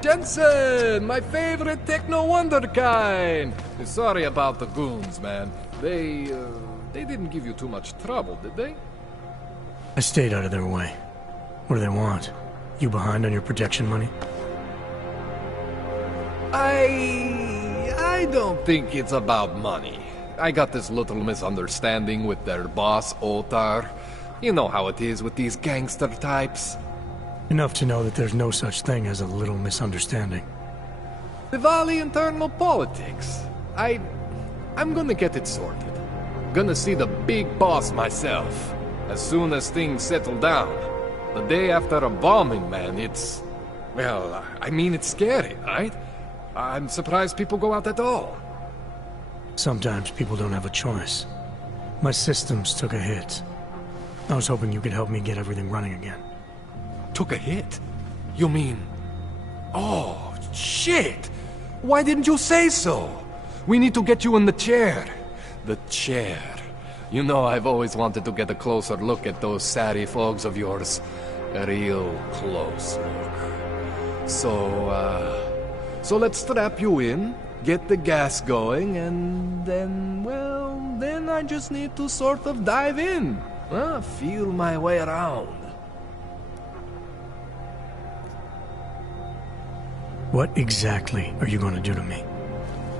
Jensen, my favorite techno wonderkind. Sorry about the goons, man. They didn't give you too much trouble, did they? I stayed out of their way. What do they want? You behind on your protection money? I don't think it's about money. I got this little misunderstanding with their boss, Otar. You know how it is with these gangster types. Enough to know that there's no such thing as a little misunderstanding. Diwali internal politics. I'm gonna get it sorted. Gonna see the big boss myself. As soon as things settle down. The day after a bombing, man, it's... Well, I mean, it's scary, right? I'm surprised people go out at all. Sometimes people don't have a choice. My systems took a hit. I was hoping you could help me get everything running again. Took a hit? You mean... Oh, shit! Why didn't you say so? We need to get you in the chair. The chair. You know, I've always wanted to get a closer look at those satty folks of yours. A real close look. So let's strap you in, get the gas going, and then, well, then I just need to sort of dive in. Feel my way around. What exactly are you going to do to me?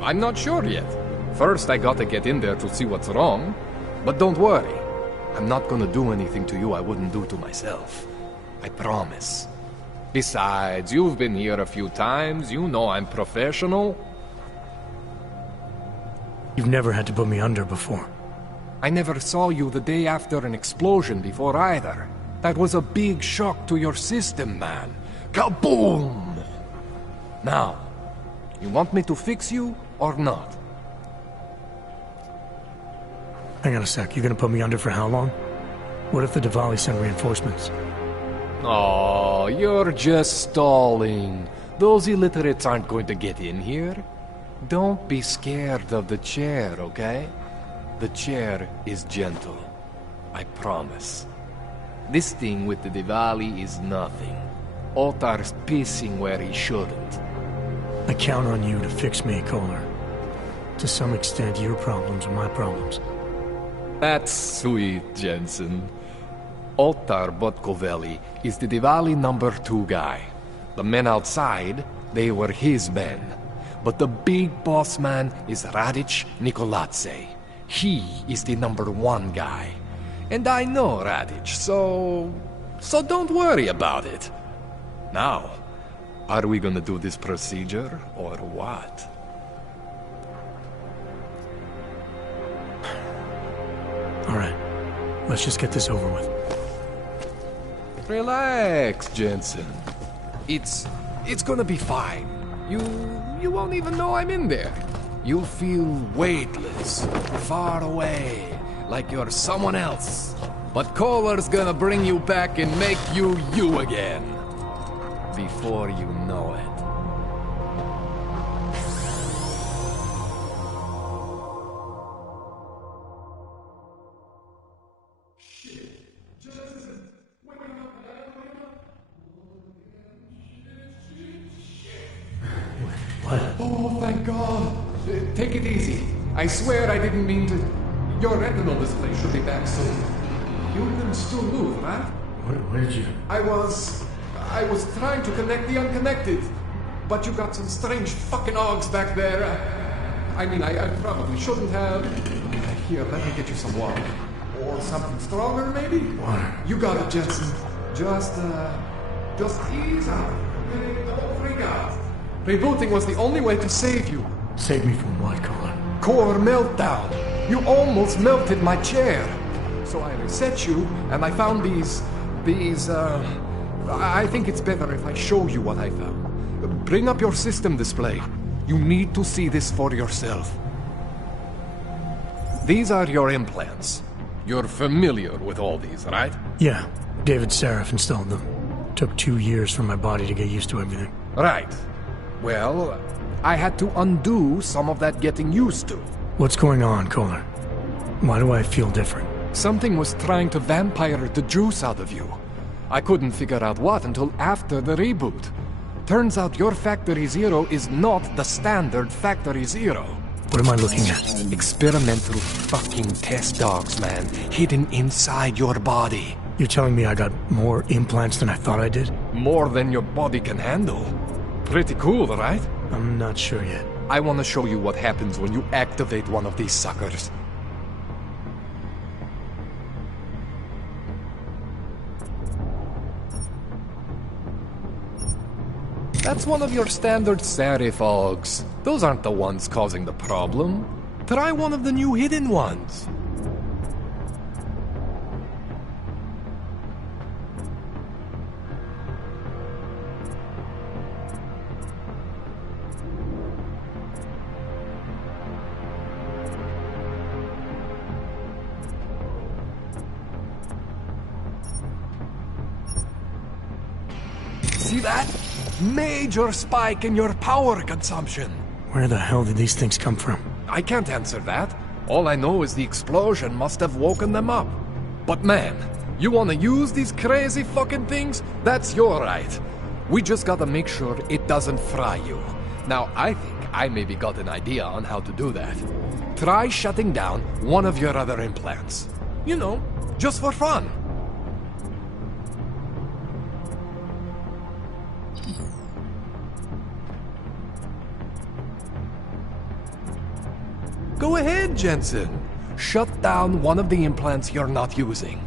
I'm not sure yet. First, I gotta get in there to see what's wrong. But don't worry. I'm not gonna do anything to you I wouldn't do to myself. I promise. Besides, you've been here a few times. You know I'm professional. You've never had to put me under before. I never saw you the day after an explosion before either. That was a big shock to your system, man. Kaboom! Now, you want me to fix you or not? Hang on a sec, you gonna put me under for how long? What if the Diwali send reinforcements? Oh, you're just stalling. Those illiterates aren't going to get in here. Don't be scared of the chair, okay? The chair is gentle. I promise. This thing with the Diwali is nothing. Otar's pissing where he shouldn't. I count on you to fix me, Kohler. To some extent, your problems are my problems. That's sweet, Jensen. Otar Botkoveli is the Diwali #2 guy. The men outside, they were his men. But the big boss man is Radic Nikoladze. He is the #1 guy. And I know Radic, so don't worry about it. Now, are we gonna do this procedure, or what? All right, let's just get this over with. Relax, Jensen. It's gonna be fine. You won't even know I'm in there. You'll feel weightless, far away, like you're someone else. But Kohler's gonna bring you back and make you you again. Before you know it. What? Oh, thank God. Take it easy. I swear I didn't mean to... Your retinal display should be back soon. You can still move, right? Where did you... I was trying to connect the unconnected. But you got some strange fucking ogs back there. I mean, I probably shouldn't have. Here, let me get you some water. Or something stronger, maybe? Water. You got it, Jensen. Just ease out. Okay? Don't freak out. Rebooting was the only way to save you. Save me from what, Kohler? Core meltdown. You almost melted my chair. So I reset you, and I found these, I think it's better if I show you what I found. Bring up your system display. You need to see this for yourself. These are your implants. You're familiar with all these, right? Yeah, David Seraph installed them. Took 2 years for my body to get used to everything. Right. Well, I had to undo some of that getting used to. What's going on, Kohler? Why do I feel different? Something was trying to vampire the juice out of you. I couldn't figure out what until after the reboot. Turns out your Factory Zero is not the standard Factory Zero. What am I looking at? Experimental fucking test dogs, man. Hidden inside your body. You're telling me I got more implants than I thought I did? More than your body can handle. Pretty cool, right? I'm not sure yet. I want to show you what happens when you activate one of these suckers. That's one of your standard Serif Augs. Those aren't the ones causing the problem. Try one of the new hidden ones. See that? Major spike in your power consumption. Where the hell did these things come from? I can't answer that. All I know is the explosion must have woken them up. But man, you want to use these crazy fucking things? That's your right. We just gotta make sure it doesn't fry you. Now, I think I maybe got an idea on how to do that. Try shutting down one of your other implants. You know, just for fun. Go ahead, Jensen. Shut down one of the implants you're not using.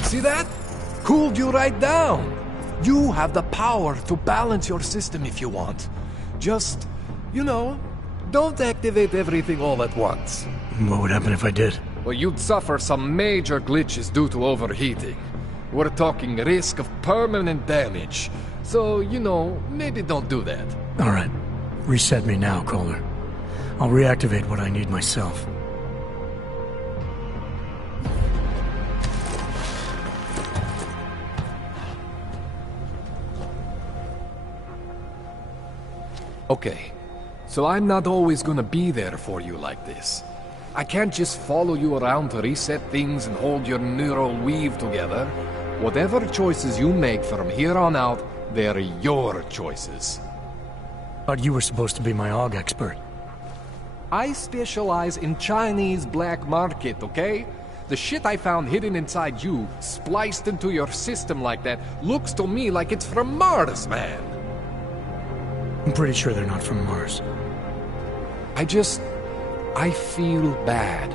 See that? Cooled you right down. You have the power to balance your system if you want. Just, you know, don't activate everything all at once. What would happen if I did? Well, you'd suffer some major glitches due to overheating. We're talking risk of permanent damage. So, you know, maybe don't do that. All right. Reset me now, Kohler. I'll reactivate what I need myself. Okay, so I'm not always gonna be there for you like this. I can't just follow you around to reset things and hold your neural weave together. Whatever choices you make from here on out, they're your choices. Thought you were supposed to be my AUG expert. I specialize in Chinese black market, okay? The shit I found hidden inside you, spliced into your system like that, looks to me like it's from Mars, man. I'm pretty sure they're not from Mars. I feel bad.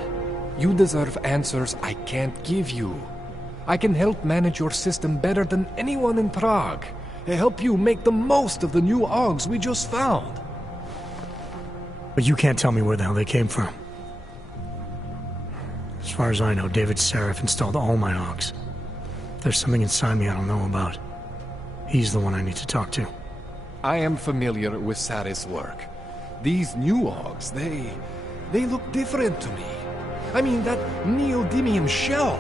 You deserve answers I can't give you. I can help manage your system better than anyone in Prague. Help you make the most of the new AUGs we just found. But you can't tell me where the hell they came from. As far as I know, David Seraph installed all my AUGs. There's something inside me I don't know about. He's the one I need to talk to. I am familiar with Sarah's work. These new AUGs, they look different to me. I mean, that neodymium shell.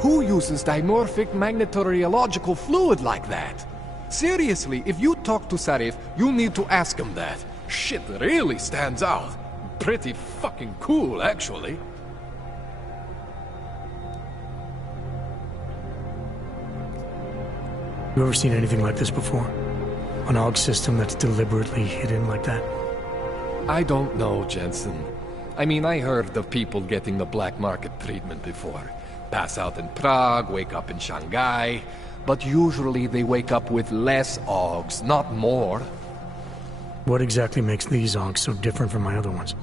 Who uses dimorphic magnetorheological fluid like that? Seriously, if you talk to Sarif, you need to ask him that. Shit really stands out. Pretty fucking cool, actually. You ever seen anything like this before? An AUG system that's deliberately hidden like that? I don't know, Jensen. I mean, I heard of people getting the black market treatment before. Pass out in Prague, wake up in Shanghai. But usually they wake up with less AUGs, not more. What exactly makes these AUGs so different from my other ones?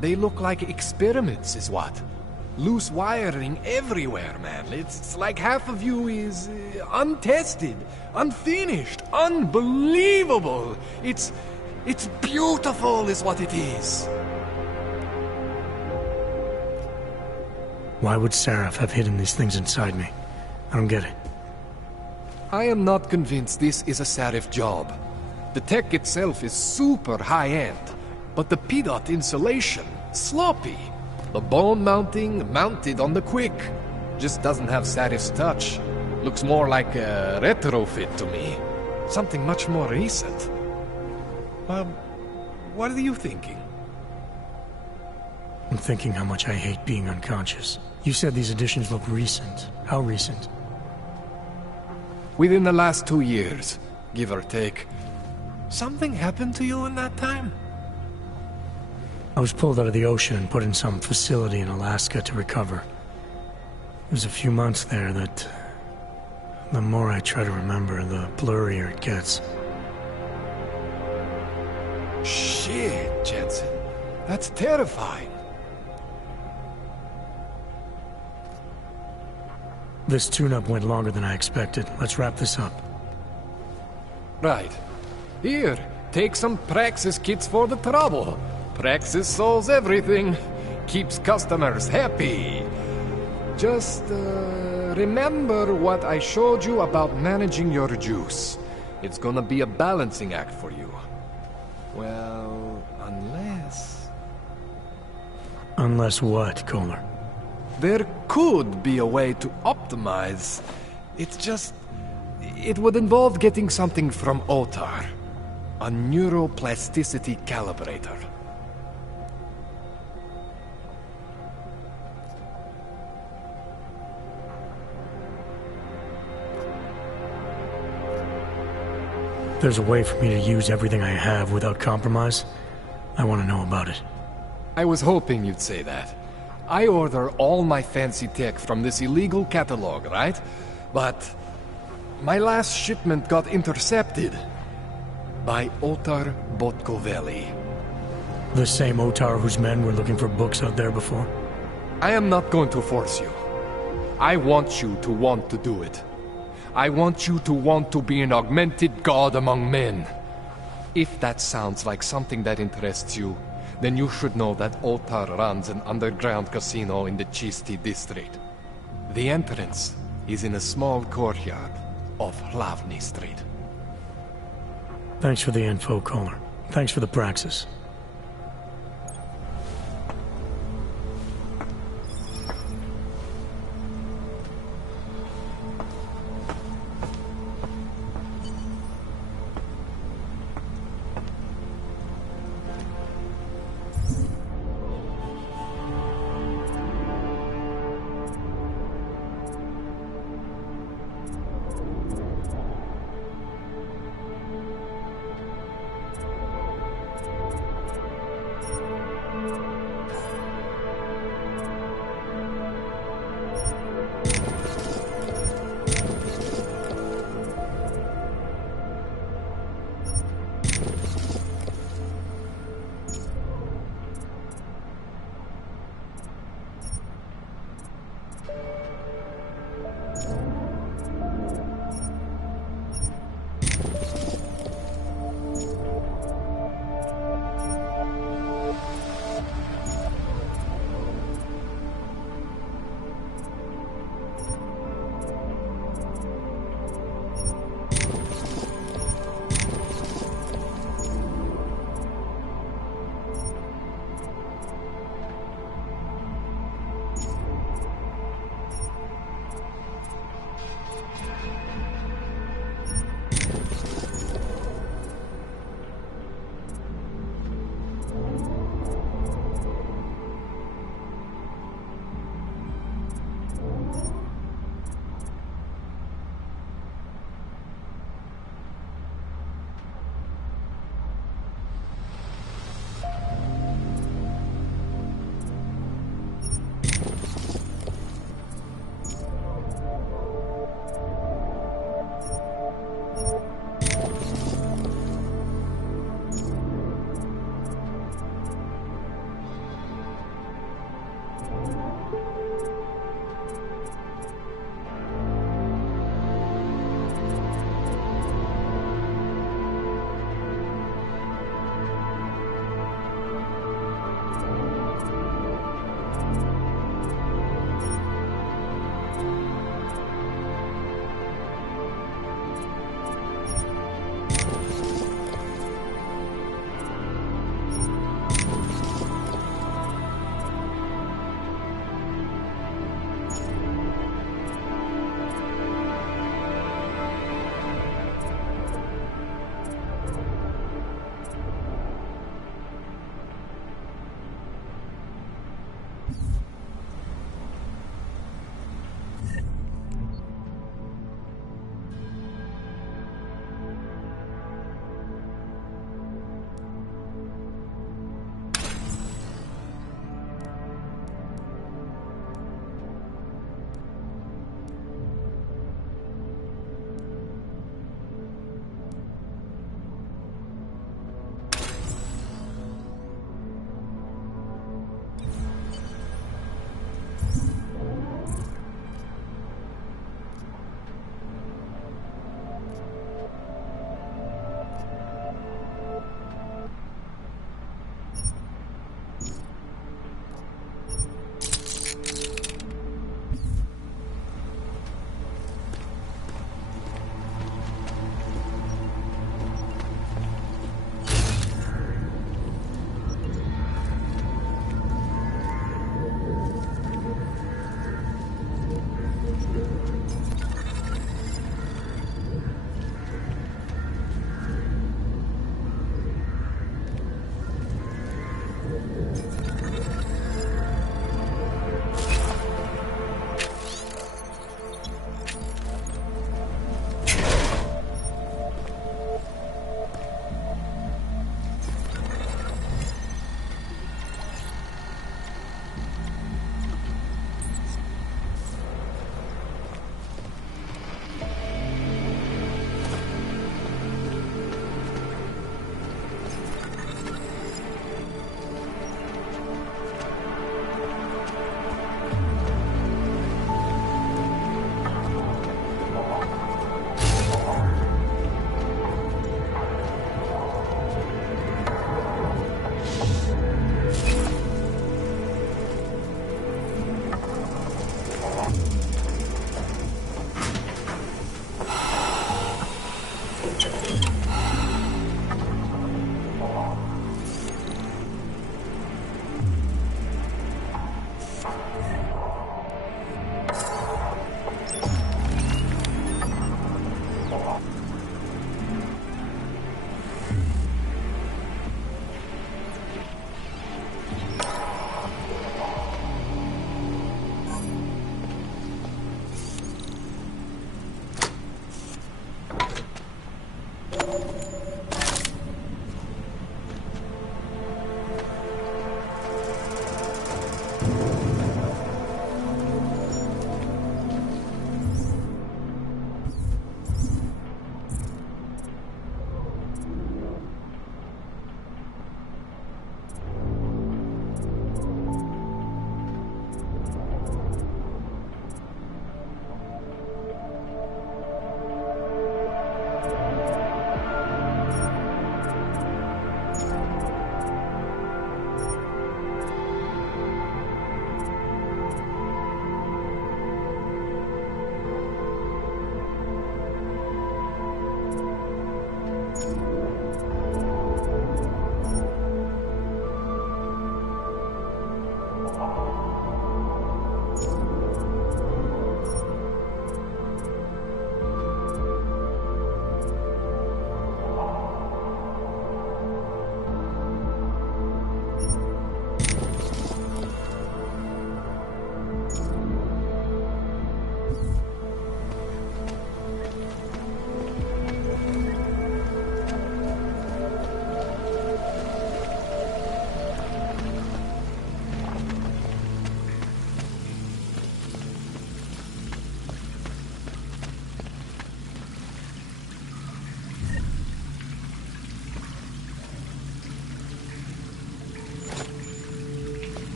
They look like experiments, is what. Loose wiring everywhere, man. It's like half of you is untested, unfinished, unbelievable. It's beautiful is what it is. Why would Seraph have hidden these things inside me? I don't get it. I am not convinced this is a Sarif job. The tech itself is super high-end, but the PDOT insulation, sloppy. The bone mounting mounted on the quick. Just doesn't have Satis touch. Looks more like a retrofit to me. Something much more recent. What are you thinking? I'm thinking how much I hate being unconscious. You said these additions look recent. How recent? Within the last 2 years, give or take. Something happened to you in that time? I was pulled out of the ocean and put in some facility in Alaska to recover. It was a few months there that... the more I try to remember, the blurrier it gets. Shit, Jensen. That's terrifying. This tune-up went longer than I expected. Let's wrap this up. Right. Here, take some Praxis kits for the trouble. Praxis solves everything. Keeps customers happy. Just, remember what I showed you about managing your juice. It's gonna be a balancing act for you. Well, unless... Unless what, Kohler? There could be a way to optimize. It's just... it would involve getting something from Otar. A neuroplasticity calibrator. There's a way for me to use everything I have without compromise. I want to know about it. I was hoping you'd say that. I order all my fancy tech from this illegal catalog, right? But my last shipment got intercepted by Otar Botkoveli. The same Otar whose men were looking for books out there before? I am not going to force you. I want you to want to do it. I want you to want to be an augmented god among men. If that sounds like something that interests you, then you should know that Otar runs an underground casino in the Chisti district. The entrance is in a small courtyard off Hlavny Street. Thanks for the info, Kohler. Thanks for the praxis.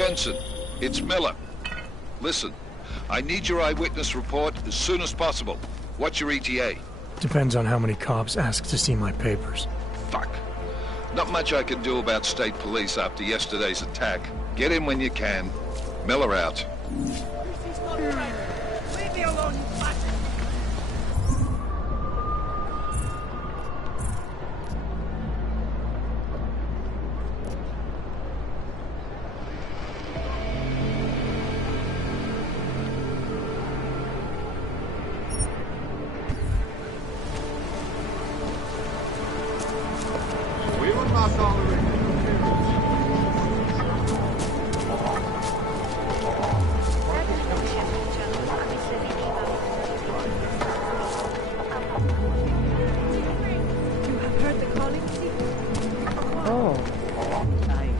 Jensen, it's Miller. Listen, I need your eyewitness report as soon as possible. What's your ETA? Depends on how many cops ask to see my papers. Fuck. Not much I can do about state police after yesterday's attack. Get in when you can. Miller out. This is not right. Leave me alone, you bastard!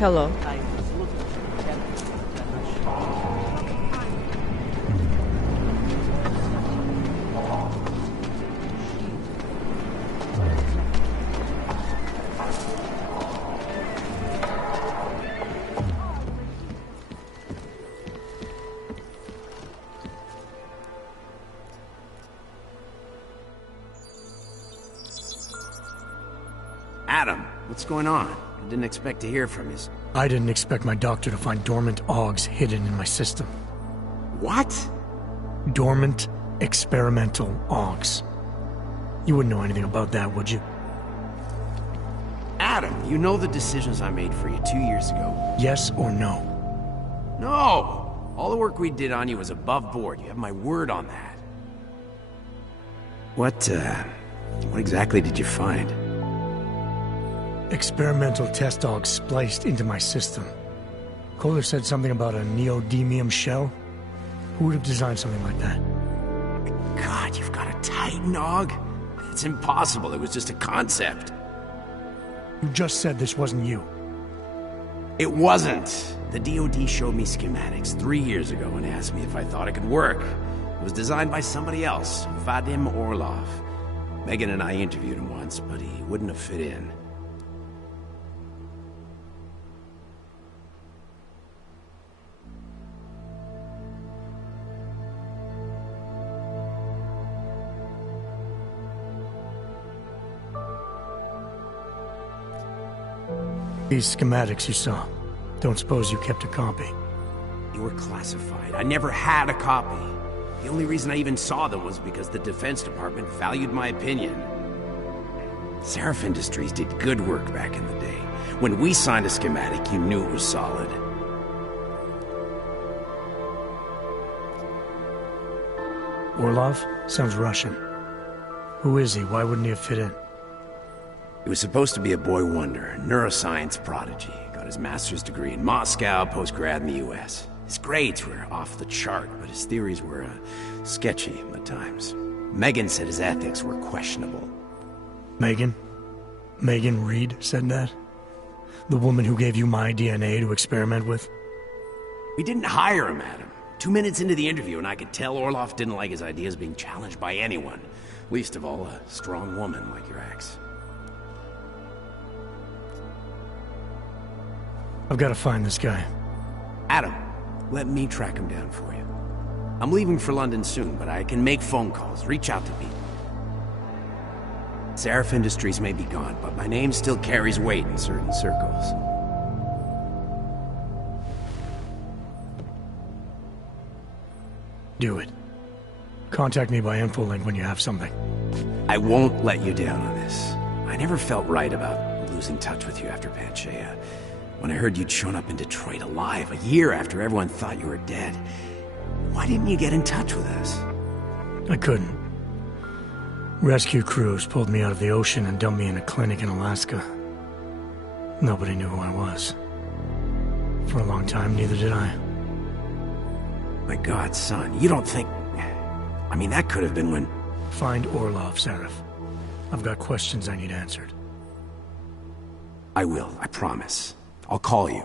Hello. Adam, what's going on? I didn't expect to hear from you. I didn't expect my doctor to find dormant augs hidden in my system. What? Dormant experimental augs. You wouldn't know anything about that, would you? Adam, you know the decisions I made for you 2 years ago. Yes or no? No! All the work we did on you was above board. You have my word on that. What exactly did you find? Experimental test augs spliced into my system. Kohler said something about a neodymium shell. Who would have designed something like that? God, you've got a Titan aug? It's impossible. It was just a concept. You just said this wasn't you. It wasn't. The DoD showed me schematics 3 years ago and asked me if I thought it could work. It was designed by somebody else, Vadim Orlov. Megan and I interviewed him once, but he wouldn't have fit in. These schematics you saw. Don't suppose you kept a copy? They were classified. I never had a copy. The only reason I even saw them was because the Defense Department valued my opinion. Seraph Industries did good work back in the day. When we signed a schematic, you knew it was solid. Orlov? Sounds Russian. Who is he? Why wouldn't he have fit in? He was supposed to be a boy wonder, a neuroscience prodigy. Got his master's degree in Moscow, post-grad in the US. His grades were off the chart, but his theories were sketchy at times. Megan said his ethics were questionable. Megan? Megan Reed said that? The woman who gave you my DNA to experiment with? We didn't hire him, Adam. 2 minutes into the interview, and I could tell Orlov didn't like his ideas being challenged by anyone. Least of all, a strong woman like your ex. I've got to find this guy. Adam, let me track him down for you. I'm leaving for London soon, but I can make phone calls, reach out to people. Seraph Industries may be gone, but my name still carries weight in certain circles. Do it. Contact me by infolink when you have something. I won't let you down on this. I never felt right about losing touch with you after Panchea. When I heard you'd shown up in Detroit alive, a year after everyone thought you were dead. Why didn't you get in touch with us? I couldn't. Rescue crews pulled me out of the ocean and dumped me in a clinic in Alaska. Nobody knew who I was. For a long time, neither did I. My God, son, you don't think... I mean, that could have been when... Find Orlov, Seraph. I've got questions I need answered. I will, I promise. I'll call you.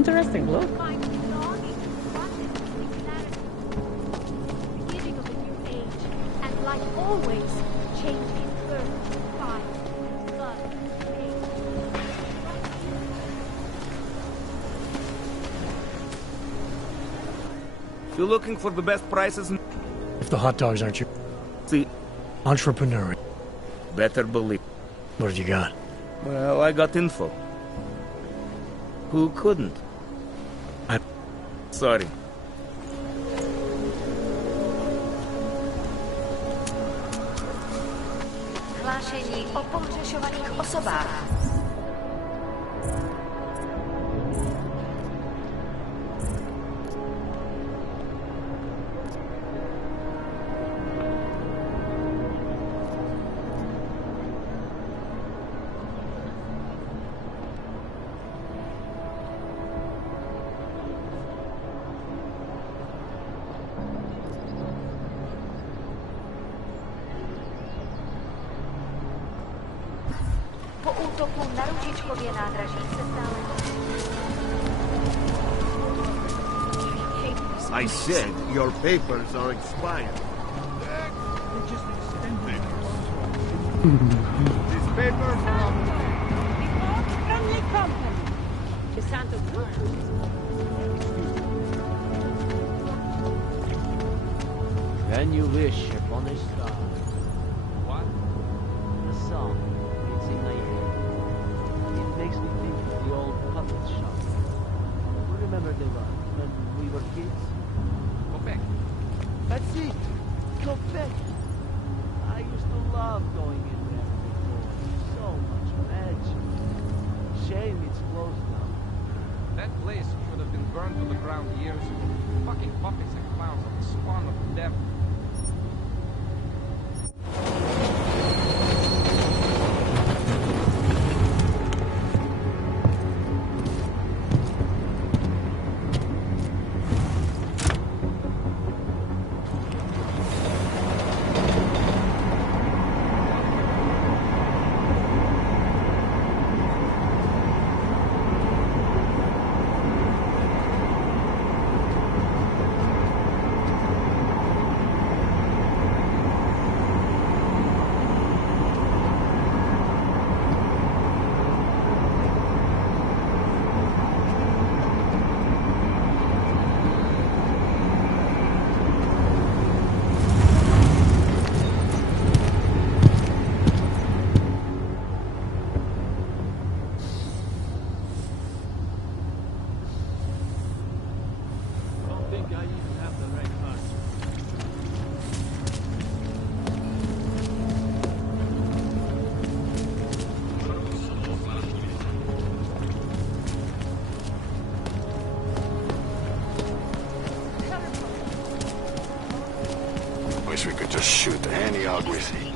Interesting look. The beginning of a new age, and like always, change is birth, fire, blood, pain. You looking for the best prices? If the hot dogs aren't your... See, Entrepreneur. better believe. What have you got? Well, I got info. Who couldn't? Sorry. Hlášení o pohřešovaných osobách. Po útoku na Ružičkově nádraží se stále... I said your papers are expired. They just extended. These papers are on the way. Friendly company. The Santos Can you wish upon a star? What? The song, it's in my head. It makes me think of the old puppet shop. You remember the one when we were kids? Go back. That's it! Go back! I used to love going in there before. So much magic. Shame it's closed now. That place should have been burned to the ground years ago. Fucking puppets and clowns are the spawn of the devil. Wish we could just shoot any hog we see.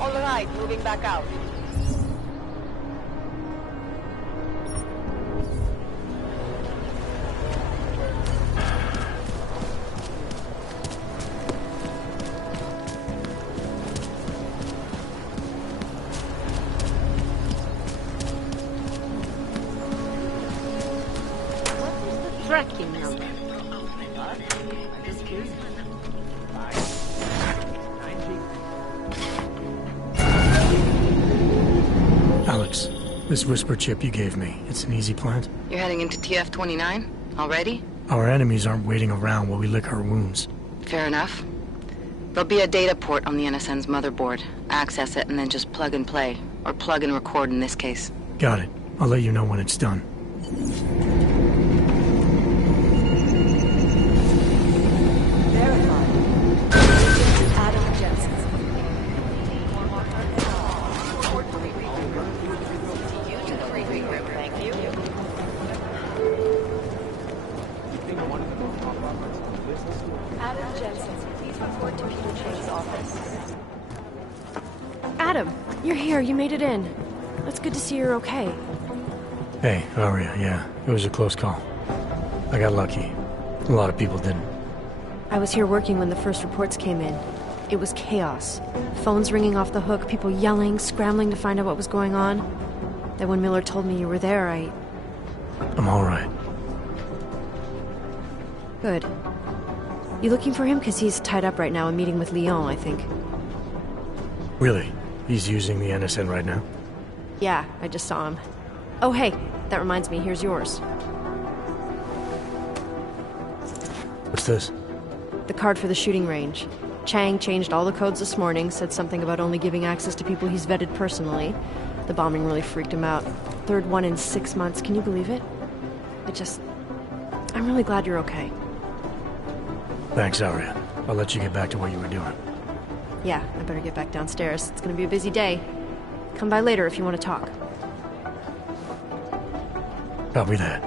All right, moving back out. tracking number. Alex, this whisper chip you gave me, it's an easy plant? You're heading into TF-29? Already? Our enemies aren't waiting around while we lick our wounds. Fair enough. There'll be a data port on the NSN's motherboard. Access it and then just plug and play. Or plug and record in this case. Got it. I'll let you know when it's done. Adam, you're here. You made it in. It's good to see you're okay. Hey, how are you? Yeah, it was a close call. I got lucky. A lot of people didn't. I was here working when the first reports came in. It was chaos. Phones ringing off the hook, people yelling, scrambling to find out what was going on. Then when Miller told me you were there, I'm all right. Good. You looking for him? Because he's tied up right now, a meeting with Leon, I think. Really? He's using the NSN right now? Yeah, I just saw him. Oh, hey, that reminds me, here's yours. What's this? The card for the shooting range. Chang changed all the codes this morning, said something about only giving access to people he's vetted personally. The bombing really freaked him out. Third one in 6 months, can you believe it? I'm really glad you're okay. Thanks, Aria. I'll let you get back to what you were doing. Yeah, I better get back downstairs. It's gonna be a busy day. Come by later if you want to talk. Copy that.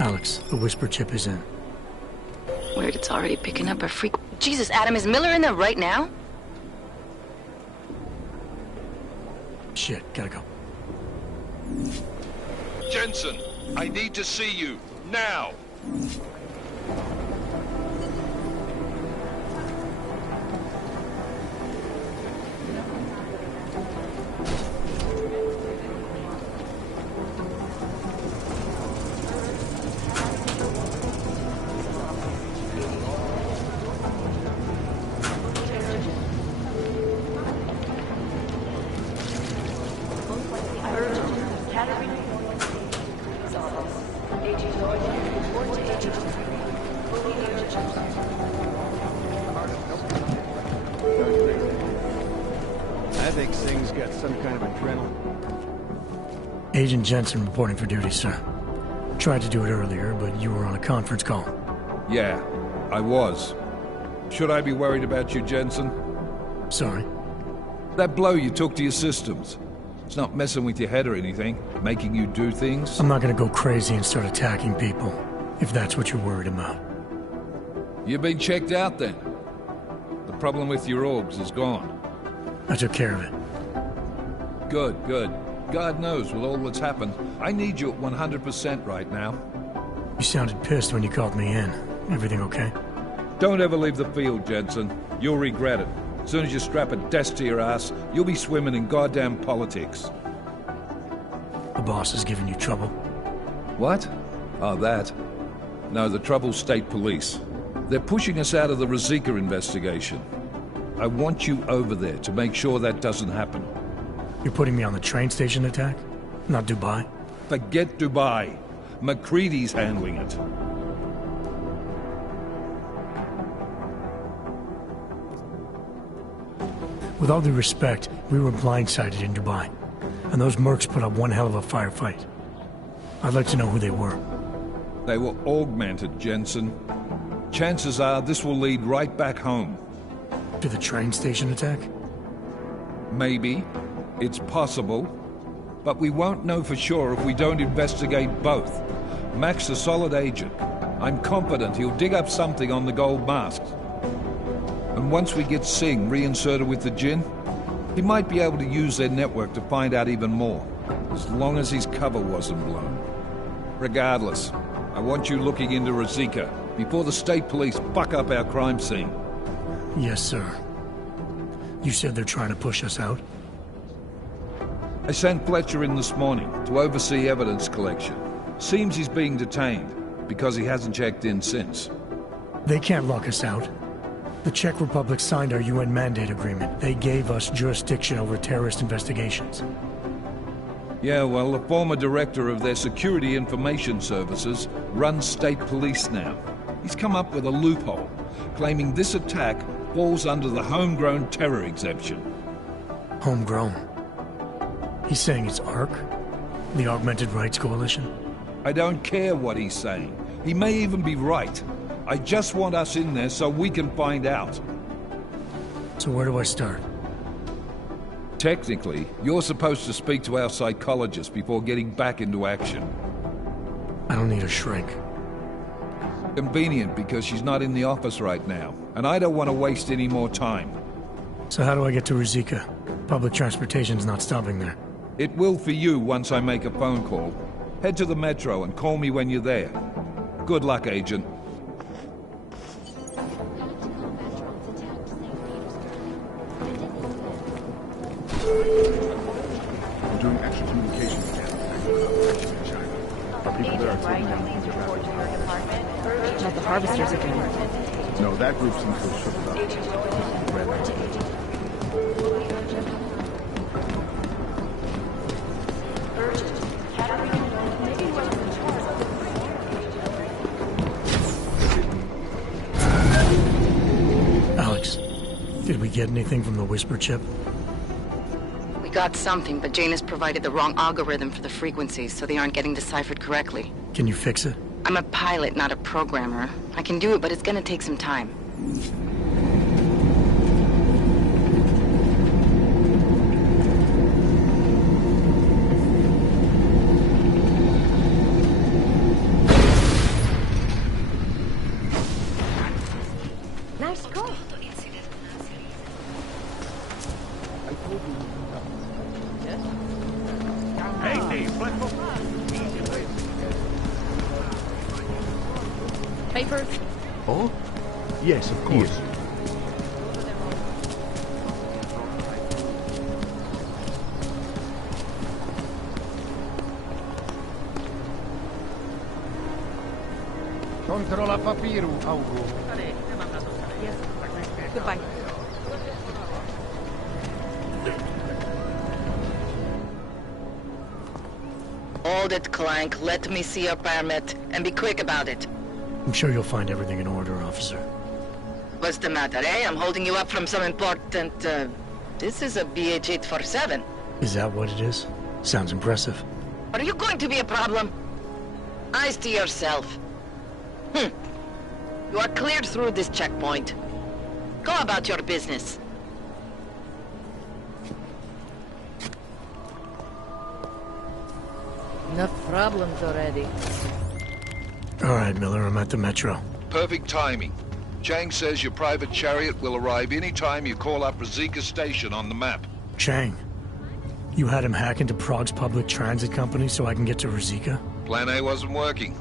Alex, the whisper chip is in. Weird, it's already picking up a freak. Jesus, Adam, is Miller in there right now? Shit, gotta go. Jensen, I need to see you, now! I think Singh's got some kind of adrenaline. Agent Jensen reporting for duty, sir. Tried to do it earlier, but you were on a conference call. Yeah, I was. Should I be worried about you, Jensen? Sorry. That blow you took to your systems. It's not messing with your head or anything, making you do things. I'm not gonna go crazy and start attacking people, if that's what you're worried about. You've been checked out then. The problem with your orgs is gone. I took care of it. Good, good. God knows with all that's happened, I need you at 100% right now. You sounded pissed when you called me in. Everything okay? Don't ever leave the field, Jensen. You'll regret it. As soon as you strap a desk to your ass, you'll be swimming in goddamn politics. The boss is giving you trouble. What? Oh, that. No, the trouble's state police. They're pushing us out of the Rosika investigation. I want you over there to make sure that doesn't happen. You're putting me on the train station attack? Not Dubai? Forget Dubai. McCready's handling it. With all due respect, we were blindsided in Dubai. And those mercs put up one hell of a firefight. I'd like to know who they were. They were augmented, Jensen. Chances are this will lead right back home. To the train station attack? Maybe. It's possible. But we won't know for sure if we don't investigate both. Mac's a solid agent. I'm confident he'll dig up something on the gold masks. And once we get Singh reinserted with the Jinn, he might be able to use their network to find out even more, as long as his cover wasn't blown. Regardless, I want you looking into Ruzicka before the state police fuck up our crime scene. Yes, sir. You said they're trying to push us out? I sent Fletcher in this morning to oversee evidence collection. Seems he's being detained, because he hasn't checked in since. They can't lock us out. The Czech Republic signed our UN mandate agreement. They gave us jurisdiction over terrorist investigations. Yeah, well, the former director of their security information services runs state police now. He's come up with a loophole, claiming this attack falls under the homegrown terror exemption. Homegrown? He's saying it's ARC? The Augmented Rights Coalition? I don't care what he's saying. He may even be right. I just want us in there so we can find out. So where do I start? Technically, you're supposed to speak to our psychologist before getting back into action. I don't need a shrink. Convenient because she's not in the office right now, and I don't want to waste any more time. So how do I get to Ruzicka? Public transportation's not stopping there. It will for you once I make a phone call. Head to the metro and call me when you're there. Good luck, Agent. I'm doing extra communication with the in China. Our people there are telling them. Not the harvesters again. No, that group seems to have shook it up. Alex, did we get anything from the Whisper chip? We got something, but Jane has provided the wrong algorithm for the frequencies, so they aren't getting deciphered correctly. Can you fix it? I'm a pilot, not a programmer. I can do it, but it's gonna take some time. Nice call. Papers? Oh? Yes, of course. Controlla papiru, Augo. Yes. Goodbye. Hold it, Clank. Let me see your permit, and be quick about it. I'm sure you'll find everything in order, officer. What's the matter, eh? I'm holding you up from some important, This is a BH-847. Is that what it is? Sounds impressive. Are you going to be a problem? Eyes to yourself. You are cleared through this checkpoint. Go about your business. Enough problems already. All right, Miller, I'm at the metro. Perfect timing. Chang says your private chariot will arrive any time you call up Ruzicka Station on the map. Chang, you had him hack into Prague's public transit company so I can get to Ruzicka? Plan A wasn't working.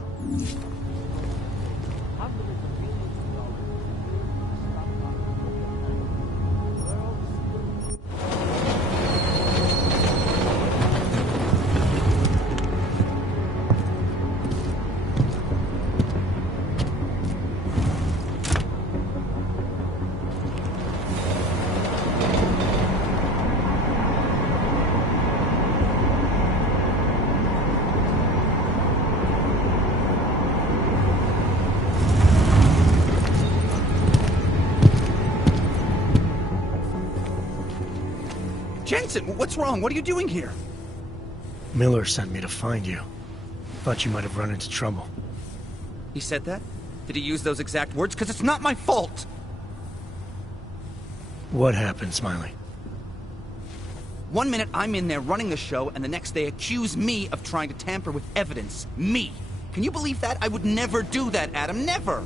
Jensen, what's wrong? What are you doing here? Miller sent me to find you. Thought you might have run into trouble. He said that? Did he use those exact words? Because it's not my fault! What happened, Smiley? One minute I'm in there running the show, and the next they accuse me of trying to tamper with evidence. Me! Can you believe that? I would never do that, Adam. Never!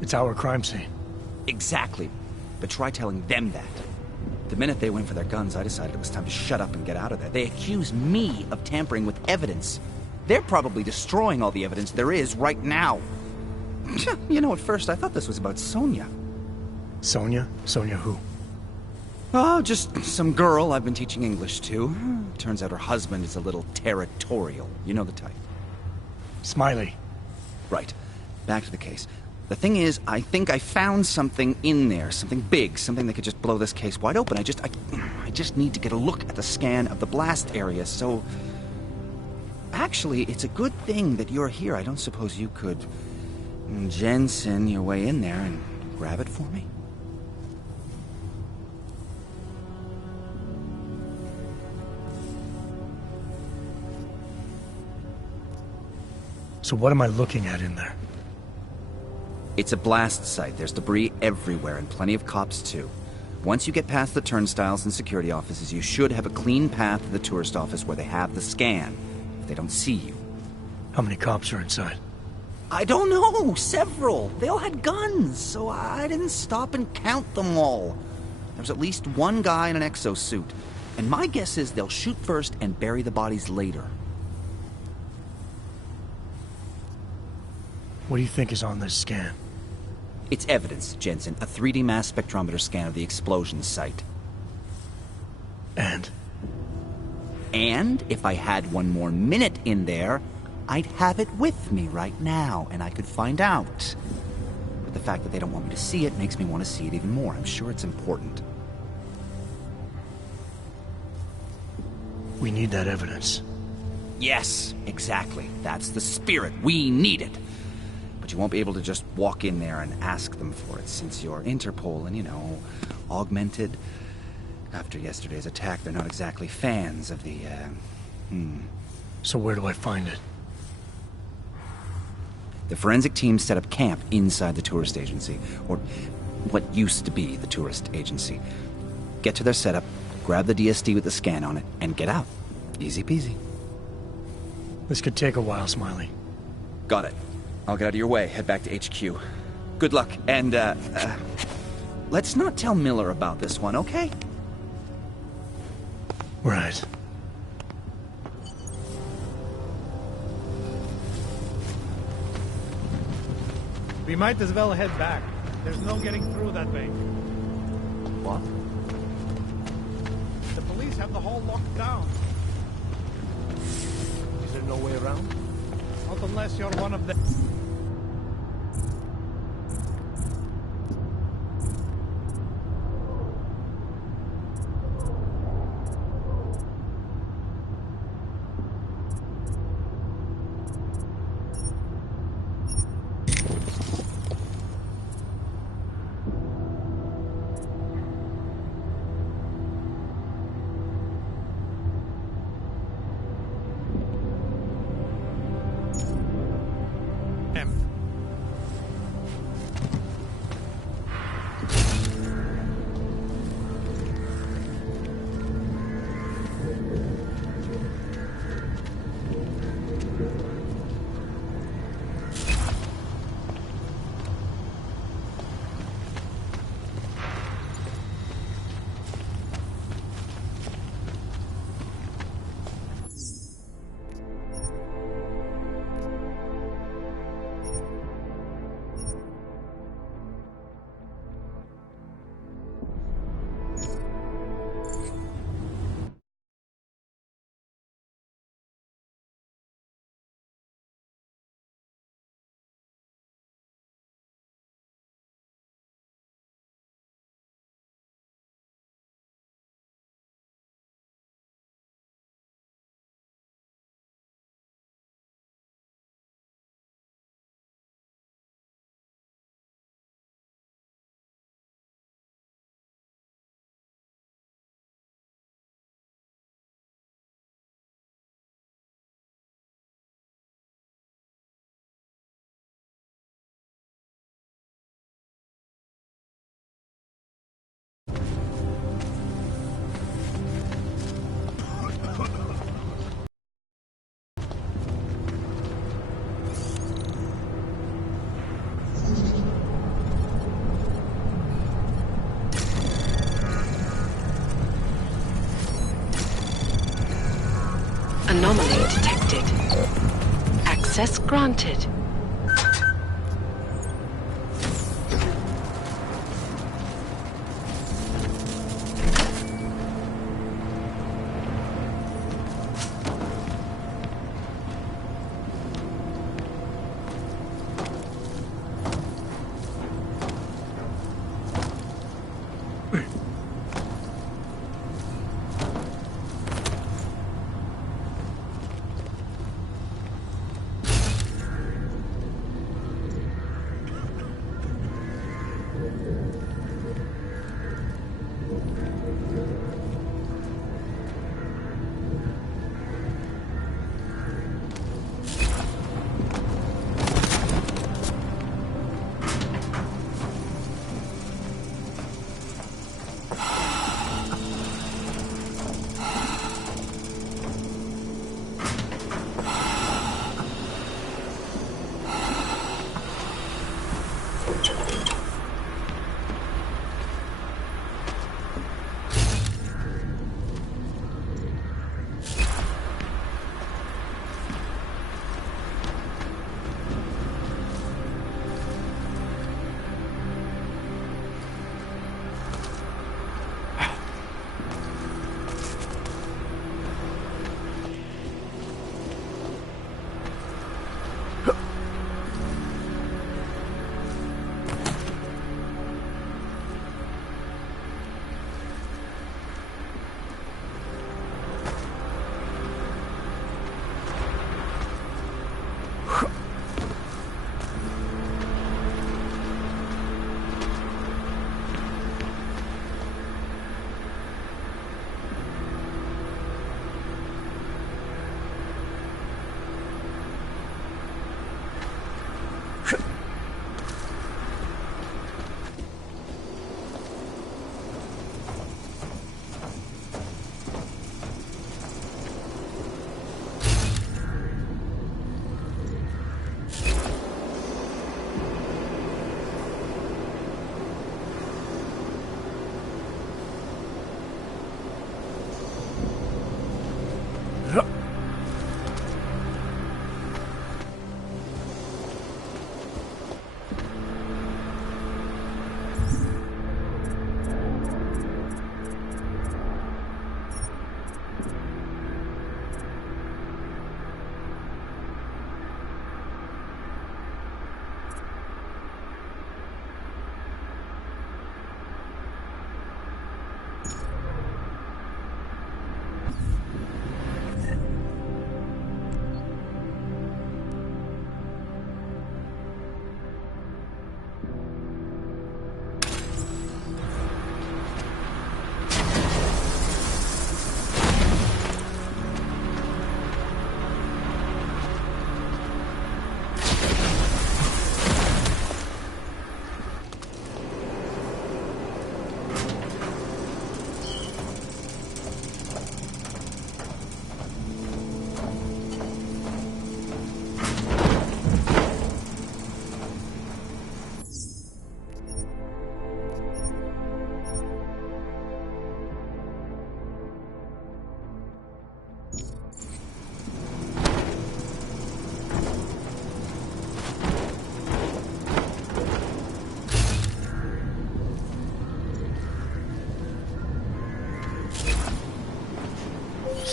It's our crime scene. Exactly. But try telling them that. The minute they went for their guns, I decided it was time to shut up and get out of there. They accuse me of tampering with evidence. They're probably destroying all the evidence there is right now. You know, at first I thought this was about Sonia. Sonia? Sonia who? Oh, just some girl I've been teaching English to. Turns out her husband is a little territorial. You know the type. Smiley. Right. Back to the case. The thing is, I think I found something in there. Something big. Something that could just blow this case wide open. I just need to get a look at the scan of the blast area, so... Actually, it's a good thing that you're here. I don't suppose you could... Jensen your way in there and grab it for me? So what am I looking at in there? It's a blast site. There's debris everywhere, and plenty of cops, too. Once you get past the turnstiles and security offices, you should have a clean path to the tourist office where they have the scan, if they don't see you. How many cops are inside? I don't know. Several. They all had guns, so I didn't stop and count them all. There was at least one guy in an exosuit, and my guess is they'll shoot first and bury the bodies later. What do you think is on this scan? It's evidence, Jensen. A 3D mass spectrometer scan of the explosion site. And? And if I had one more minute in there, I'd have it with me right now, and I could find out. But the fact that they don't want me to see it makes me want to see it even more. I'm sure it's important. We need that evidence. Yes, exactly. That's the spirit. We need it. But you won't be able to just walk in there and ask them for it, since you're Interpol and, you know, augmented. After yesterday's attack, they're not exactly fans of the, So where do I find it? The forensic team set up camp inside the tourist agency, or what used to be the tourist agency. Get to their setup, grab the DSD with the scan on it, and get out. Easy peasy. This could take a while, Smiley. Got it. I'll get out of your way, head back to HQ. Good luck, and, let's not tell Miller about this one, okay? Right. We might as well head back. There's no getting through that way. What? The police have the hall locked down. Is there no way around? Not unless you're one of them. Access granted.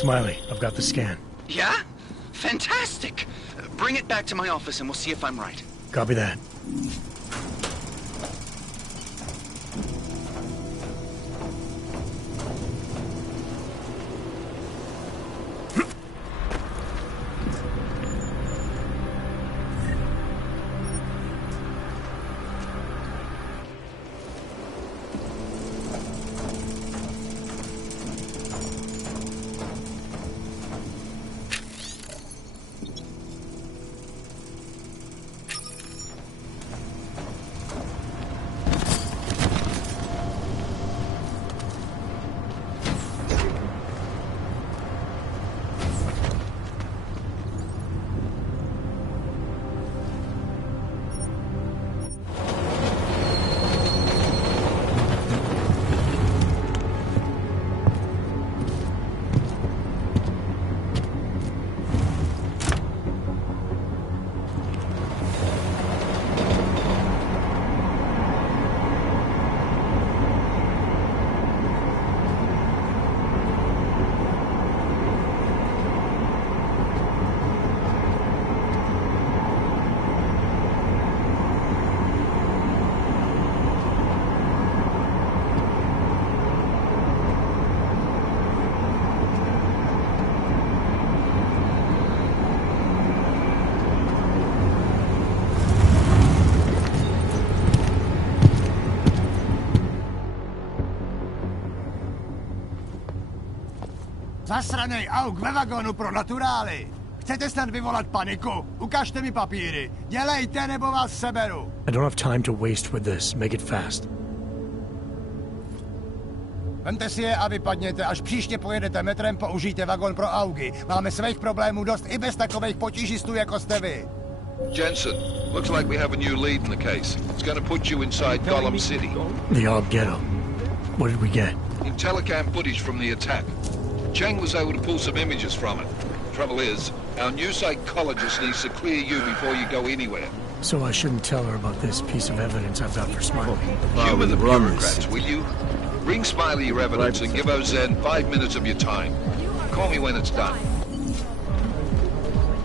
Smiley, I've got the scan. Yeah? Fantastic! Bring it back to my office and we'll see if I'm right. Copy that. Zasranej auk ve vagonu pro naturály! Chcete snad vyvolat paniku? Ukažte mi papíry. Dělejte, nebo vás seberu. I don't have time to waste with this. Make it fast. Vemte si je a vypadněte. Až příště pojedete metrem, použijte vagon pro augy. Máme svých problémů dost i bez takových potížistů, jako jste vy. Jensen, looks like we have a new lead in the case. It's going to put you inside Gollum City. The Og Ghetto. What did we get? Telecam footage from the attack. Chang was able to pull some images from it. Trouble is, our new psychologist needs to clear you before you go anywhere. So I shouldn't tell her about this piece of evidence I've got for Smiley. Humour the bureaucrats, will you? Bring Smiley your evidence and give Ozen 5 minutes of your time. Call me when it's done.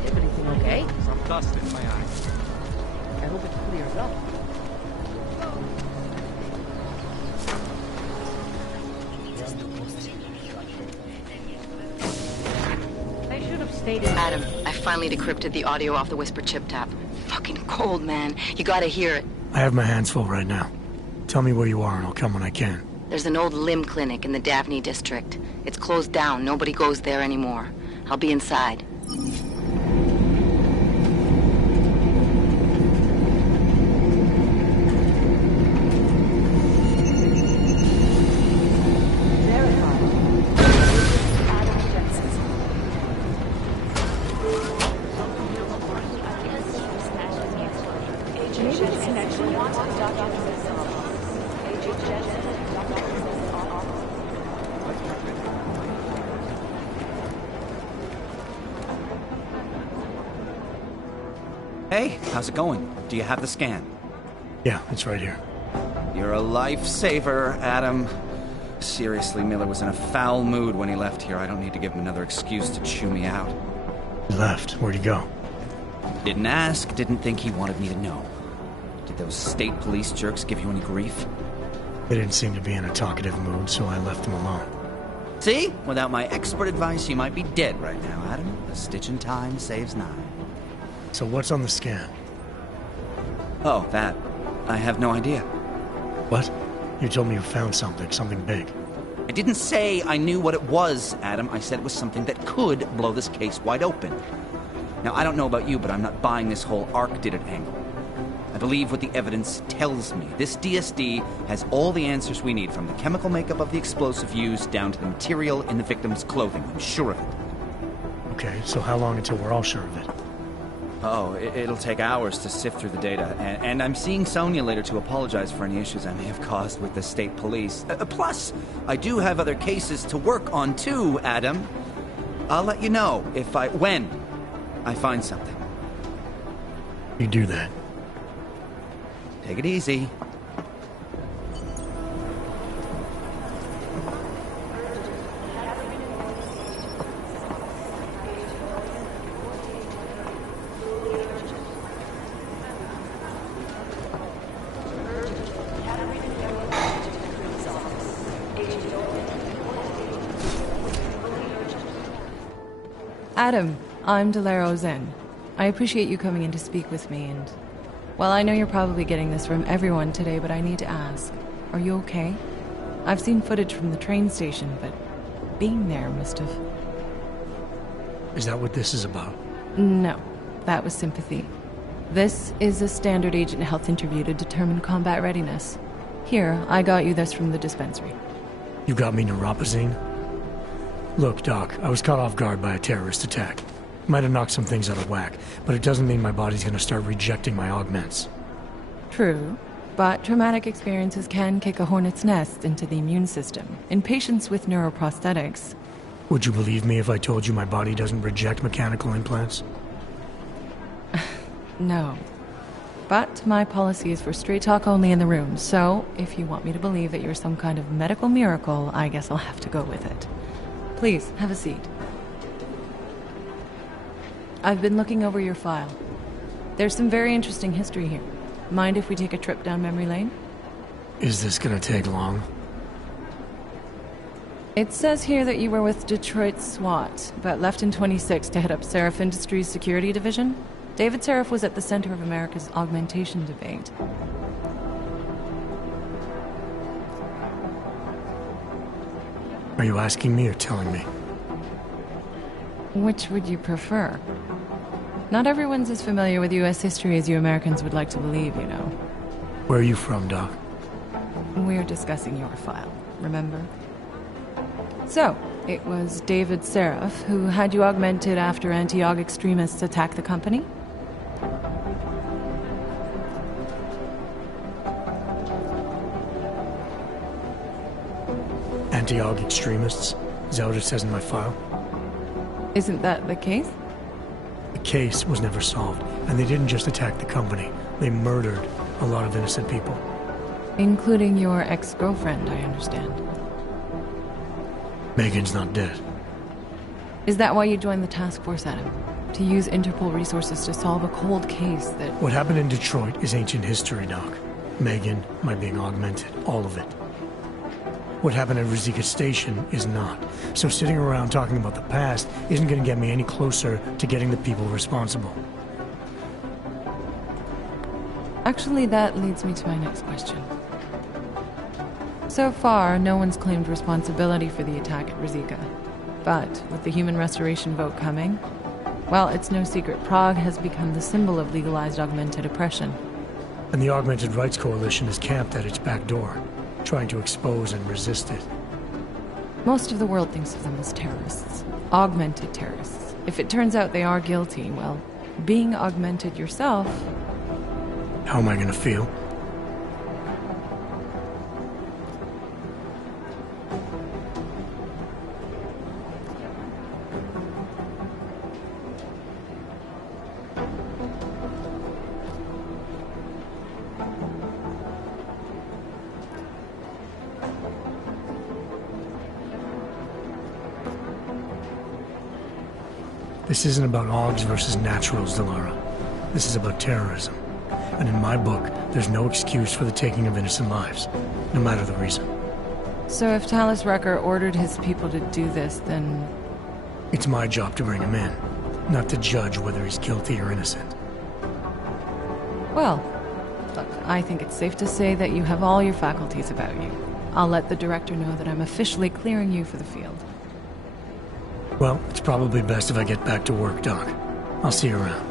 Everything okay? Some dust in my eyes. I hope it clears up. I should have stayed in. Adam, I finally decrypted the audio off the Whisper chip tap. Fucking cold, man. You gotta hear it. I have my hands full right now. Tell me where you are and I'll come when I can. There's an old limb clinic in the Daphne district. It's closed down. Nobody goes there anymore. I'll be inside. Hey, how's it going? Do you have the scan? Yeah, it's right here. You're a lifesaver, Adam. Seriously, Miller was in a foul mood when he left here. I don't need to give him another excuse to chew me out. He left. Where'd he go? Didn't ask, didn't think he wanted me to know. Did those state police jerks give you any grief? They didn't seem to be in a talkative mood, so I left them alone. See? Without my expert advice, you might be dead right now, Adam. A stitch in time saves 9. So what's on the scan? Oh, that. I have no idea. What? You told me you found something big. I didn't say I knew what it was, Adam. I said it was something that could blow this case wide open. Now, I don't know about you, but I'm not buying this whole Ark did it angle. I believe what the evidence tells me. This DSD has all the answers we need, from the chemical makeup of the explosive used down to the material in the victim's clothing. I'm sure of it. Okay, so how long until we're all sure of it? Oh, it'll take hours to sift through the data, and I'm seeing Sonia later to apologize for any issues I may have caused with the state police. Plus, I do have other cases to work on too, Adam. I'll let you know when I find something. You do that. Take it easy. Adam, I'm Delaro Zen. I appreciate you coming in to speak with me, and... well, I know you're probably getting this from everyone today, but I need to ask. Are you okay? I've seen footage from the train station, but being there must have... Is that what this is about? No, that was sympathy. This is a standard agent health interview to determine combat readiness. Here, I got you this from the dispensary. You got me neuropazine? Look, Doc, I was caught off guard by a terrorist attack. Might have knocked some things out of whack, but it doesn't mean my body's gonna start rejecting my augments. True, but traumatic experiences can kick a hornet's nest into the immune system. In patients with neuroprosthetics... Would you believe me if I told you my body doesn't reject mechanical implants? No. But my policy is for straight talk only in the room, so if you want me to believe that you're some kind of medical miracle, I guess I'll have to go with it. Please, have a seat. I've been looking over your file. There's some very interesting history here. Mind if we take a trip down memory lane? Is this gonna take long? It says here that you were with Detroit SWAT, but left in 26 to head up Seraph Industries' security division. David Seraph was at the center of America's augmentation debate. Are you asking me or telling me? Which would you prefer? Not everyone's as familiar with U.S. history as you Americans would like to believe, you know. Where are you from, Doc? We're discussing your file, remember? So, it was David Seraph who had you augmented after anti-AUG extremists attacked the company? Anti-AUG extremists? Is that what it says in my file? Isn't that the case? The case was never solved, and they didn't just attack the company. They murdered a lot of innocent people. Including your ex-girlfriend, I understand. Megan's not dead. Is that why you joined the task force, Adam? To use Interpol resources to solve a cold case that... What happened in Detroit is ancient history, Doc. Megan, my being augmented, all of it. What happened at Rizika Station is not. So sitting around talking about the past isn't going to get me any closer to getting the people responsible. Actually, that leads me to my next question. So far, no one's claimed responsibility for the attack at Rizika. But with the human restoration vote coming, well, it's no secret Prague has become the symbol of legalized augmented oppression. And the Augmented Rights Coalition is camped at its back door, trying to expose and resist it. Most of the world thinks of them as terrorists. Augmented terrorists. If it turns out they are guilty, well, being augmented yourself... How am I gonna feel? This isn't about AUGs versus naturals, Delara. This is about terrorism. And in my book, there's no excuse for the taking of innocent lives, no matter the reason. So if Talus Rucker ordered his people to do this, then... It's my job to bring him in, not to judge whether he's guilty or innocent. Well, look, I think it's safe to say that you have all your faculties about you. I'll let the director know that I'm officially clearing you for the field. Well, it's probably best if I get back to work, Doc. I'll see you around.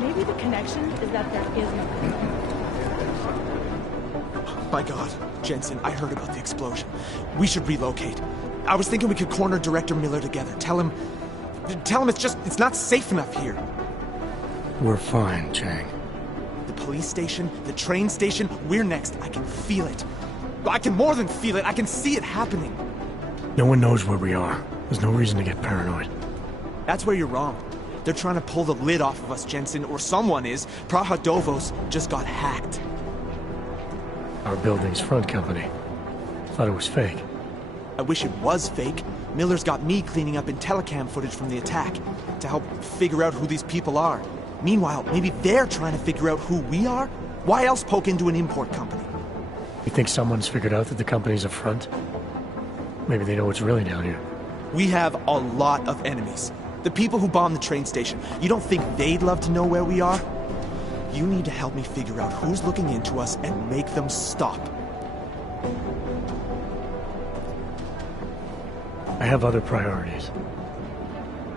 Maybe the connection is that there is no... My God, Jensen, I heard about the explosion. We should relocate. I was thinking we could corner Director Miller together. Tell him it's not safe enough here. We're fine, Chang. The police station, the train station, we're next. I can feel it. I can more than feel it. I can see it happening. No one knows where we are. There's no reason to get paranoid. That's where you're wrong. They're trying to pull the lid off of us, Jensen, or someone is. Prahadovos just got hacked. Our building's front company. Thought it was fake. I wish it was fake. Miller's got me cleaning up IntelliCam footage from the attack to help figure out who these people are. Meanwhile, maybe they're trying to figure out who we are? Why else poke into an import company? You think someone's figured out that the company's a front? Maybe they know what's really down here. We have a lot of enemies. The people who bombed the train station. You don't think they'd love to know where we are? You need to help me figure out who's looking into us and make them stop. I have other priorities.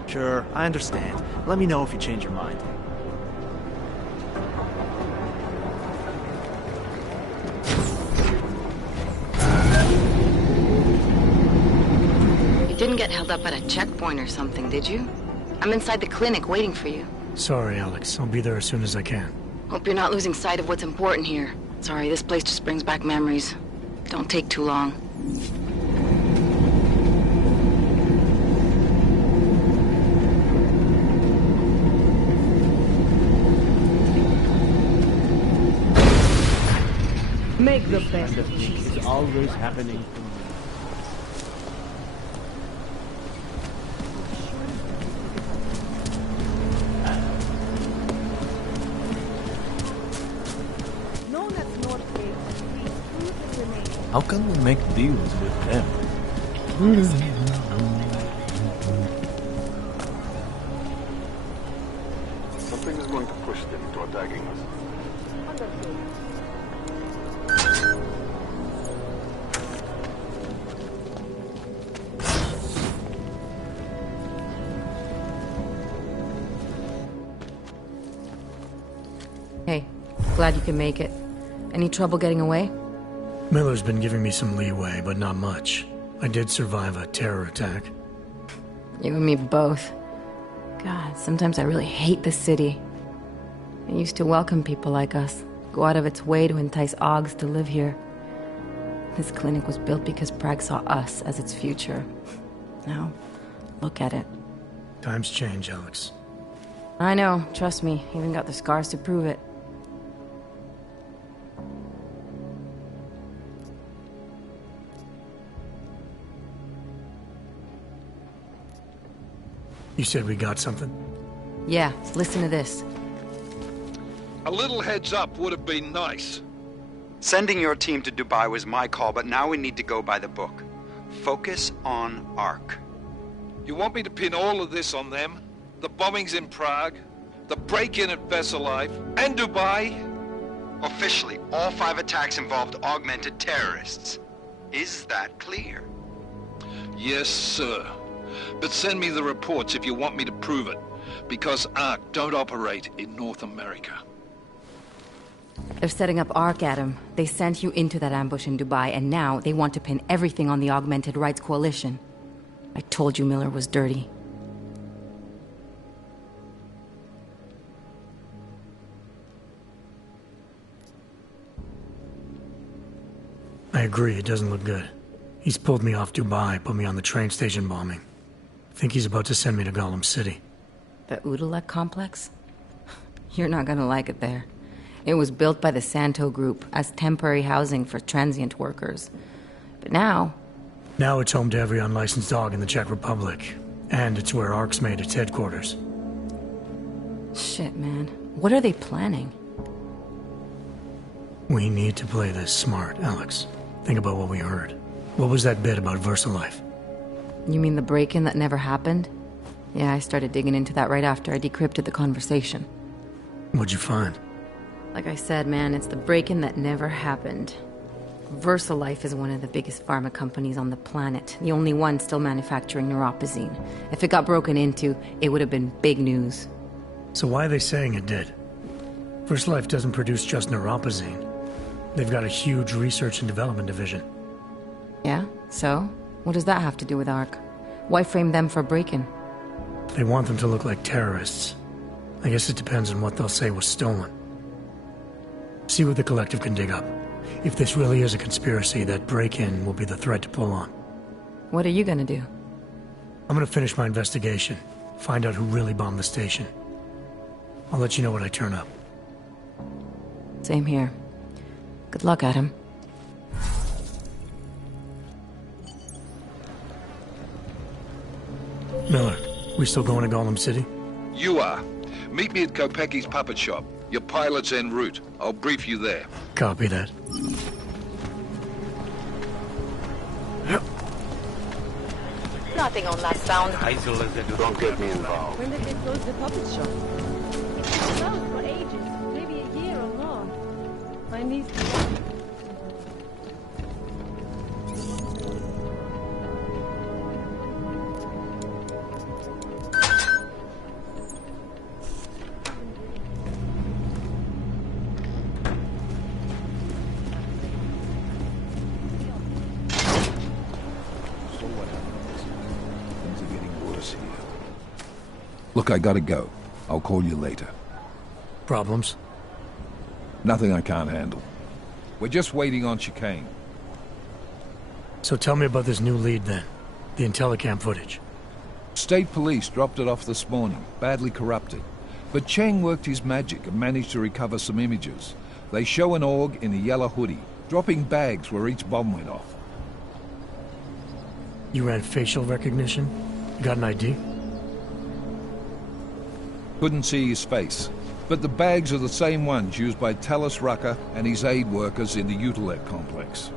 Sure, I understand. Let me know if you change your mind. You didn't get held up at a checkpoint or something, did you? I'm inside the clinic waiting for you. Sorry, Alex. I'll be there as soon as I can. Hope you're not losing sight of what's important here. Sorry, this place just brings back memories. Don't take too long. Make the best of peace. It's always happening. known as North Gate, these foods remain. How can we make deals with them? Something is going to push them into attacking us. Hey, glad you can make it. Any trouble getting away? Miller's been giving me some leeway, but not much. I did survive a terror attack. You and me both. God, sometimes I really hate the city. It used to welcome people like us, go out of its way to entice Augs to live here. This clinic was built because Prague saw us as its future. Now, look at it. Times change, Alex. I know, trust me, even got the scars to prove it. You said we got something? Yeah, listen to this. A little heads up would have been nice. Sending your team to Dubai was my call, but now we need to go by the book. Focus on ARC. You want me to pin all of this on them? The bombings in Prague, the break-in at Veselaiv, and Dubai? Officially, all 5 attacks involved augmented terrorists. Is that clear? Yes, sir. But send me the reports if you want me to prove it, because ARC don't operate in North America. They're setting up ARC, Adam. They sent you into that ambush in Dubai, and now they want to pin everything on the Augmented Rights Coalition. I told you Miller was dirty. I agree, it doesn't look good. He's pulled me off Dubai, put me on the train station bombing. Think he's about to send me to Gollum City. The Udalek complex? You're not gonna like it there. It was built by the Santo Group as temporary housing for transient workers. But now... Now it's home to every unlicensed dog in the Czech Republic. And it's where ARC's made its headquarters. Shit, man. What are they planning? We need to play this smart, Alex. Think about what we heard. What was that bit about VersaLife? You mean the break-in that never happened? Yeah, I started digging into that right after I decrypted the conversation. What'd you find? Like I said, man, it's the break-in that never happened. VersaLife is one of the biggest pharma companies on the planet. The only one still manufacturing neuropozyne. If it got broken into, it would have been big news. So why are they saying it did? VersaLife doesn't produce just neuropozyne. They've got a huge research and development division. Yeah? So? What does that have to do with ARC? Why frame them for break-in? They want them to look like terrorists. I guess it depends on what they'll say was stolen. See what the collective can dig up. If this really is a conspiracy, that break-in will be the thread to pull on. What are you gonna do? I'm gonna finish my investigation. Find out who really bombed the station. I'll let you know when I turn up. Same here. Good luck, Adam. Miller, we still going to Gollum City? You are. Meet me at Kopecki's puppet shop. Your pilot's en route. I'll brief you there. Copy that. Nothing on last sound. Don't get me involved. When did they close the puppet shop? It's been closed for ages. Maybe a year or more. My niece... Look, I gotta go. I'll call you later. Problems? Nothing I can't handle. We're just waiting on chicane. So tell me about this new lead then. The Intellicam footage. State police dropped it off this morning, badly corrupted. But Cheng worked his magic and managed to recover some images. They show an org in a yellow hoodie, dropping bags where each bomb went off. You ran facial recognition? You got an ID? Couldn't see his face. But the bags are the same ones used by Talis Rucker and his aid workers in the Utilec complex.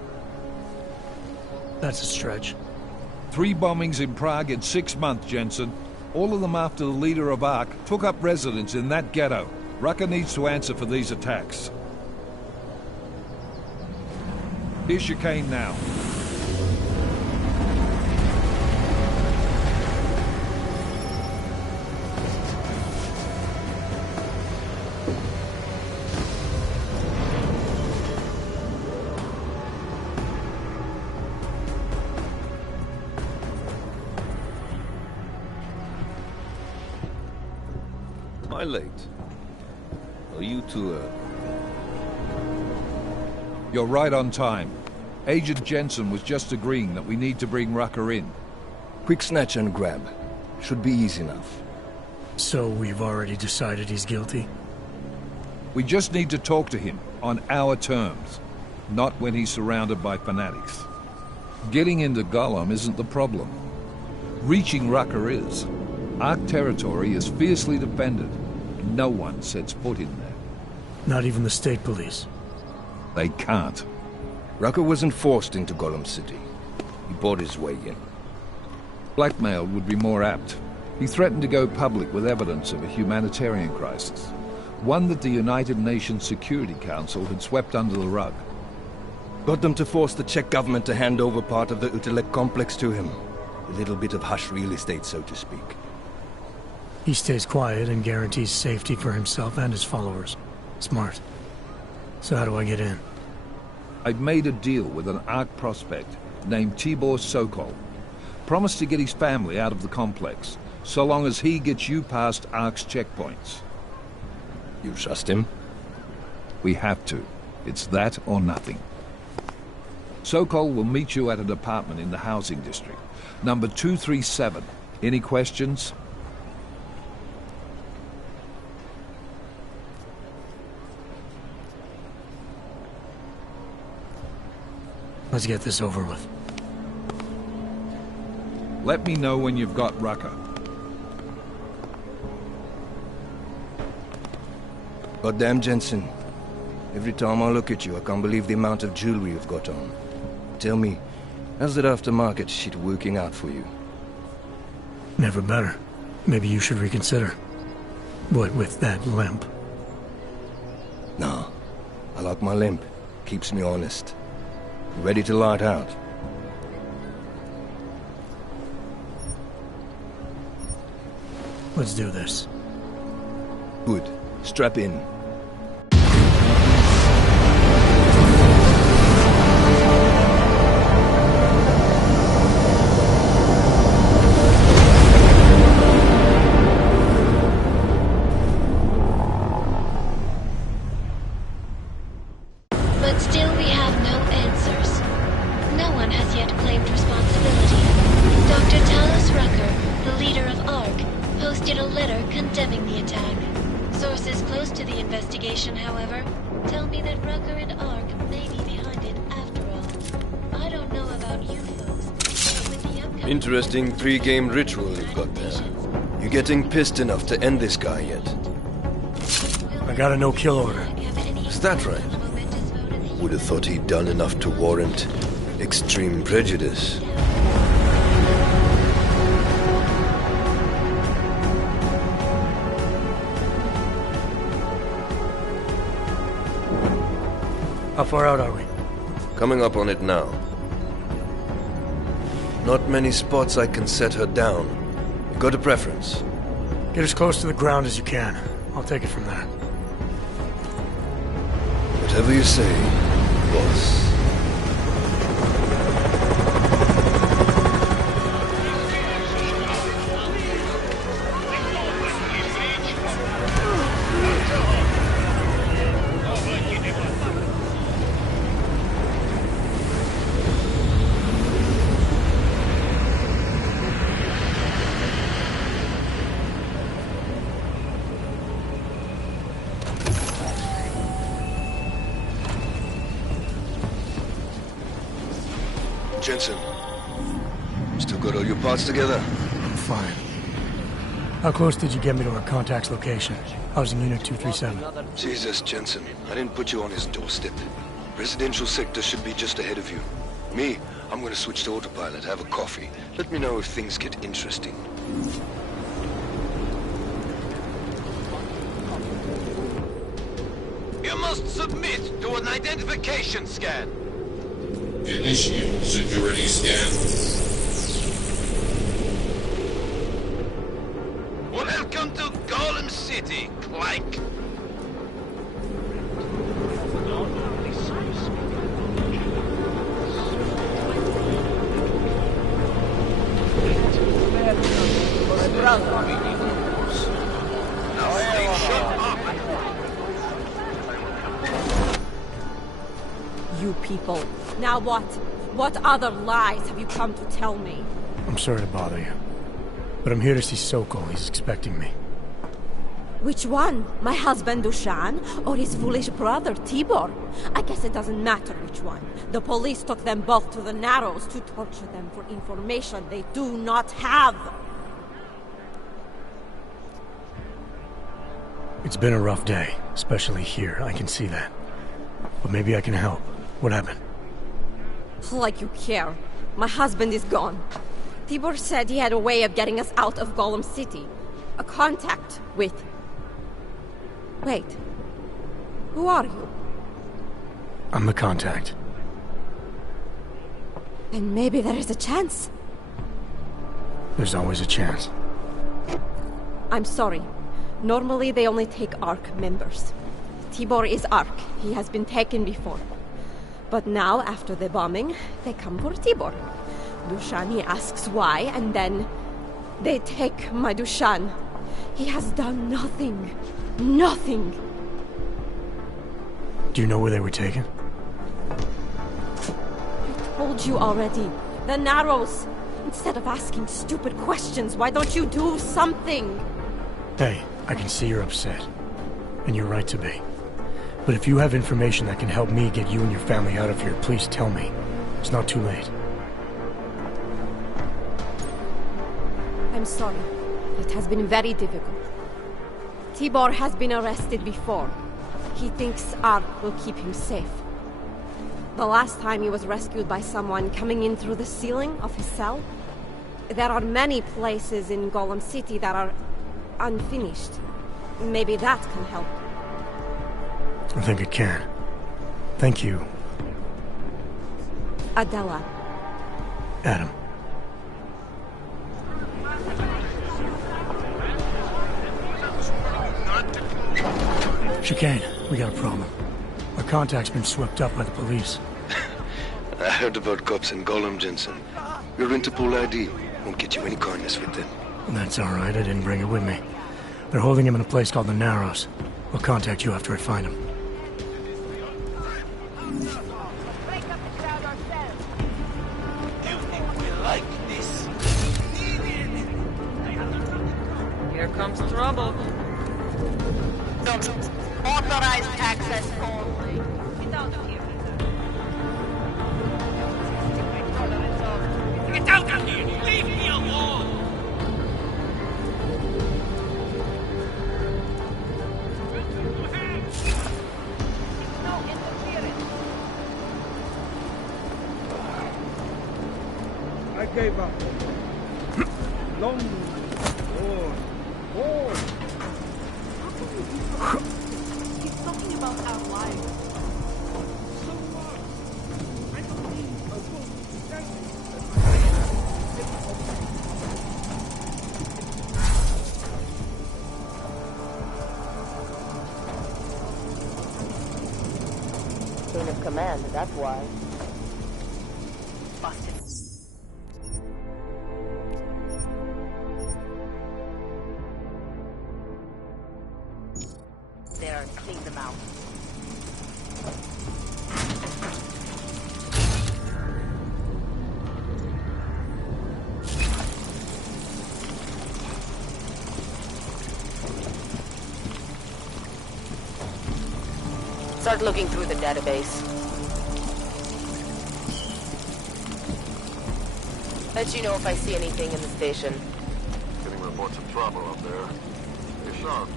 That's a stretch. 3 bombings in Prague in 6 months, Jensen. All of them after the leader of ARC took up residence in that ghetto. Rucker needs to answer for these attacks. Here's your cane now. Am I late? Are you two, You're right on time. Agent Jensen was just agreeing that we need to bring Rucker in. Quick snatch and grab. Should be easy enough. So we've already decided he's guilty? We just need to talk to him on our terms, not when he's surrounded by fanatics. Getting into Gollum isn't the problem. Reaching Rucker is. Ark territory is fiercely defended. No one sets foot in there. Not even the state police? They can't. Rucker wasn't forced into Gollum City. He bought his way in. Blackmail would be more apt. He threatened to go public with evidence of a humanitarian crisis. One that the United Nations Security Council had swept under the rug. Got them to force the Czech government to hand over part of the Utelek complex to him. A little bit of hush real estate, so to speak. He stays quiet and guarantees safety for himself and his followers. Smart. So how do I get in? I've made a deal with an Ark prospect named Tibor Sokol. Promised to get his family out of the complex, so long as he gets you past Ark's checkpoints. You trust him? We have to. It's that or nothing. Sokol will meet you at an apartment in the housing district. Number 237. Any questions? Let's get this over with. Let me know when you've got Rucker. Goddamn, Jensen. Every time I look at you, I can't believe the amount of jewelry you've got on. Tell me, how's that aftermarket shit working out for you? Never better. Maybe you should reconsider. What with that limp? Nah. I like my limp. Keeps me honest. Ready to light out. Let's do this. Good. Strap in. But still we have no answers. No one has yet claimed responsibility. Dr. Talos Rucker, the leader of ARC, posted a letter condemning the attack. Sources close to the investigation, however, tell me that Rucker and ARC may be behind it after all. I don't know about you folks, but with the upcoming... Interesting pre-game ritual you've got there. You getting pissed enough to end this guy yet? I got a no-kill order. Is that right? Would have thought he'd done enough to warrant extreme prejudice. How far out are we? Coming up on it now. Not many spots I can set her down. You got a preference? Get as close to the ground as you can. I'll take it from there. Whatever you say, boss. Jensen, still got all your parts together? I'm fine. How close did you get me to our contact's location? I was in Unit 237. Jesus, Jensen, I didn't put you on his doorstep. Residential sector should be just ahead of you. Me, I'm gonna switch to autopilot, have a coffee. Let me know if things get interesting. must submit to an identification scan. Initiate security scan. Welcome to Golem City, Clank. You people. Now what? What other lies have you come to tell me? I'm sorry to bother you, but I'm here to see Sokol. He's expecting me. Which one? My husband Dushan or his foolish brother Tibor? I guess it doesn't matter which one. The police took them both to the Narrows to torture them for information they do not have. It's been a rough day, especially here. I can see that. But maybe I can help. What happened? Like you care. My husband is gone. Tibor said he had a way of getting us out of Golem City. A contact with... Wait. Who are you? I'm the contact. Then maybe there is a chance. There's always a chance. I'm sorry. Normally they only take ARC members. Tibor is ARC. He has been taken before. But now, after the bombing, they come for Tibor. Dushani asks why, and then they take my Dushan. He has done nothing. Nothing. Do you know where they were taken? I told you already. The Narrows. Instead of asking stupid questions, why don't you do something? Hey, I can see you're upset. And you're right to be. But if you have information that can help me get you and your family out of here, please tell me. It's not too late. I'm sorry. It has been very difficult. Tibor has been arrested before. He thinks ARC will keep him safe. The last time he was rescued by someone coming in through the ceiling of his cell. There are many places in Golem City that are unfinished. Maybe that can help. I think it can. Thank you. Adela. Adam. Chicane, we got a problem. Our contact's been swept up by the police. I heard about cops in Golem, Jensen. Your Interpol ID won't get you any kindness with them. That's all right, I didn't bring it with me. They're holding him in a place called the Narrows. I'll contact you after I find him. Here comes trouble. Authorized access only. Get out of here. Get out of here! Leave me alone! No interference. I gave up. Long. More. He's talking about our lives. So far, I don't need a book. Chain of command, that's why. Busted. There, and clean them out. Start looking through the database. Let you know if I see anything in the station. Getting reports of trouble up there. Be sharp.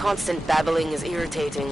constant babbling is irritating.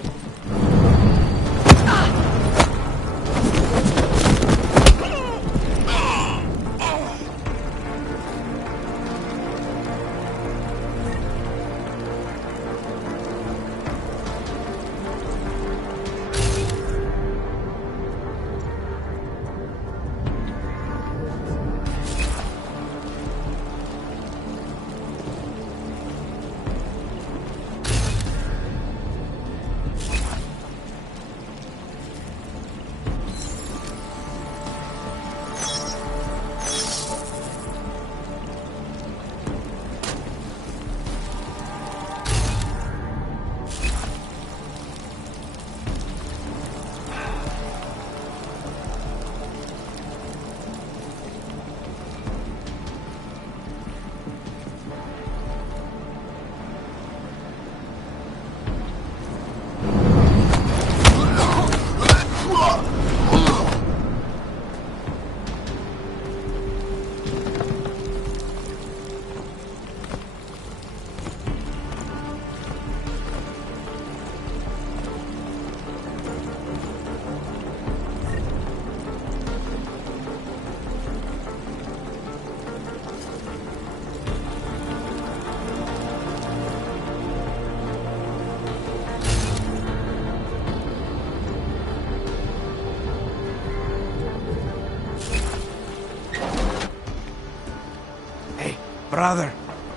Brother,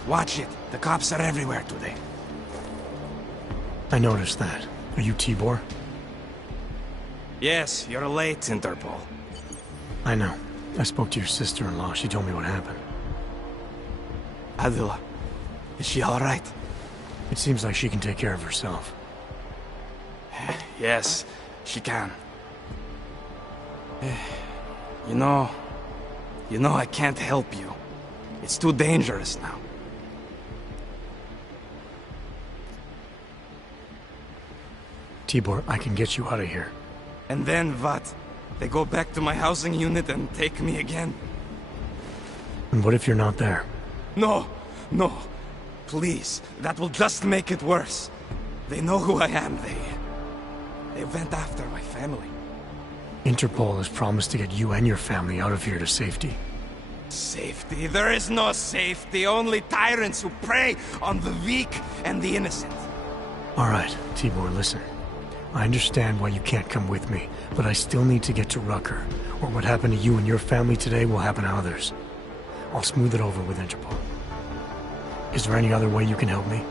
watch it. The cops are everywhere today. I noticed that. Are you Tibor? Yes, you're late, Interpol. I know. I spoke to your sister-in-law. She told me what happened. Adila, is she alright? It seems like she can take care of herself. Yes, she can. You know, I can't help you. It's too dangerous now. Tibor, I can get you out of here. And then what? They go back to my housing unit and take me again? And what if you're not there? No, no. Please, that will just make it worse. They know who I am. They went after my family. Interpol has promised to get you and your family out of here to safety. Safety? There is no safety. Only tyrants who prey on the weak and the innocent. All right, Tibor, listen. I understand why you can't come with me, but I still need to get to Rucker, or what happened to you and your family today will happen to others. I'll smooth it over with Interpol. Is there any other way you can help me?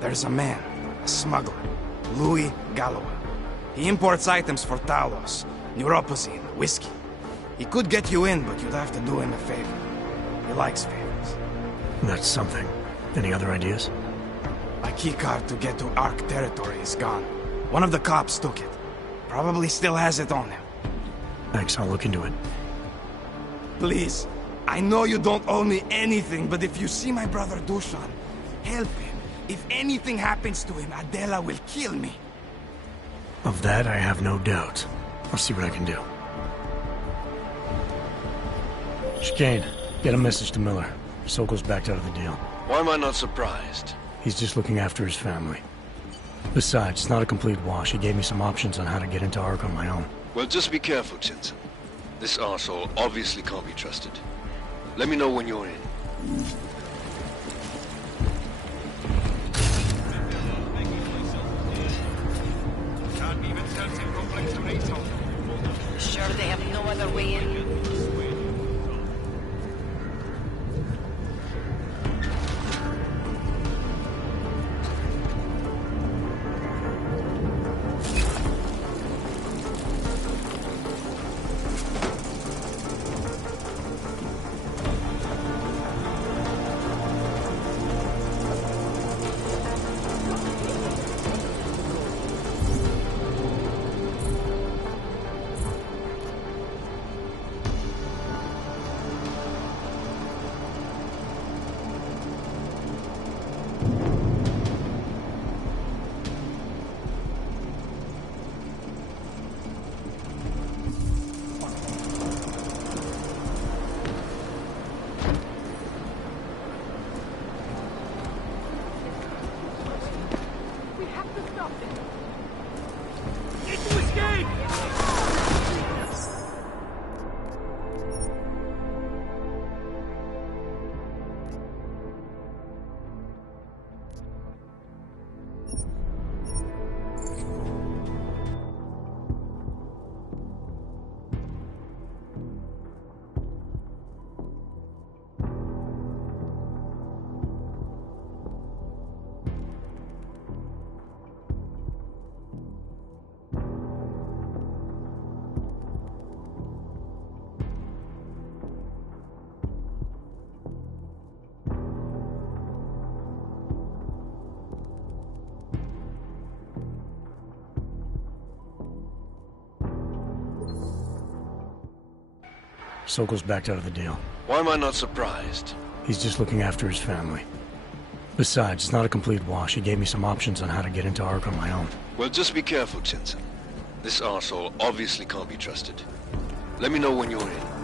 There's a man, a smuggler, Louis Galloway. He imports items for Talos, neuropozyne, whiskey. He could get you in, but you'd have to do him a favor. He likes favors. That's something. Any other ideas? My keycard to get to Ark territory is gone. One of the cops took it. Probably still has it on him. Thanks, I'll look into it. Please, I know you don't owe me anything, but if you see my brother Dushan, help him. If anything happens to him, Adela will kill me. Of that, I have no doubt. I'll see what I can do. Chicane, get a message to Miller. Sokol's backed out of the deal. Why am I not surprised? He's just looking after his family. Besides, it's not a complete wash. He gave me some options on how to get into Ark on my own. Well, just be careful, Jensen. This arsehole obviously can't be trusted. Let me know when you're in. Sure they have no other way in? Sokol's backed out of the deal. Why am I not surprised? He's just looking after his family. Besides, it's not a complete wash. He gave me some options on how to get into Ark on my own. Well, just be careful, Jensen. This arsehole obviously can't be trusted. Let me know when you're in.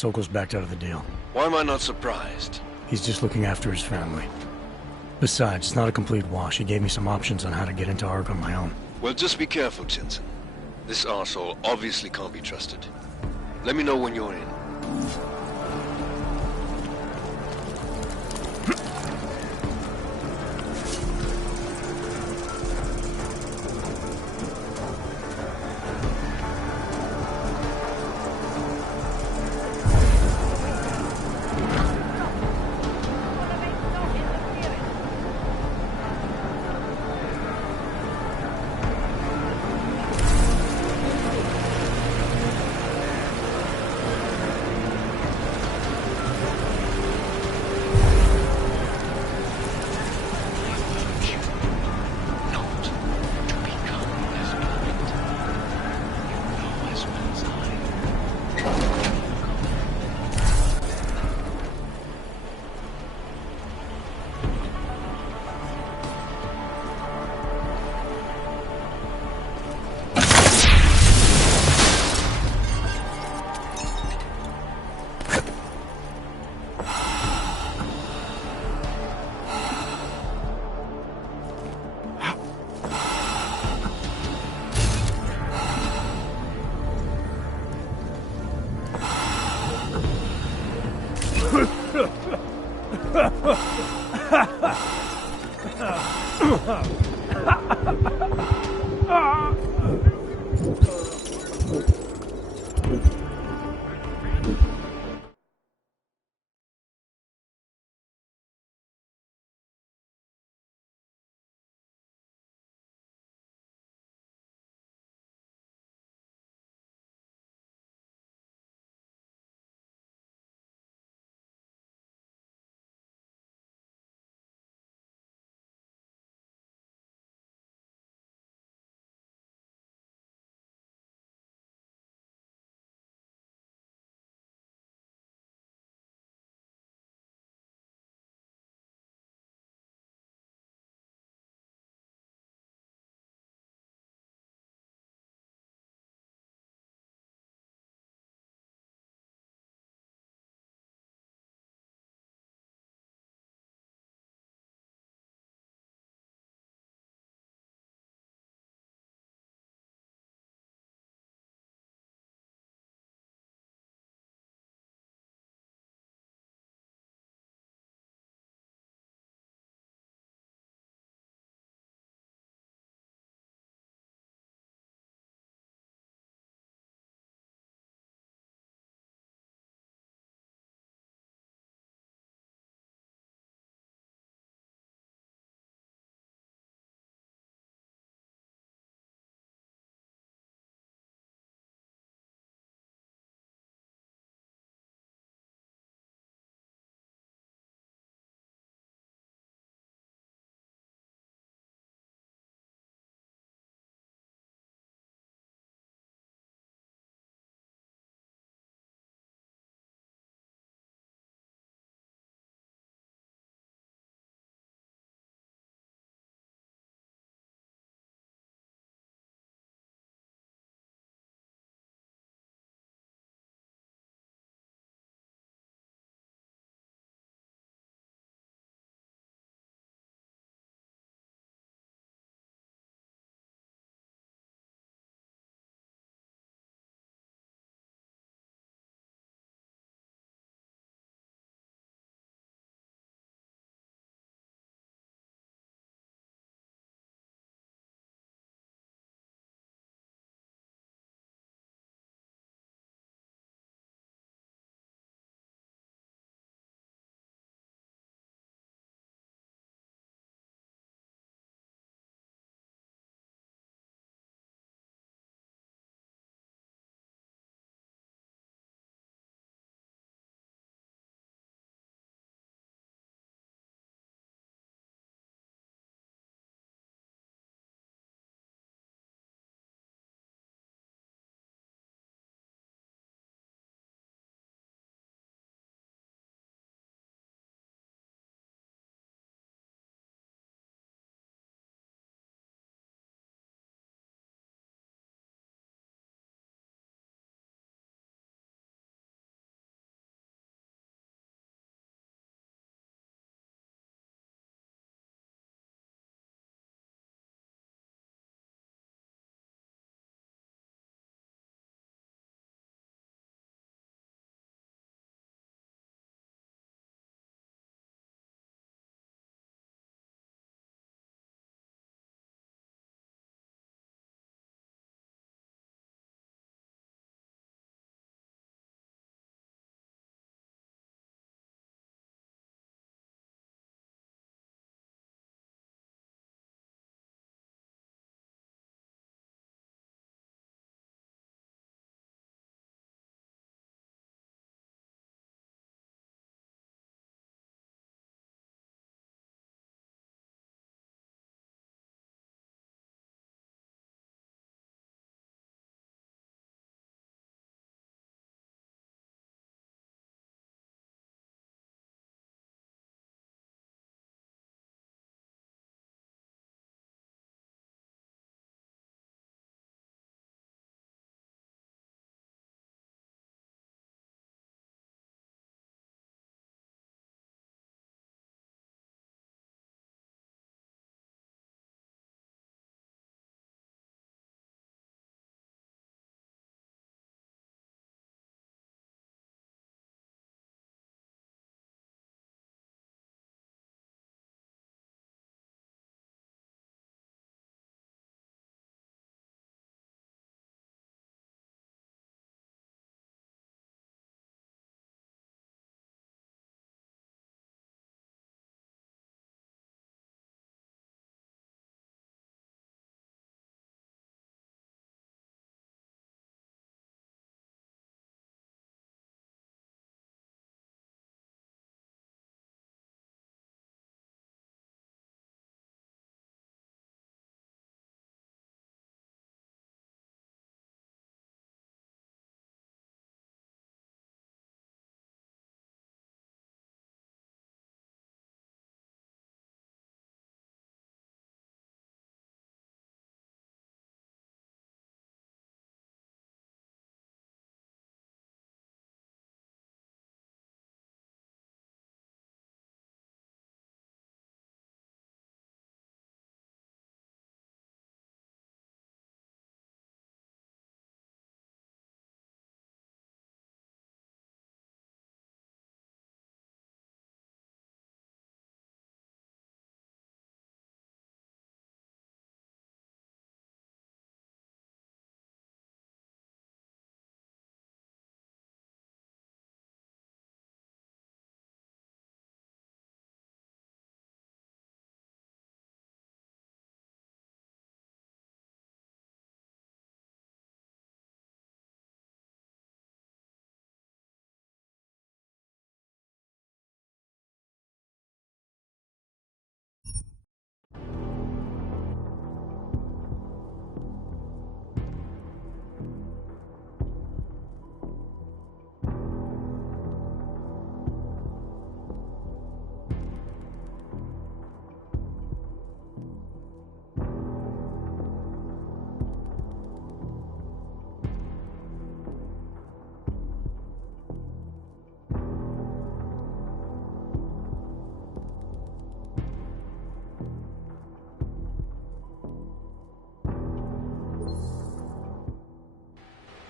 Sokol's backed out of the deal. Why am I not surprised? He's just looking after his family. Besides, it's not a complete wash. He gave me some options on how to get into Ark on my own. Well, just be careful, Jensen. This arsehole obviously can't be trusted. Let me know when you're in.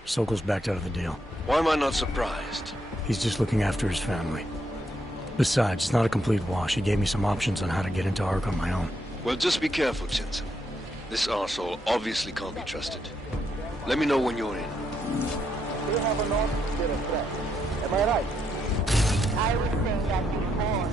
Sokol's backed out of the deal. Why am I not surprised? He's just looking after his family. Besides, it's not a complete wash. He gave me some options on how to get into Ark on my own. Well, just be careful, Jensen. This arsehole obviously can't be trusted. Let me know when you're in. You have a north threat. Am I right? I was saying that before.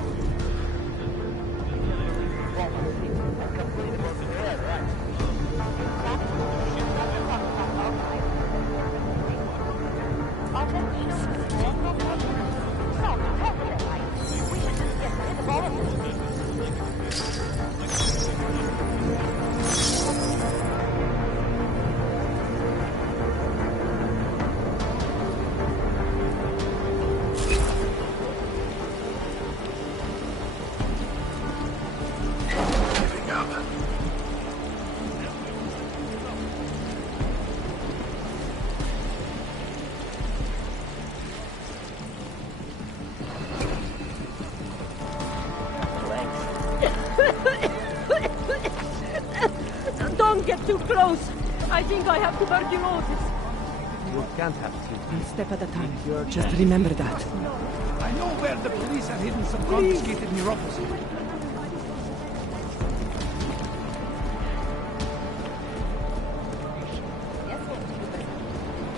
Don't get too close. I think I have tuberculosis. You can't have to. One step at a time. Just remember that. I know where the police have hidden some confiscated neuropathy.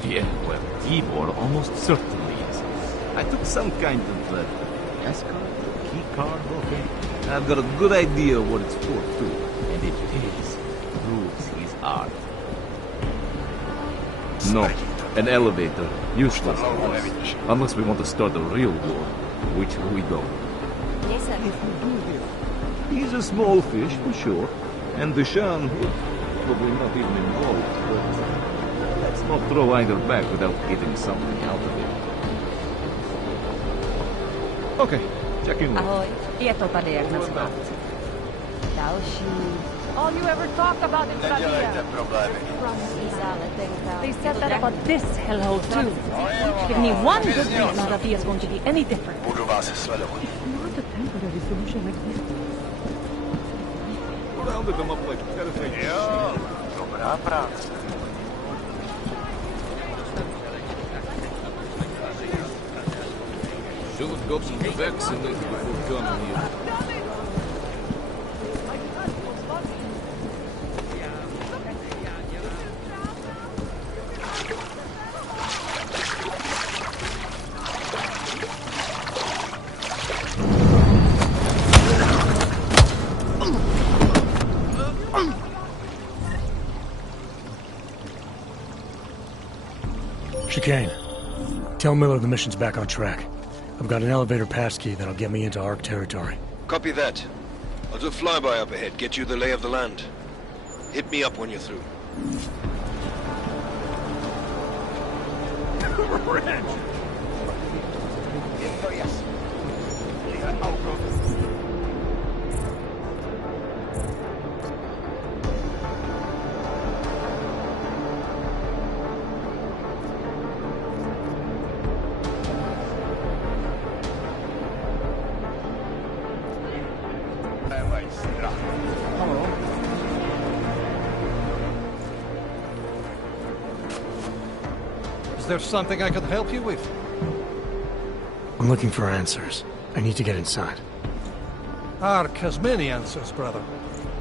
Yeah, well, Tibor almost certainly is. I took some kind of escort, key card, okay. I've got a good idea what it's for, too. And it proves his art. No, an elevator. Useless. Unless we want to start a real war, which we don't. Yes, sir. He's a small fish, for sure. And Deshaun would probably not even involved, but let's not throw either back without getting something out of it. Okay, check in. Ahoy. Ito pala na spot. All you ever talk about in Korea. They said that about this hellhole too. Give me one good reason Arabia is going to be any different. It's not a temporary solution like this. Rounded them up like perfect. Should have got some vaccinated before coming here. Chicane, tell Miller the mission's back on track. I've got an elevator passkey that'll get me into Ark territory. Copy that. I'll do a flyby up ahead, get you the lay of the land. Hit me up when you're through. Is there something I could help you with? I'm looking for answers. I need to get inside. Ark has many answers, brother.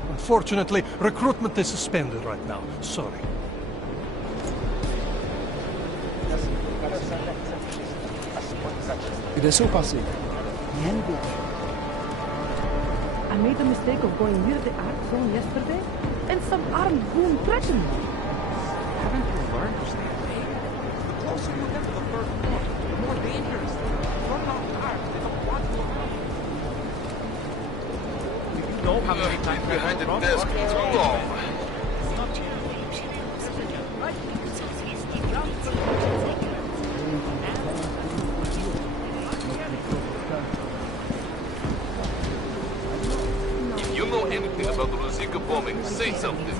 Unfortunately, recruitment is suspended right now. Sorry. I made the mistake of going near the Ark zone yesterday, and some armed goon threatened me. Haven't you learned to stay away? The closer you get to the first point, the more dangerous. Run off Ark, they don't want you around. Do you know how many times behind the desk too long. If you know anything about the Rosika bombing, say something.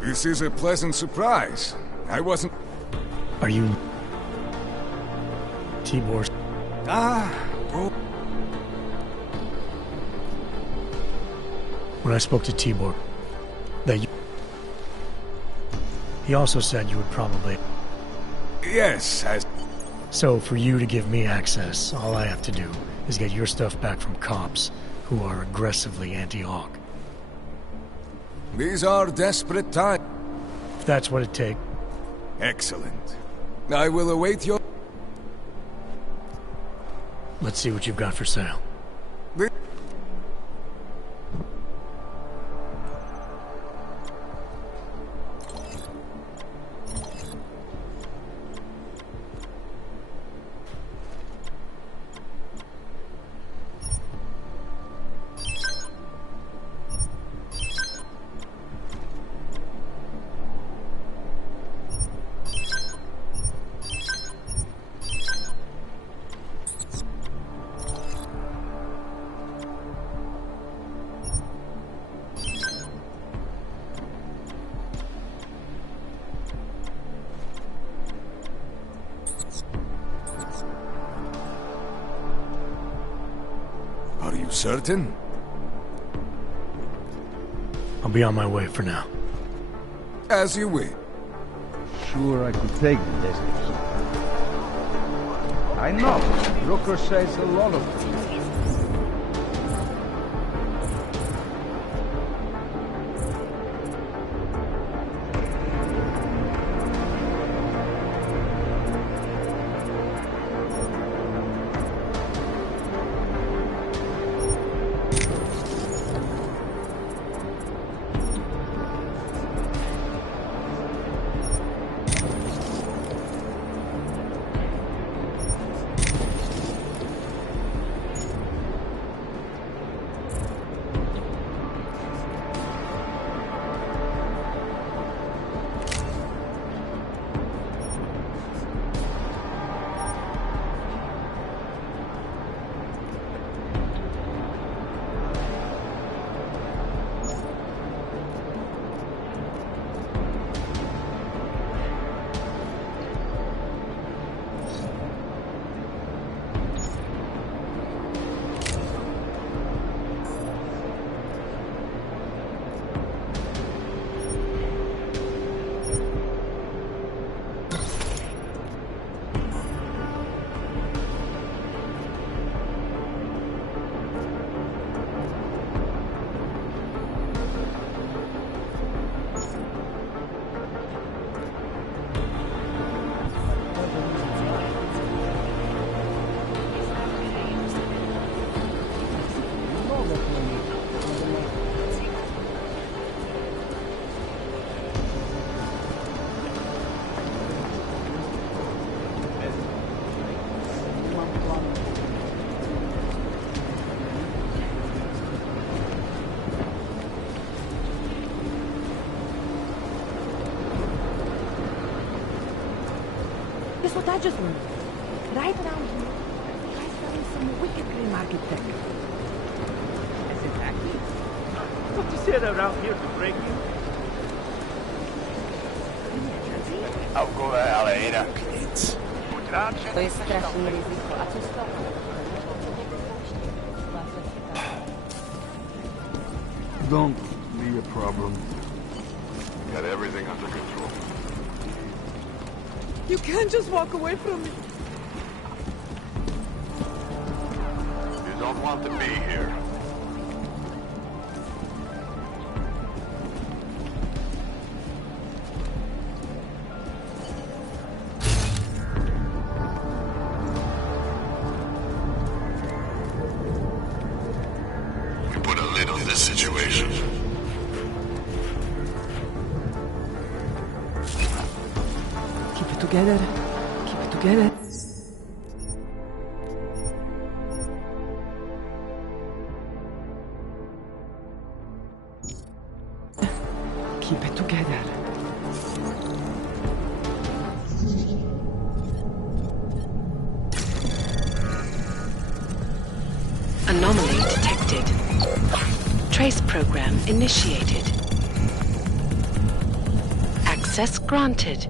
This is a pleasant surprise. I wasn't... Are you... Tibor? Ah, When I spoke to Tibor, he also said you would probably... Yes, So for you to give me access, all I have to do is get your stuff back from cops who are aggressively anti-Hawk. These are desperate times. If that's what it takes. Excellent. I will await your... Let's see what you've got for sale. Are you certain? I'll be on my way for now. As you wish. Sure I could take the desert. I know. Rooker says a lot of things. Guess what I just learned? Right around here, guys selling some wicked grey market tech. Is it active? What you said around here to break you? I'll go to Alena. To jest strasznie ryzyko. A co z tobą? Don't be a problem. Got everything under control. You can't just walk away from me. You don't want to be here. You put a lid on this situation. Keep it together. Keep it together. Keep it together. Anomaly detected. Trace program initiated. Access granted.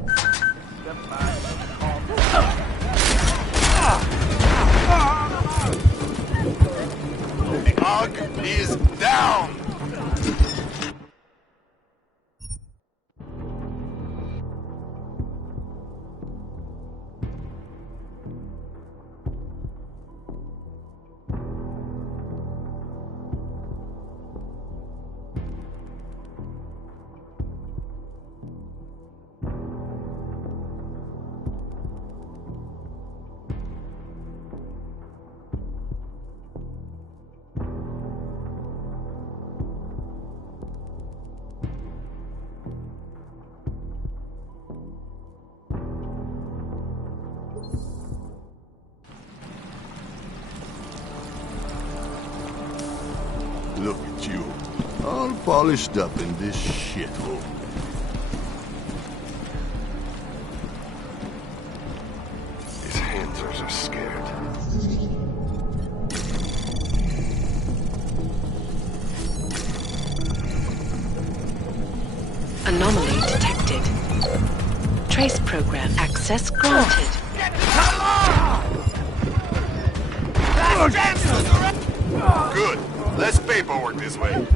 Look at you, all polished up in this shithole. These Hansers are scared. Anomaly detected. Trace program access granted. Good. Less paperwork this way.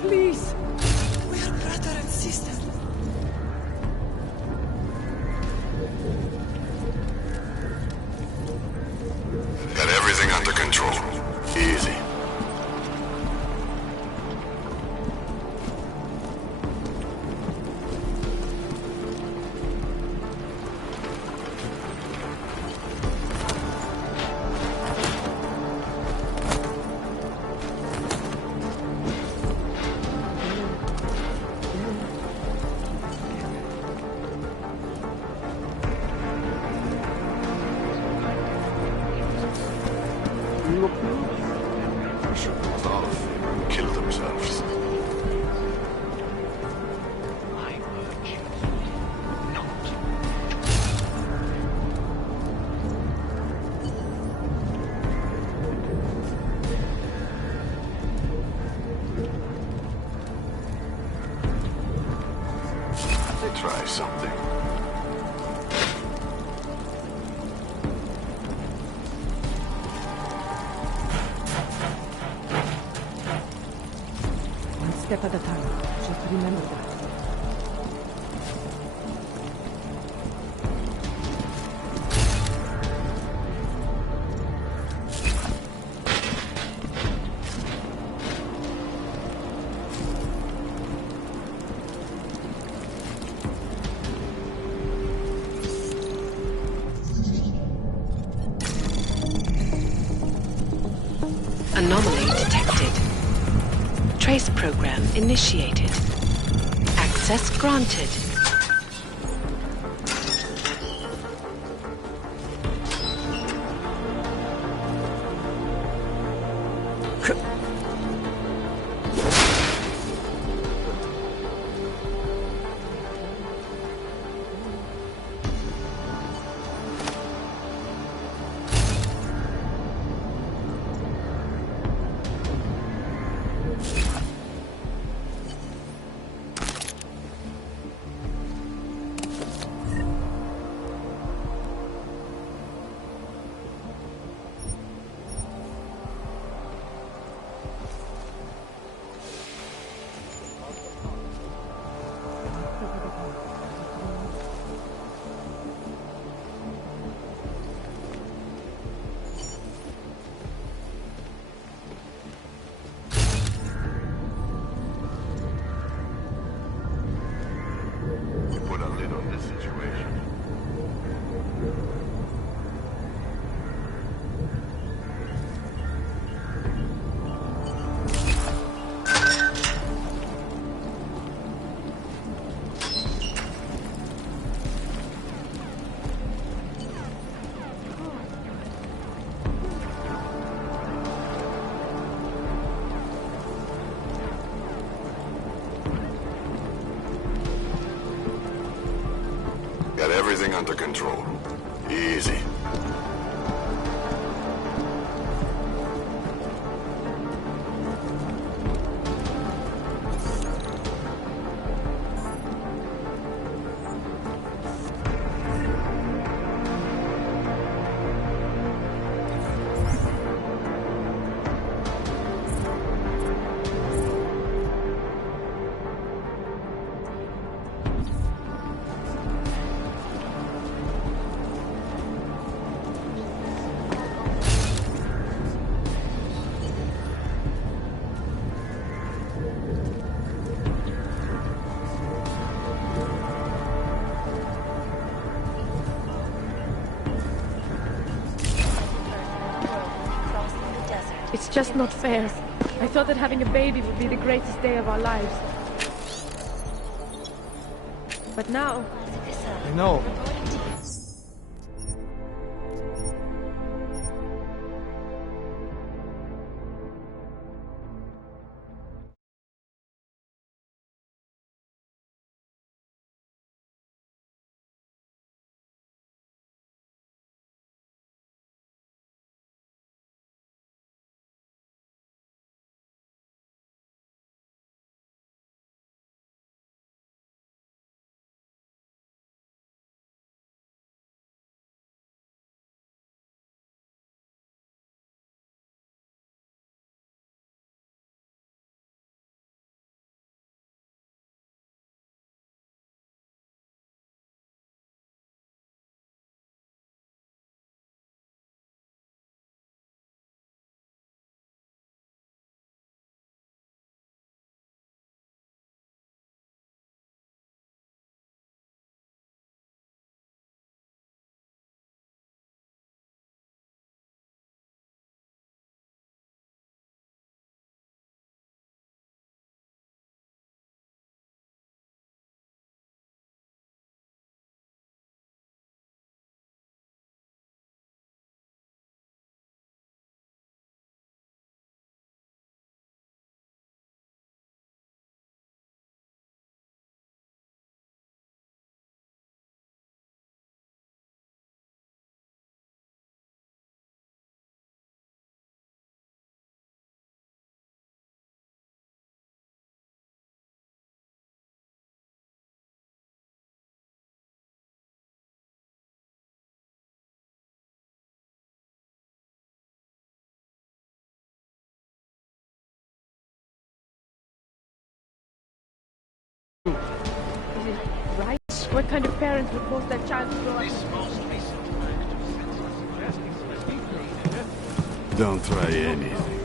Please. We are brother and sister. Got everything under control. Easy. Kill themselves. I urge you not. They try something. Step at a time. Just remember that. Anomaly detected. Trace program initiated. Access granted. Put a lid on this situation. Got everything under control. Easy. It's just not fair. I thought that having a baby would be the greatest day of our lives. But now... I know. Is it right? What kind of parents would force their child to grow up? Don't try anything.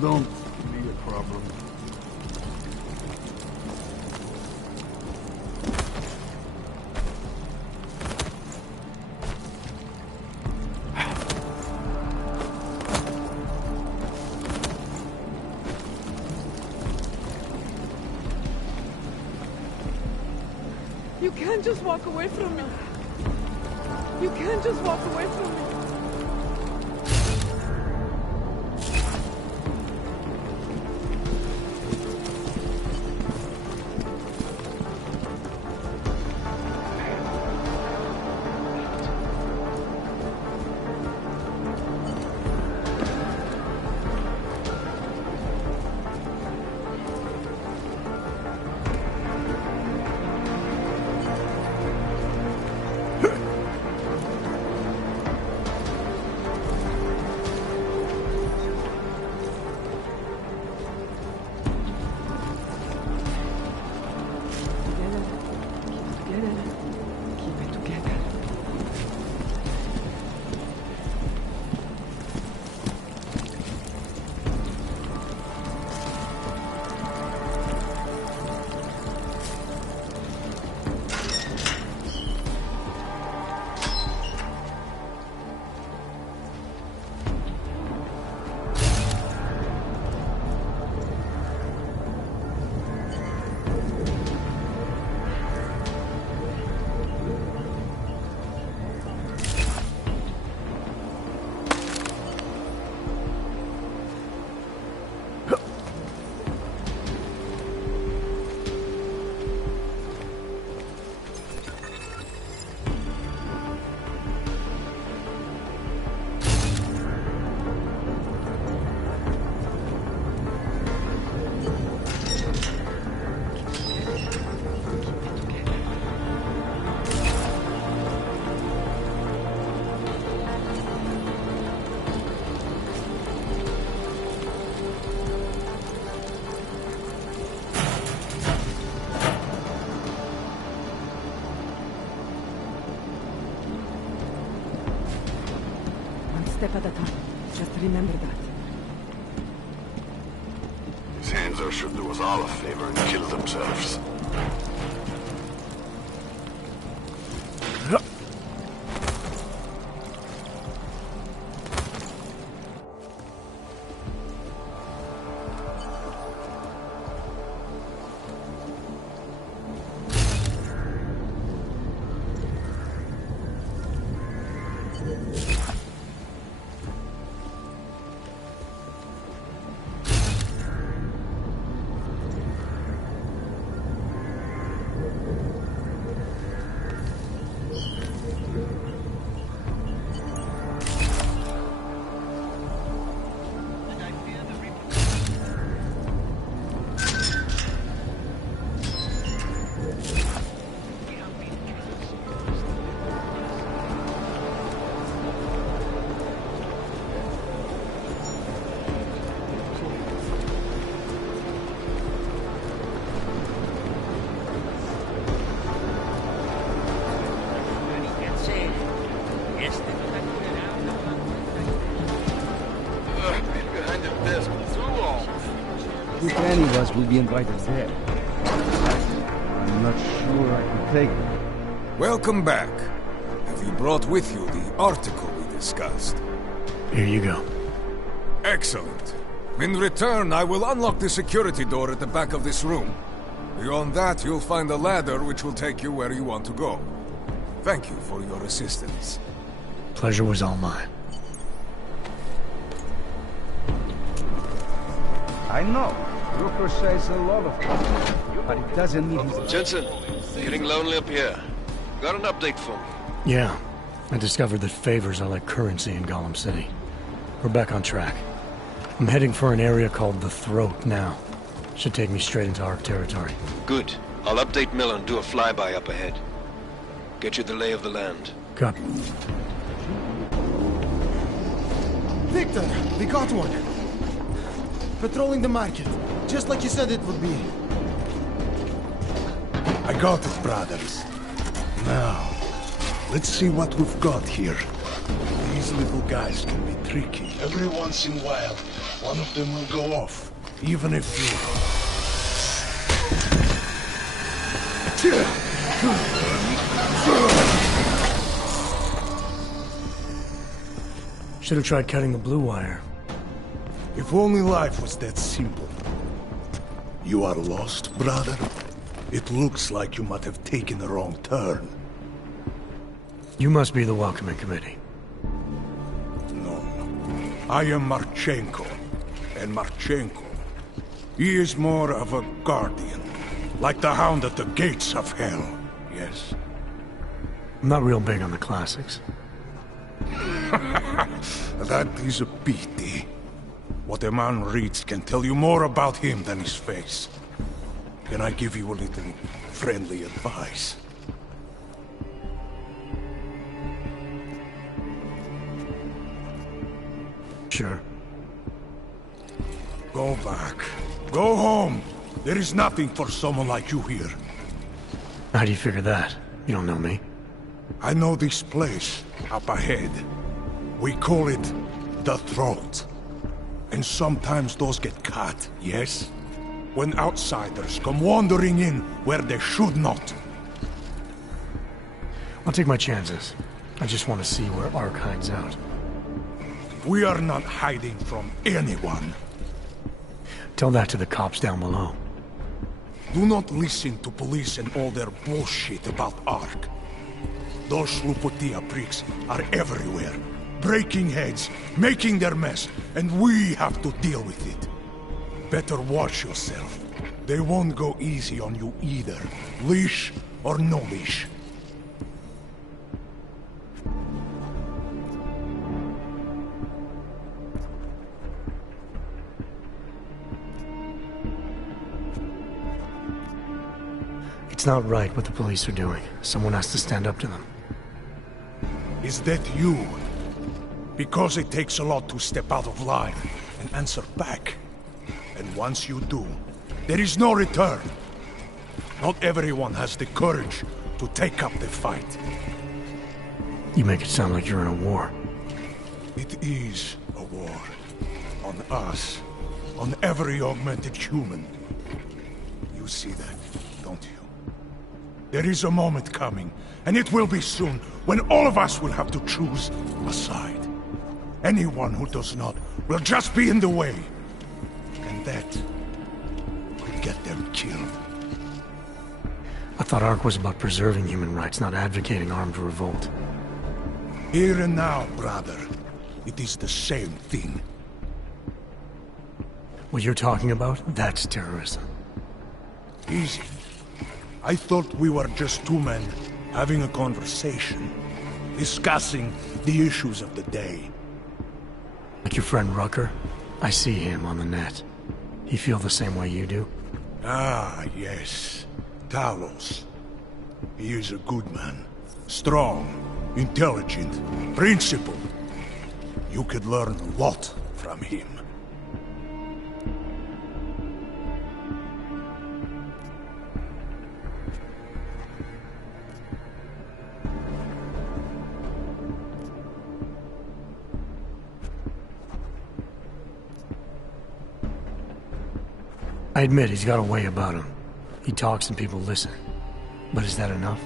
Don't give me a problem. You can't just walk away from me. You can't just walk away from me. Step at a time. Just remember that. These Hands should do us all a favor and kill themselves. If any of us will be invited there. I'm not sure I can take it. Welcome back. Have you brought with you the article we discussed? Here you go. Excellent. In return, I will unlock the security door at the back of this room. Beyond that, you'll find a ladder which will take you where you want to go. Thank you for your assistance. Pleasure was all mine. I know. Rooker says a lot of things, but it doesn't mean he's... Jensen, getting lonely up here. Got an update for me? Yeah. I discovered that favors are like currency in Golem City. We're back on track. I'm heading for an area called the Throat now. Should take me straight into Ark territory. Good. I'll update Miller and do a flyby up ahead. Get you the lay of the land. Copy. Victor, we got one. Patrolling the market, just like you said it would be. I got it, brothers. Now, let's see what we've got here. These These little guys can be tricky. Every once in a while, one of them will go off, even if you... Should have tried cutting the blue wire. If only life was that simple. You are lost, brother? It looks like you might have taken the wrong turn. You must be the welcoming committee. No. I am Marchenko. And Marchenko, he is more of a guardian. Like the hound at the gates of hell, yes? I'm not real big on the classics. That is a pity. What a man reads can tell you more about him than his face. Can I give you a little friendly advice? Sure. Go back. Go home. There is nothing for someone like you here. How do you figure that? You don't know me. I know this place, up ahead. We call it the Throat. And sometimes those get cut, yes? When outsiders come wandering in where they should not. I'll take my chances. I just want to see where Ark hides out. We are not hiding from anyone. Tell that to the cops down below. Do not listen to police and all their bullshit about Ark. Those Slupotia pricks are everywhere. Breaking heads, making their mess, and we have to deal with it. Better watch yourself. They won't go easy on you either. Leash or no leash. It's not right what the police are doing. Someone has to stand up to them. Is that you? Because it takes a lot to step out of line and answer back. And once you do, there is no return. Not everyone has the courage to take up the fight. You make it sound like you're in a war. It is a war. On us. On every augmented human. You see that, don't you? There is a moment coming, and it will be soon, when all of us will have to choose a side. Anyone who does not will just be in the way. And that could get them killed. I thought Ark was about preserving human rights, not advocating armed revolt. Here and now, brother. It is the same thing. What you're talking about, that's terrorism. Easy. I thought we were just two men having a conversation, discussing the issues of the day. Like your friend Rucker? I see him on the net. He feel the same way you do? Ah, yes. Talos. He is a good man. Strong, intelligent, principled. You could learn a lot from him. I admit he's got a way about him. He talks and people listen. But is that enough?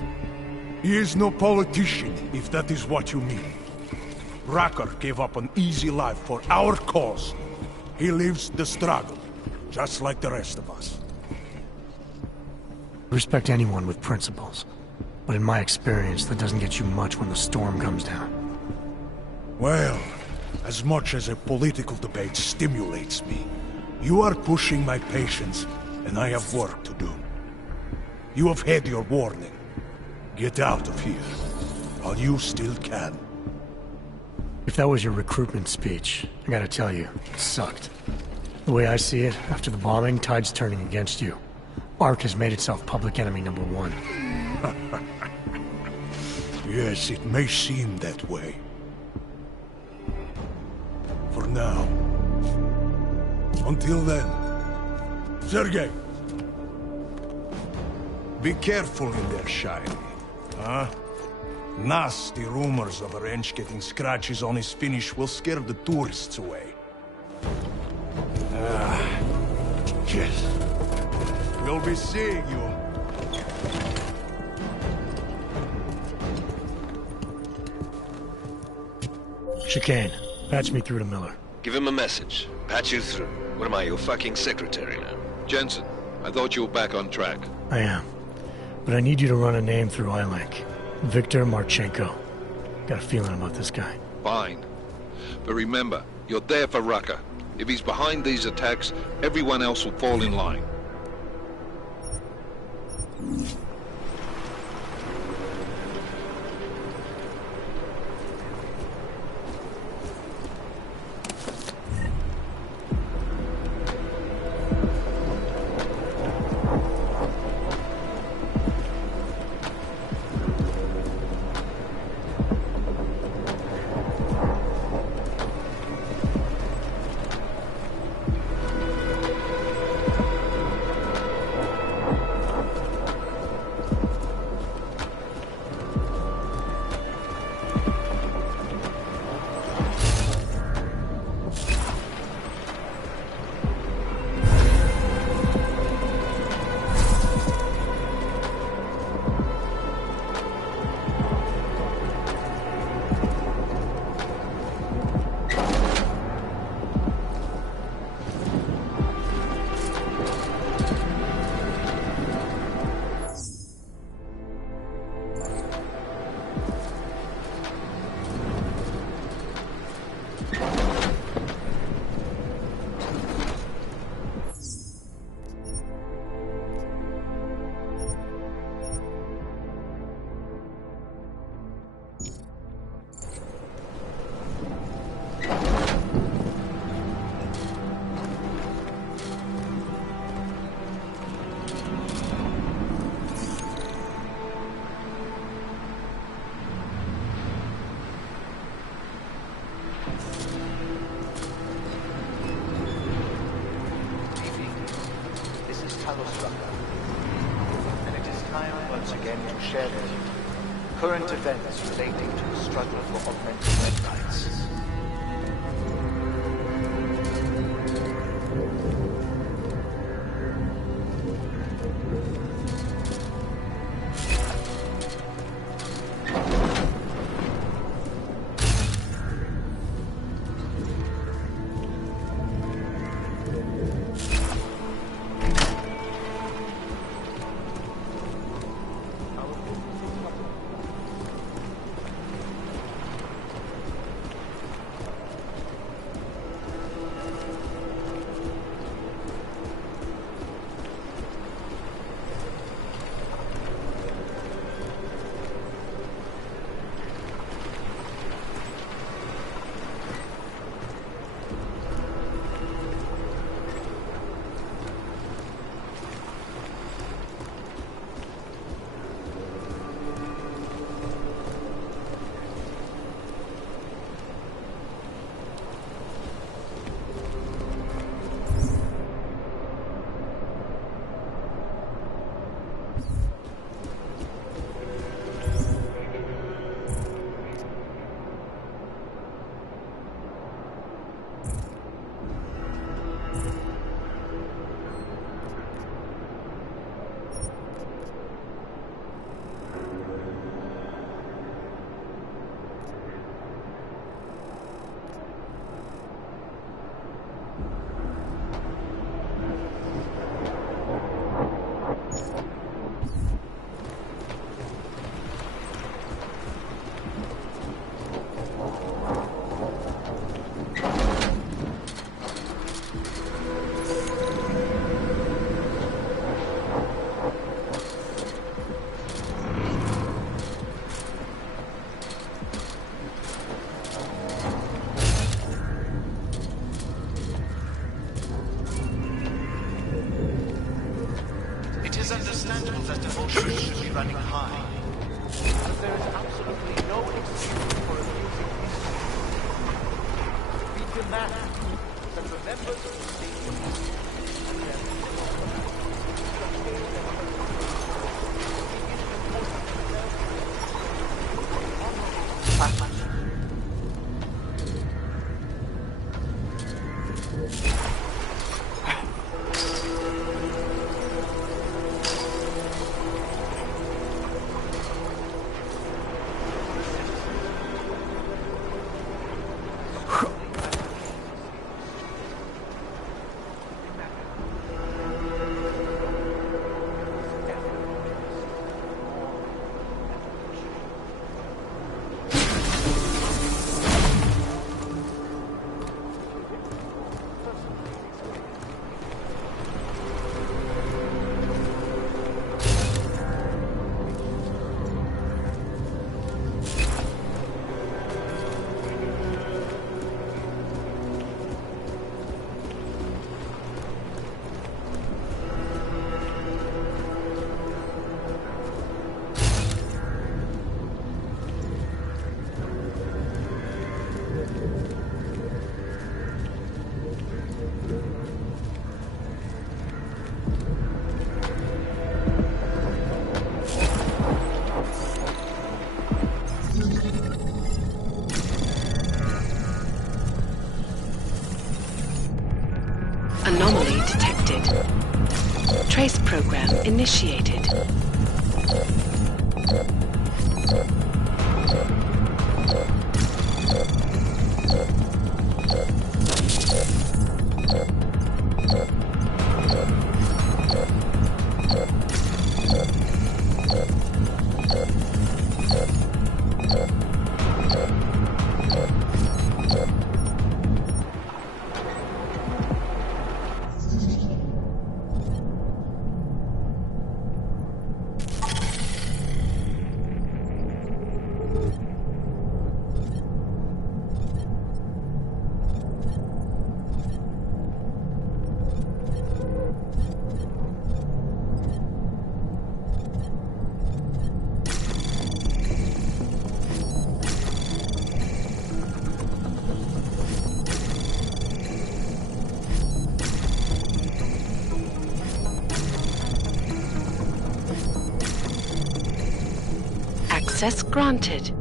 He is no politician, if that is what you mean. Rucker gave up an easy life for our cause. He lives the struggle, just like the rest of us. I respect anyone with principles. But in my experience, that doesn't get you much when the storm comes down. Well, as much as a political debate stimulates me, you are pushing my patience, and I have work to do. You have had your warning. Get out of here, while you still can. If that was your recruitment speech, I gotta tell you, it sucked. The way I see it, after the bombing, tide's turning against you. Ark has made itself public enemy #1. Yes, it may seem that way. For now. Until then. Sergei! Be careful in there, Shiny. Huh? Nasty rumors of a wrench getting scratches on his finish will scare the tourists away. Yes. We'll be seeing you. Chicane, patch me through to Miller. Give him a message. Patch you through. What am I, your fucking secretary now? Jensen, I thought you were back on track. I am. But I need you to run a name through iLink. Viktor Marchenko. Got a feeling about this guy. Fine. But remember, you're there for Rucker. If he's behind these attacks, everyone else will fall in line. Share with you current events relating to the struggle for augmented red rights. understandable that devotion should be running high. But there is absolutely no excuse for abusing history. We demand that the members of the state and their Anomaly detected. Trace program initiated. Access granted.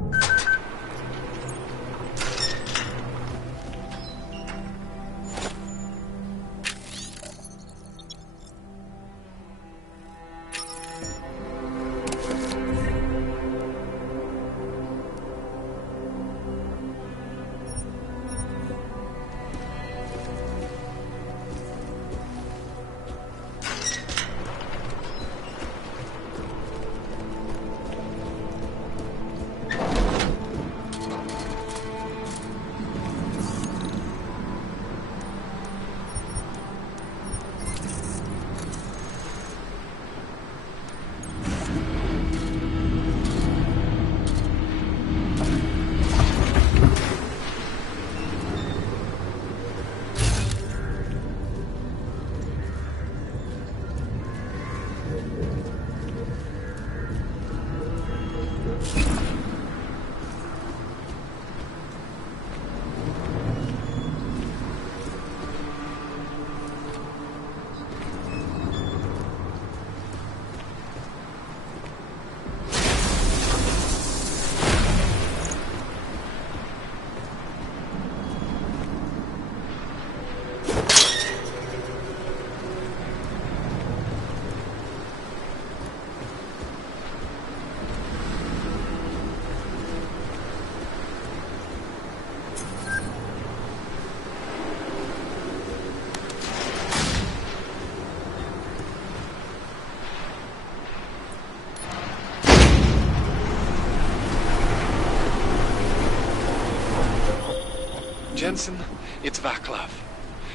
Jensen, it's Vaclav.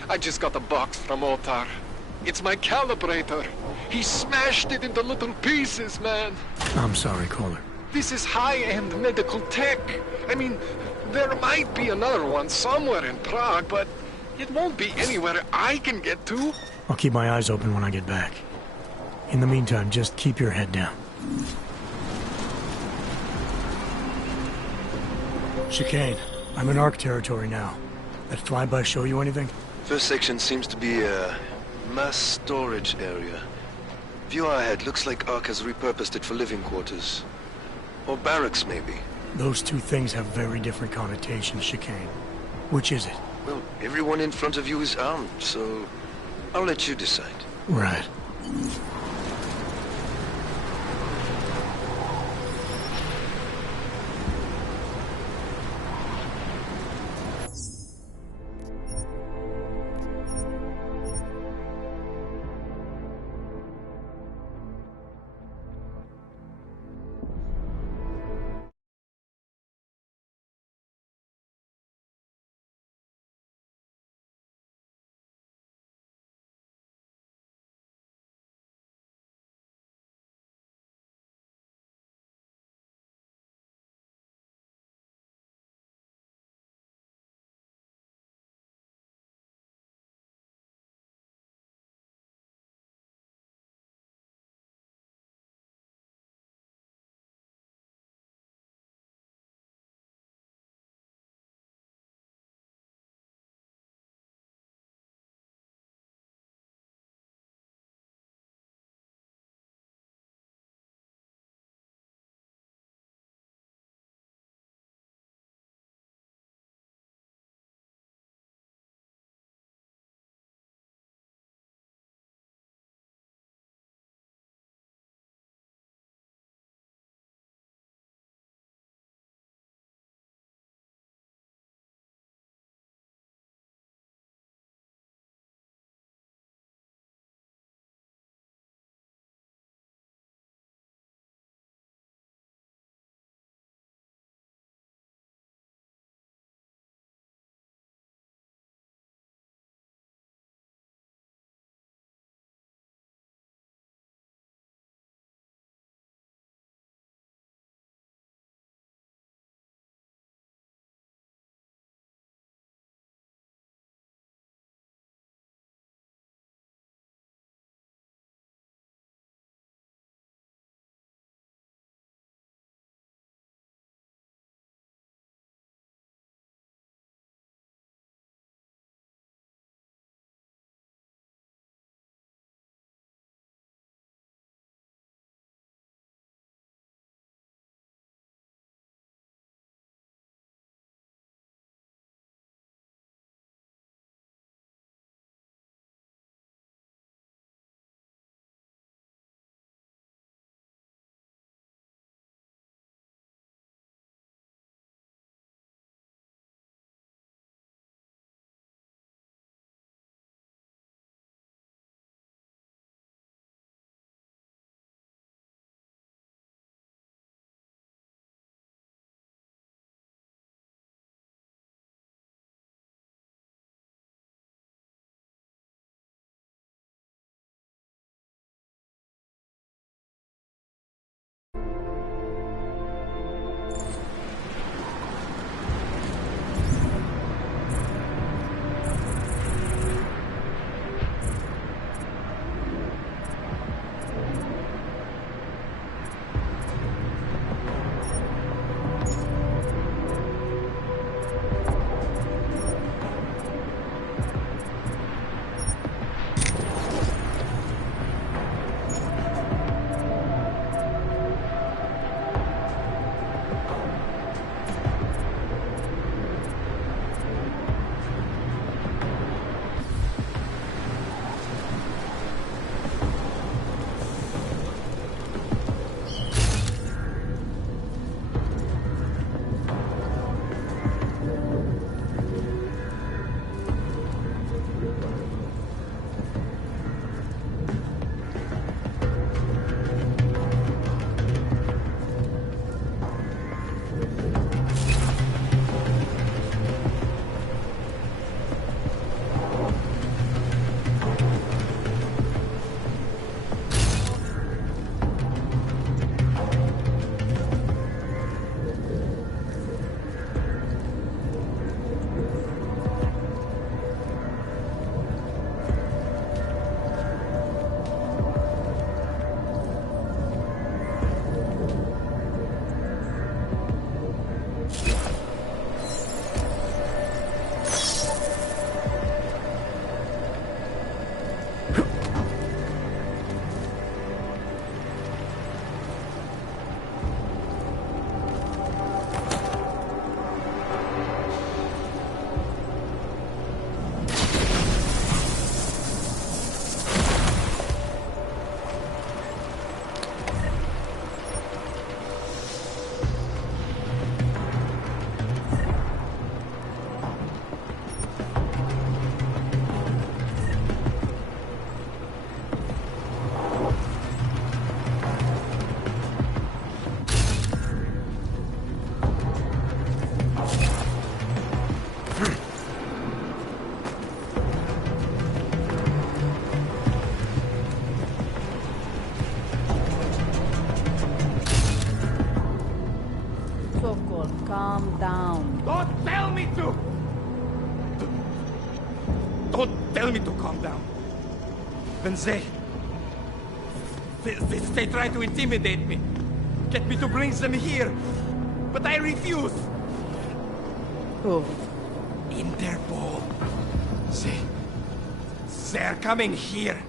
I just got a box from Otar. It's my calibrator. He smashed it into little pieces, man. I'm sorry, caller. This is high-end medical tech. I mean, there might be another one somewhere in Prague, but it won't be anywhere I can get to. I'll keep my eyes open when I get back. In the meantime, just keep your head down. Chicane, I'm in ARC territory now. That flyby show you anything? First section seems to be a mass storage area. View ahead. Looks like ARC has repurposed it for living quarters. Or barracks, maybe. Those two things have very different connotations, Chicane. Which is it? Well, everyone in front of you is armed, so I'll let you decide. Right. Don't tell me to calm down. When they try to intimidate me, get me to bring them here, but I refuse. Who? Interpol. They're coming here.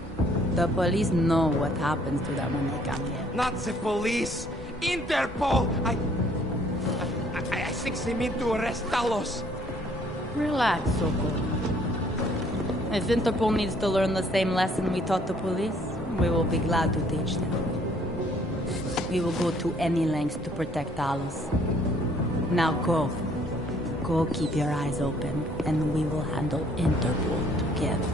The police know what happens to them when they come here. Not the police. Interpol. I think they mean to arrest Talos. Relax, Soko. If Interpol needs to learn the same lesson we taught the police, we will be glad to teach them. We will go to any lengths to protect Talos. Now go. Go keep your eyes open, and we will handle Interpol together.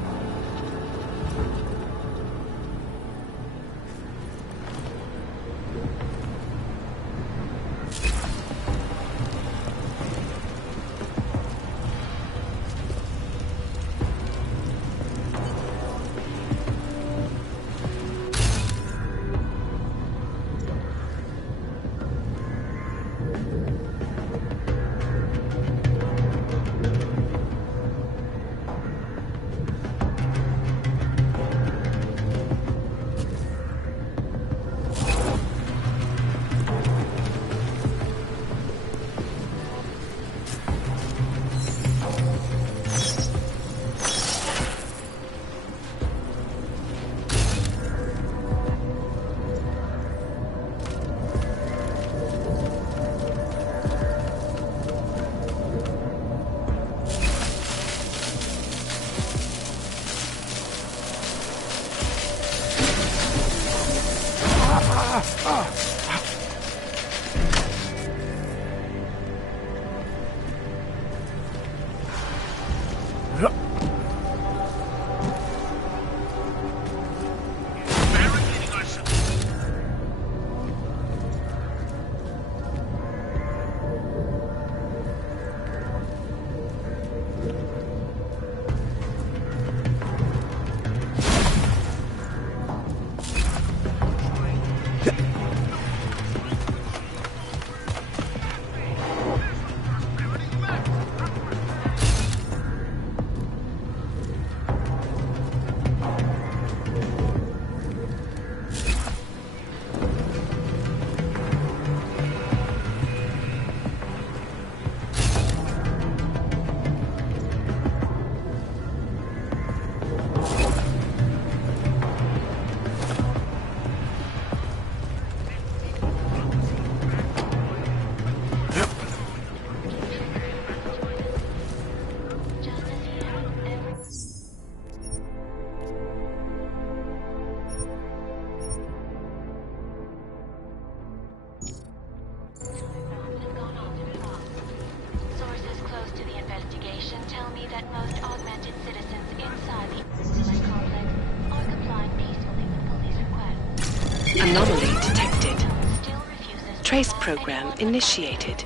Anomaly detected. Trace program initiated.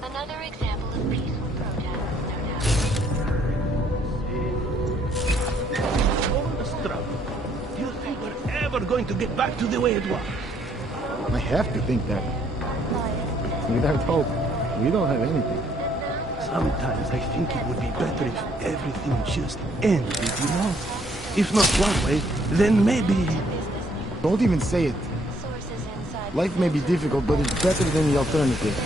Another example of peaceful protest, All the struggle. Do you think we're ever going to get back to the way it was? I have to think that. Without hope, we don't have anything. Sometimes I think it would be better if everything just ended, you know? If not one way, then maybe... Don't even say it. Life may be difficult, but it's better than the alternative.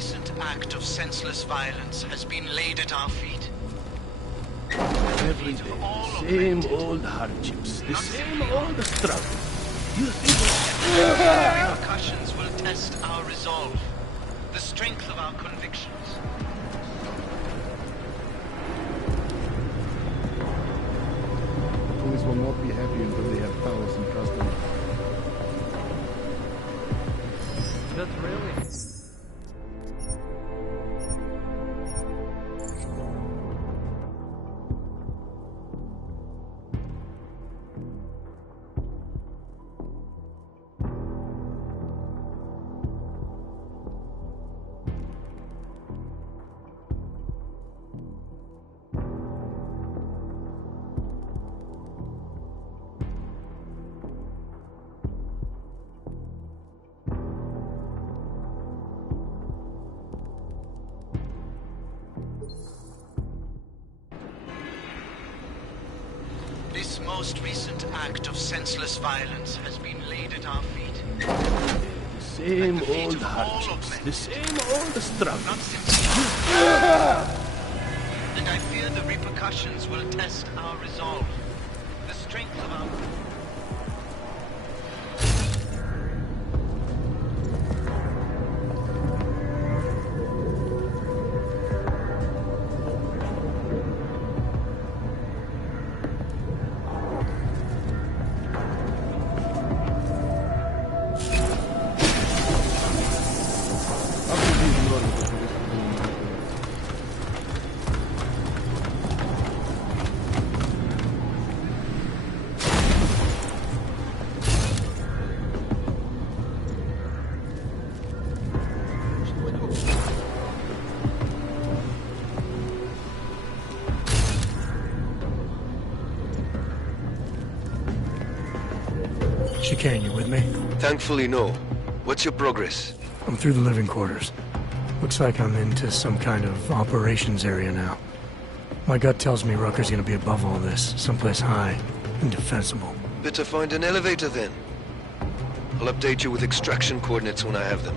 recent act of senseless violence has been laid at our feet. Every day, same old hardships, the same old struggle. You think The repercussions will test our resolve, the strength of our convictions. Police will not be happy until they have Talos in custody. But really? This most recent act of senseless violence has been laid at our feet. the same old hardships, the same old struggle. And I fear the repercussions will test our resolve, the strength of our... Chicane, you with me? Thankfully, no. What's your progress? I'm through the living quarters. Looks like I'm into some kind of operations area now. My gut tells me Rucker's gonna be above all this, someplace high, indefensible. Better find an elevator then. I'll update you with extraction coordinates when I have them.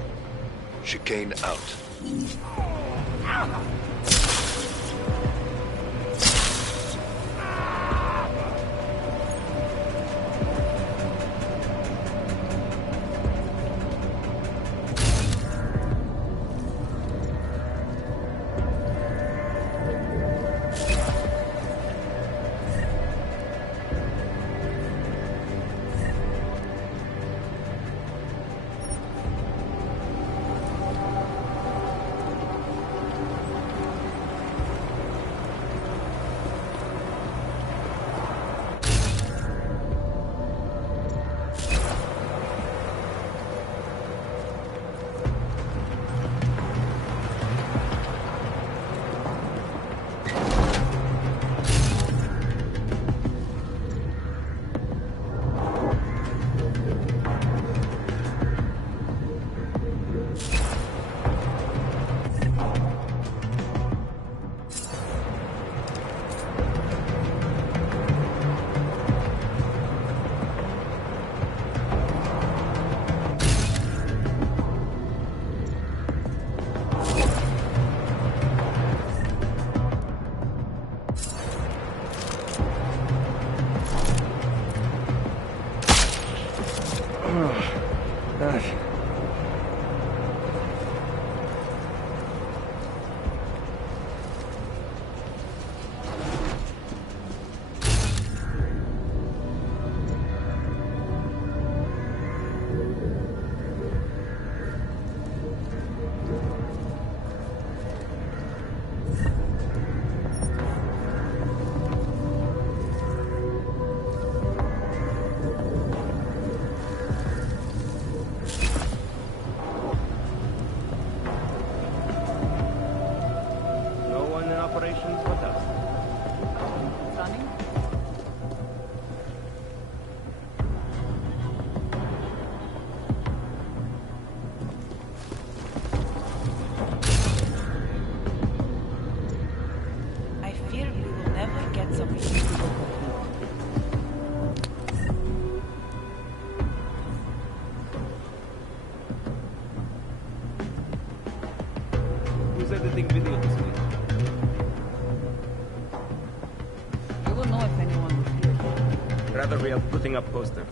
Chicane out. editing video this week. I don't know if anyone was here. Rather we are putting up posters.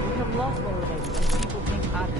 We have lost already, and people think harder.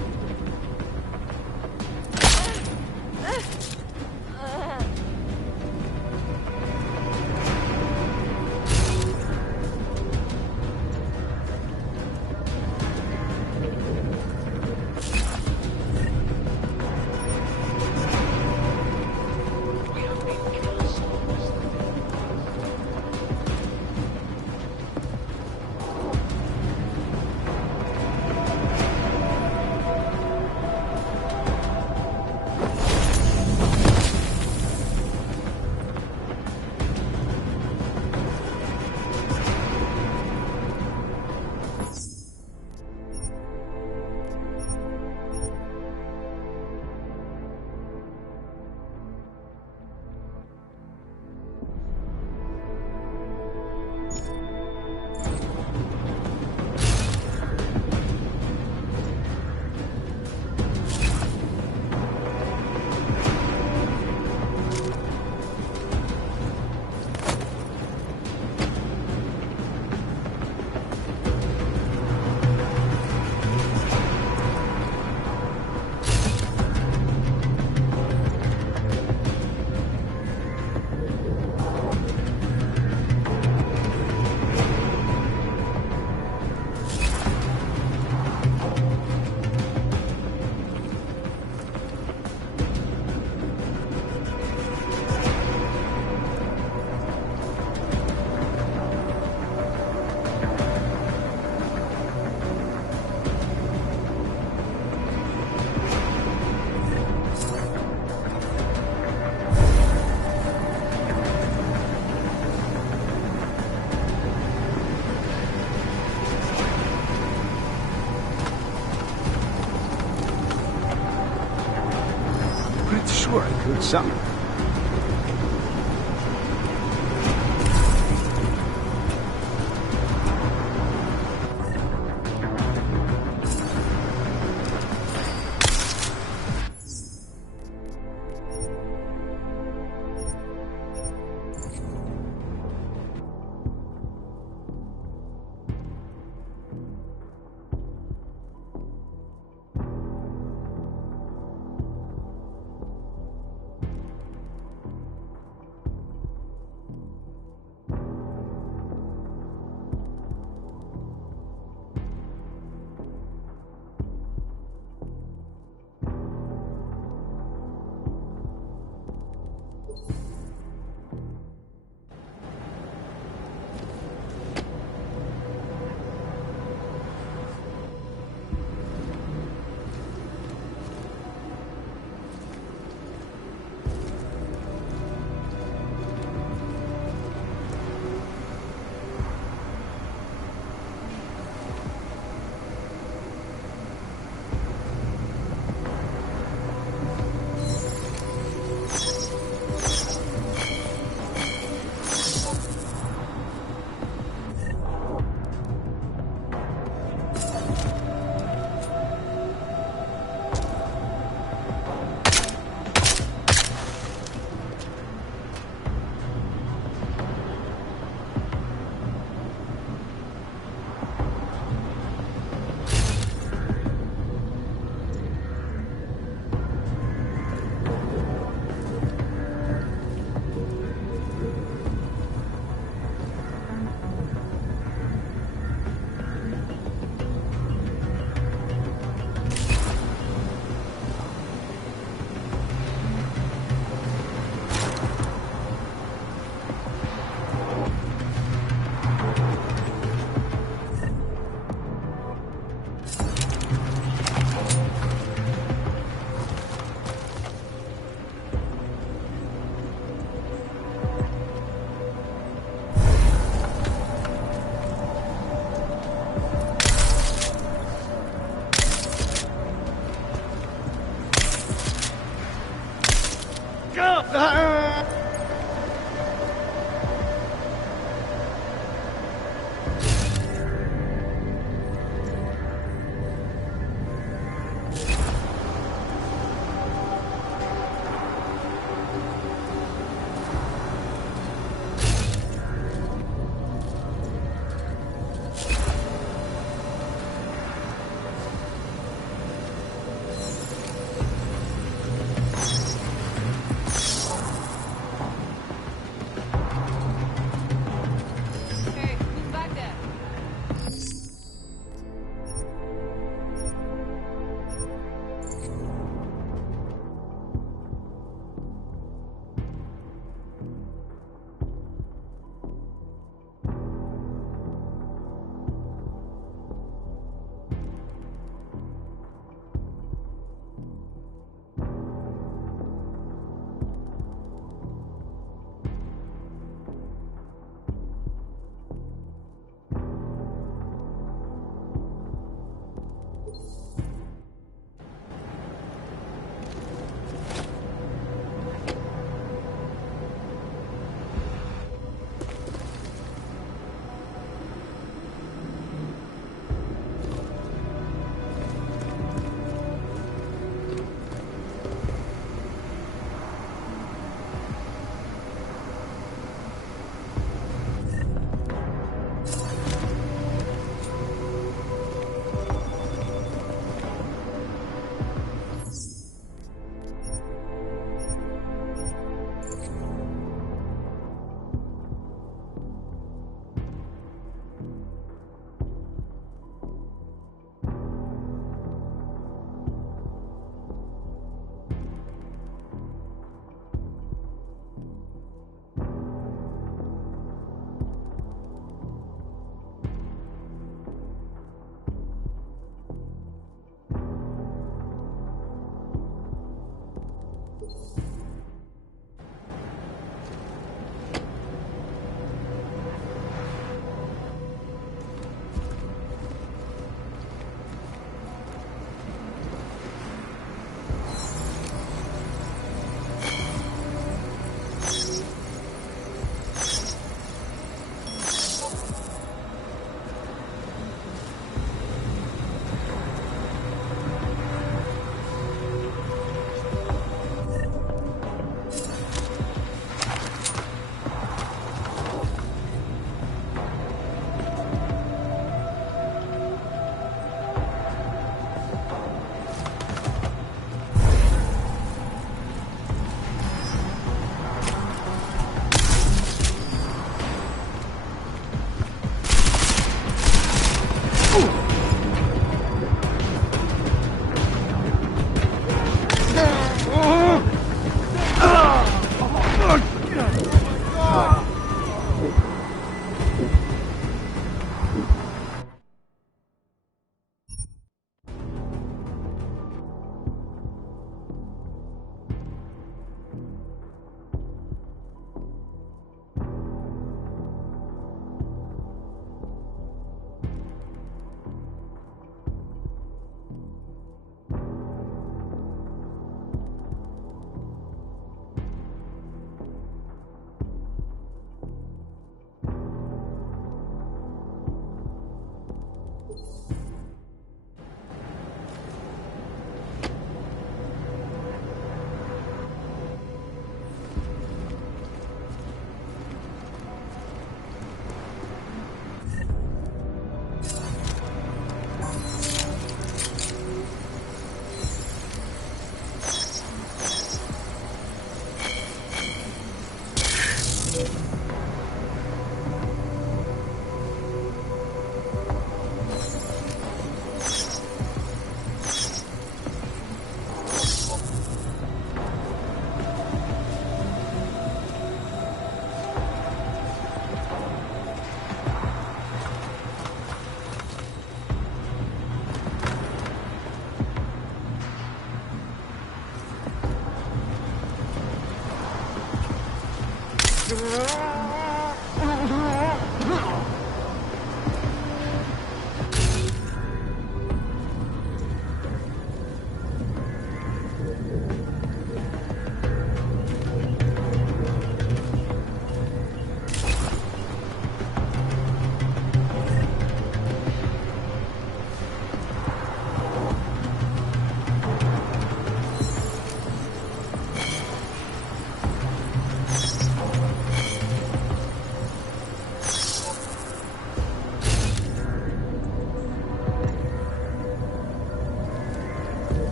Sure, I heard something.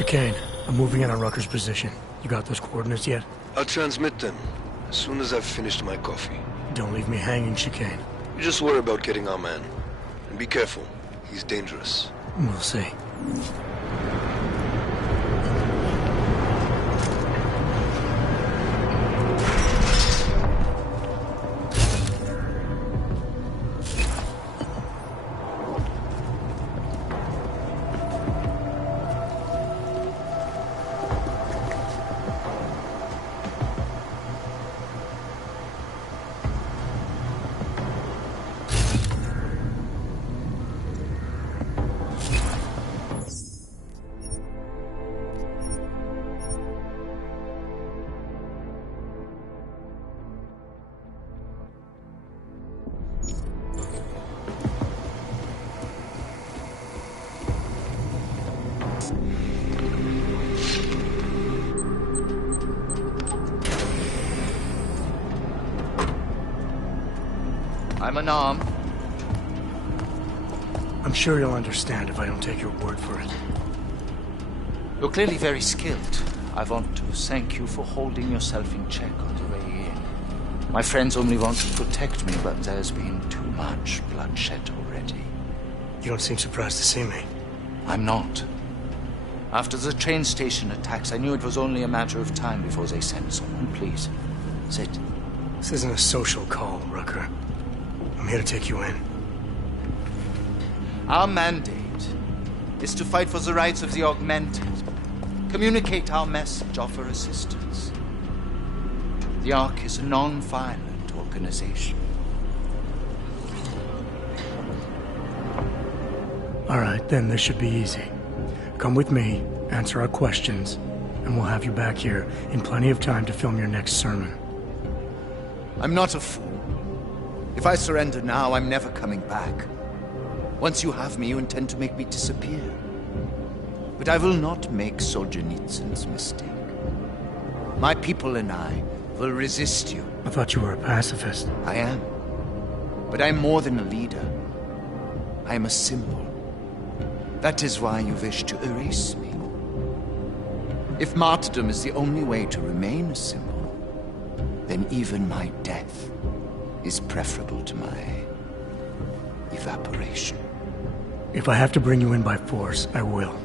Chicane, I'm moving in on Rucker's position. You got those coordinates yet? I'll transmit them as soon as I've finished my coffee. Don't leave me hanging, Chicane. You just worry about getting our man. And be careful. He's dangerous. We'll see. I'm unarmed. I'm sure you'll understand if I don't take your word for it. You're clearly very skilled. I want to thank you for holding yourself in check on the way in. My friends only want to protect me, but there's been too much bloodshed already. You don't seem surprised to see me. I'm not. After the train station attacks, I knew it was only a matter of time before they sent someone. Please, sit. This isn't a social call, Rucker. I'm here to take you in. Our mandate is to fight for the rights of the augmented. Communicate our message, offer assistance. The Ark is a non-violent organization. All right, then this should be easy. Come with me, answer our questions, and we'll have you back here in plenty of time to film your next sermon. I'm not a fool. If I surrender now, I'm never coming back. Once you have me, you intend to make me disappear. But I will not make Solzhenitsyn's mistake. My people and I will resist you. I thought you were a pacifist. I am. But I'm more than a leader. I am a symbol. That is why you wish to erase me. If martyrdom is the only way to remain a symbol, then even my death is preferable to my evaporation. If I have to bring you in by force, I will.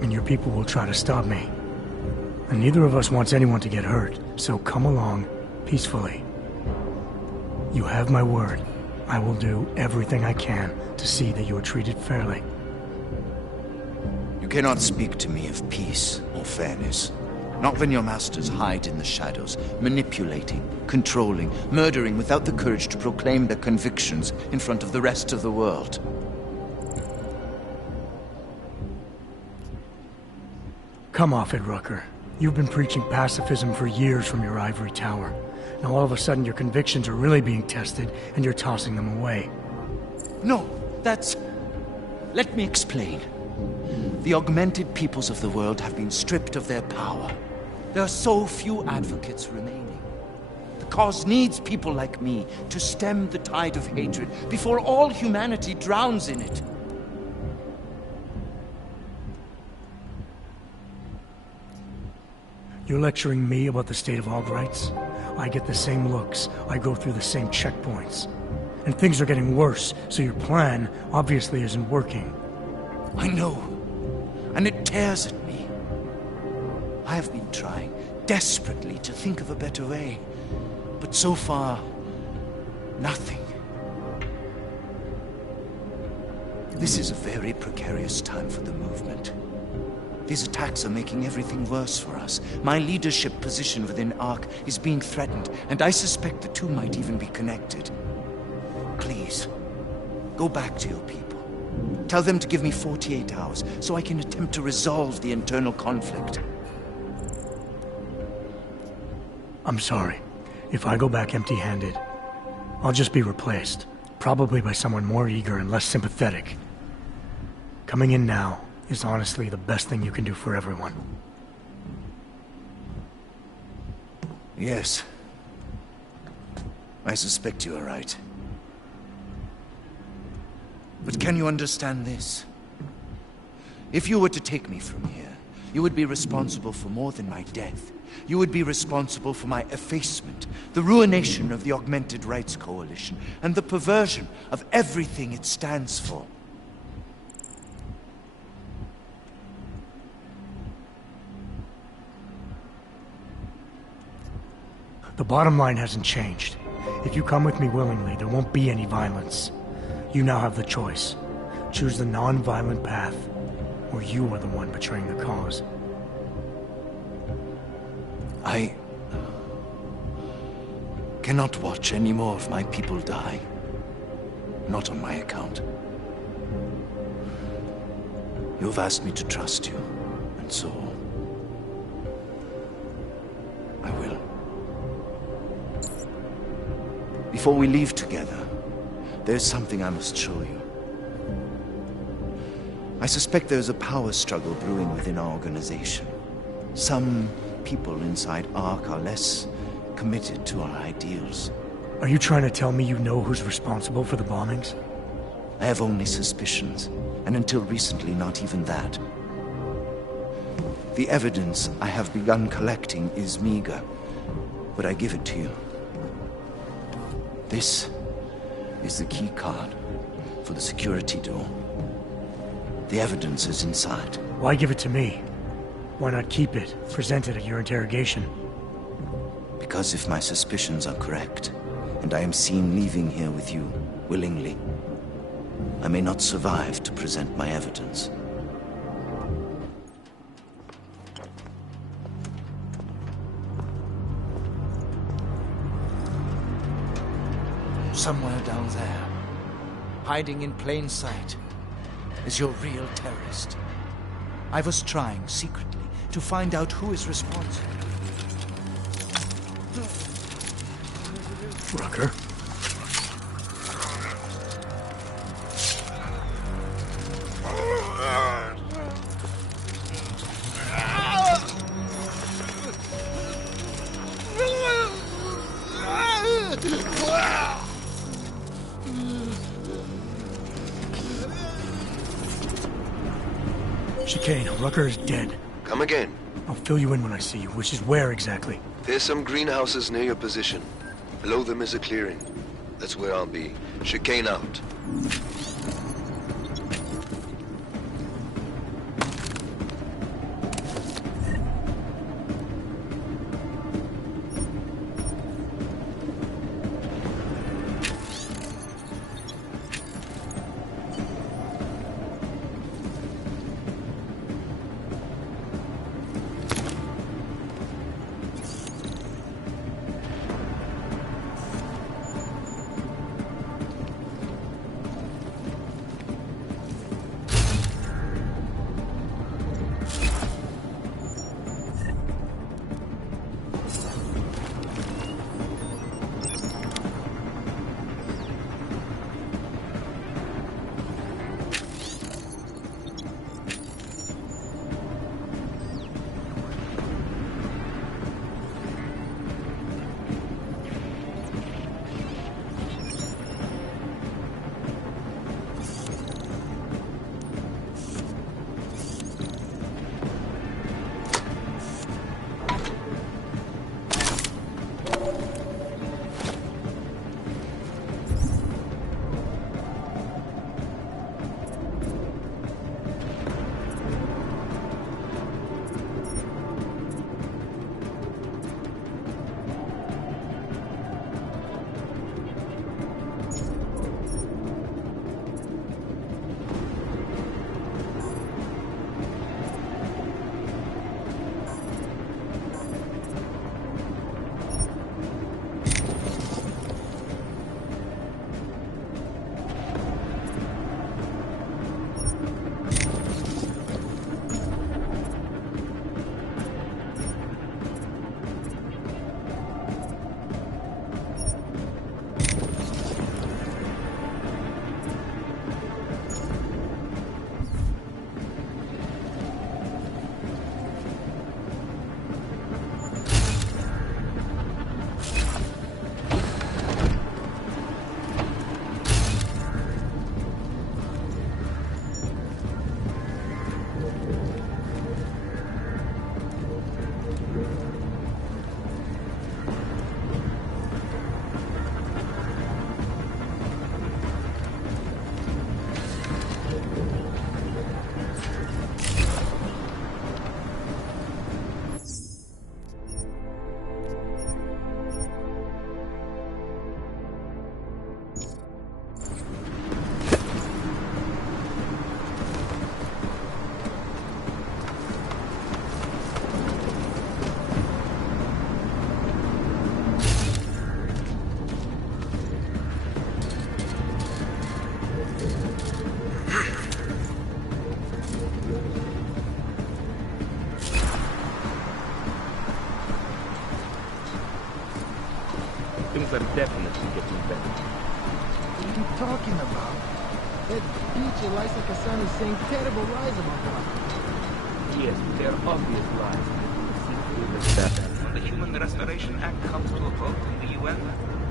And your people will try to stop me. And neither of us wants anyone to get hurt, so come along peacefully. You have my word. I will do everything I can to see that you are treated fairly. You cannot speak to me of peace or fairness. Not when your masters hide in the shadows, manipulating, controlling, murdering without the courage to proclaim their convictions in front of the rest of the world. Come off it, Rucker. You've been preaching pacifism for years from your ivory tower. Now all of a sudden your convictions are really being tested and you're tossing them away. No, that's... Let me explain. The augmented peoples of the world have been stripped of their power. There are so few advocates remaining. The cause needs people like me to stem the tide of hatred before all humanity drowns in it. You're lecturing me about the state of hog rights? I get the same looks. I go through the same checkpoints. And things are getting worse, so your plan obviously isn't working. I know. And it tears at me. I have been trying desperately to think of a better way. But so far, nothing. This is a very precarious time for the movement. These attacks are making everything worse for us. My leadership position within ARC is being threatened, and I suspect the two might even be connected. Please, go back to your people. Tell them to give me 48 hours, so I can attempt to resolve the internal conflict. I'm sorry. If I go back empty-handed, I'll just be replaced. Probably by someone more eager and less sympathetic. Coming in now is honestly the best thing you can do for everyone. Yes. I suspect you are right. But can you understand this? If you were to take me from here, You would be responsible for more than my death. You would be responsible for my effacement, the ruination of the Augmented Rights Coalition, and the perversion of everything it stands for. The bottom line hasn't changed. If you come with me willingly, there won't be any violence. You now have the choice. Choose the non-violent path, or you are the one betraying the cause. I cannot watch any more of my people die. Not on my account. You have asked me to trust you, and so I will. Before we leave together, there's something I must show you. I suspect there's a power struggle brewing within our organization. Some people inside ARC are less committed to our ideals. Are you trying to tell me you know who's responsible for the bombings? I have only suspicions, and until recently, not even that. The evidence I have begun collecting is meager, but I give it to you. This is the key card for the security door. The evidence is inside. Why give it to me? Why not keep it, present it at your interrogation? Because if my suspicions are correct, and I am seen leaving here with you willingly, I may not survive to present my evidence. Somewhere down there, hiding in plain sight, is your real terrorist. I was trying secretly to find out who is responsible. Rucker. Chicane, Rucker is dead. Come again. I'll fill you in when I see you, which is where exactly? There's some greenhouses near your position. Below them is a clearing. That's where I'll be. Chicane out. are definitely getting better. What are you talking about? That bitch Elisa Kassan is saying terrible lies about us. Yes, but they are obvious lies. When the Human Restoration Act comes to a vote in the UN,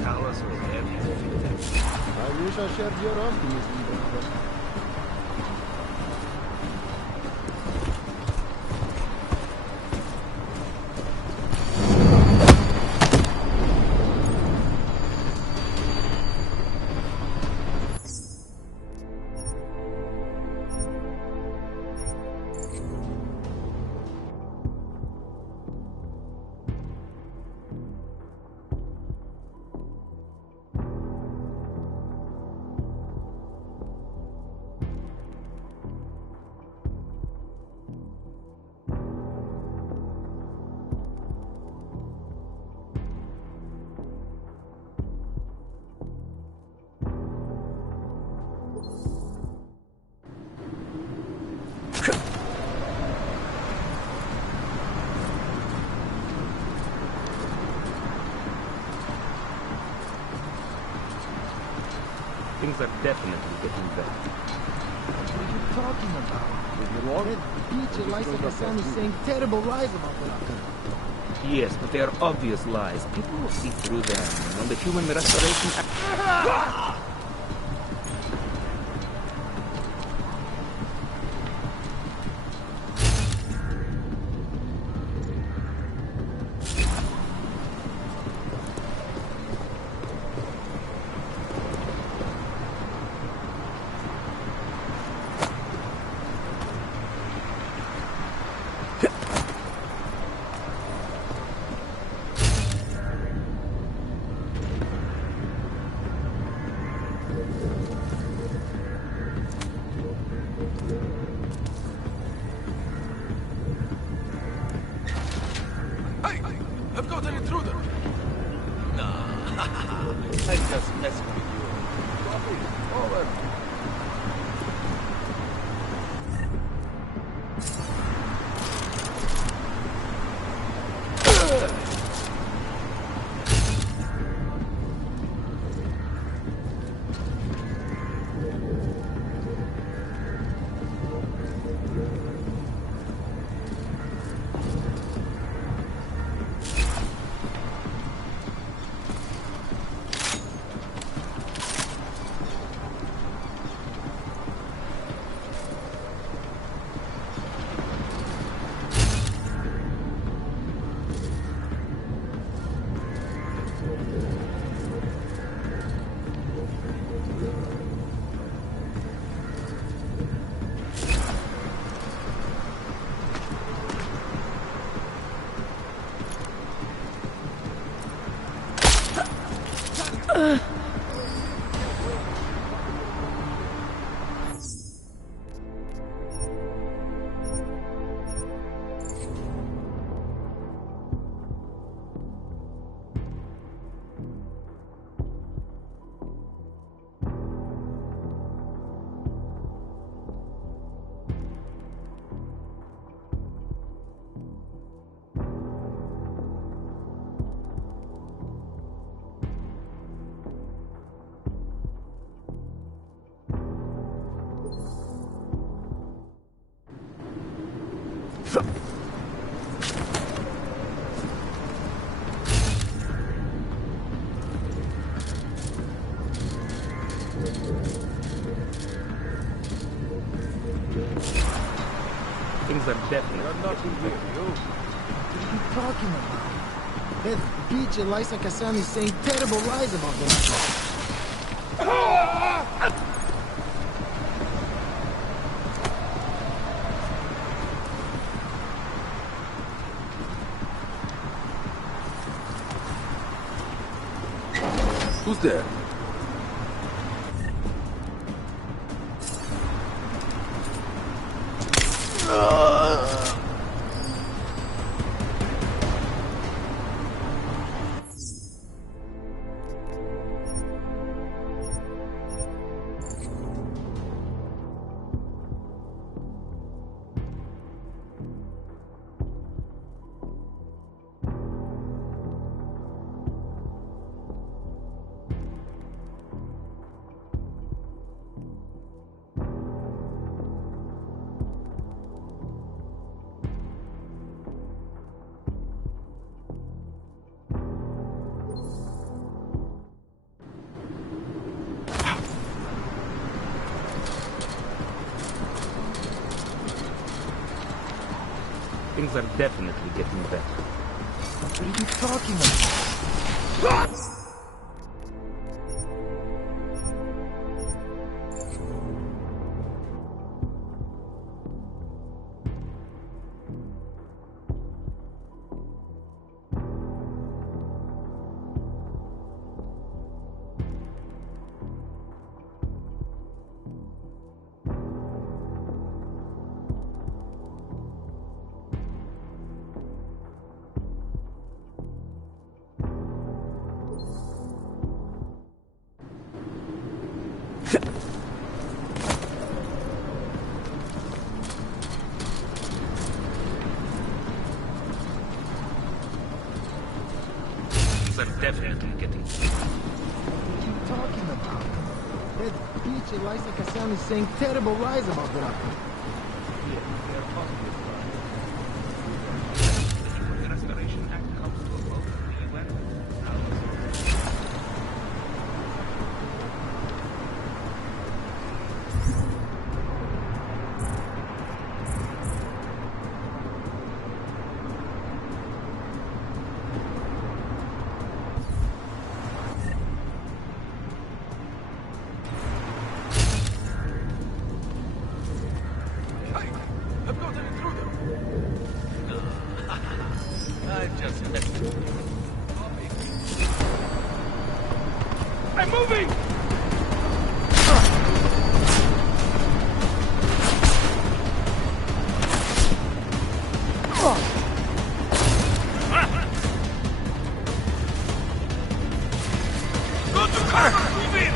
Talos will have his victim. I wish I shared your optimism, but... Things are definitely getting better. What are you talking about? That bitch Elisa Kassan is saying terrible lies about us. Yes, but they are obvious lies. People will see through them. When the Human Restoration Act... I've got an intruder. Nah, I'm just messing with you. Copy. Over. Things are definitely You're not getting here, better. you. What are you talking about? That bitch Elisa Kassan is saying terrible lies about us. Who's there? Things are definitely getting better. What are you talking about? Things are definitely getting better. What are you talking about? That bitch Eliza Cassan is saying terrible lies about Draco. The Restoration Act comes to a vote in the UN. I'm not an intruder. I just messed with you. I'm moving! Go to cover! Move in!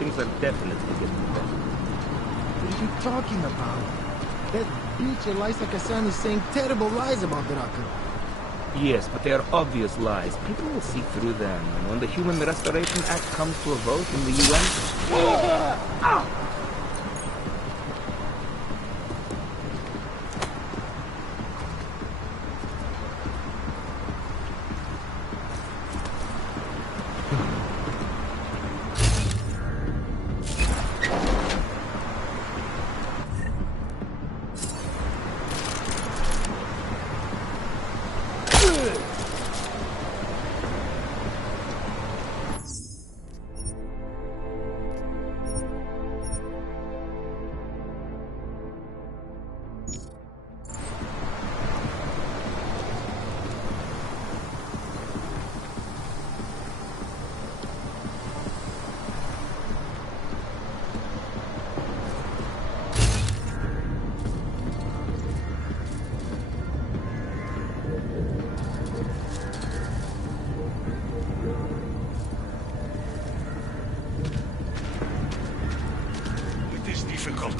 Things are definitely getting better. What are you talking about? That bitch Eliza Cassan is saying terrible lies about Draco. Yes, but they are obvious lies. People will see through them, and when the Human Restoration Act comes to a vote in the UN...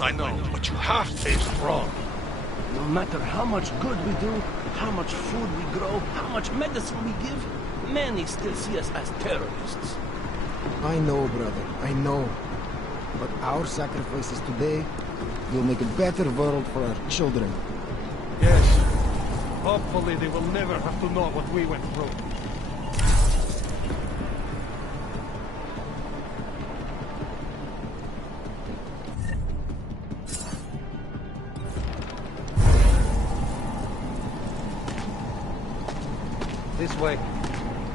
I know, but you have to stay strong. No matter how much good we do, how much food we grow, how much medicine we give, many still see us as terrorists. I know, brother, I know. But our sacrifices today will make a better world for our children. Yes. Hopefully they will never have to know what we went through. This way.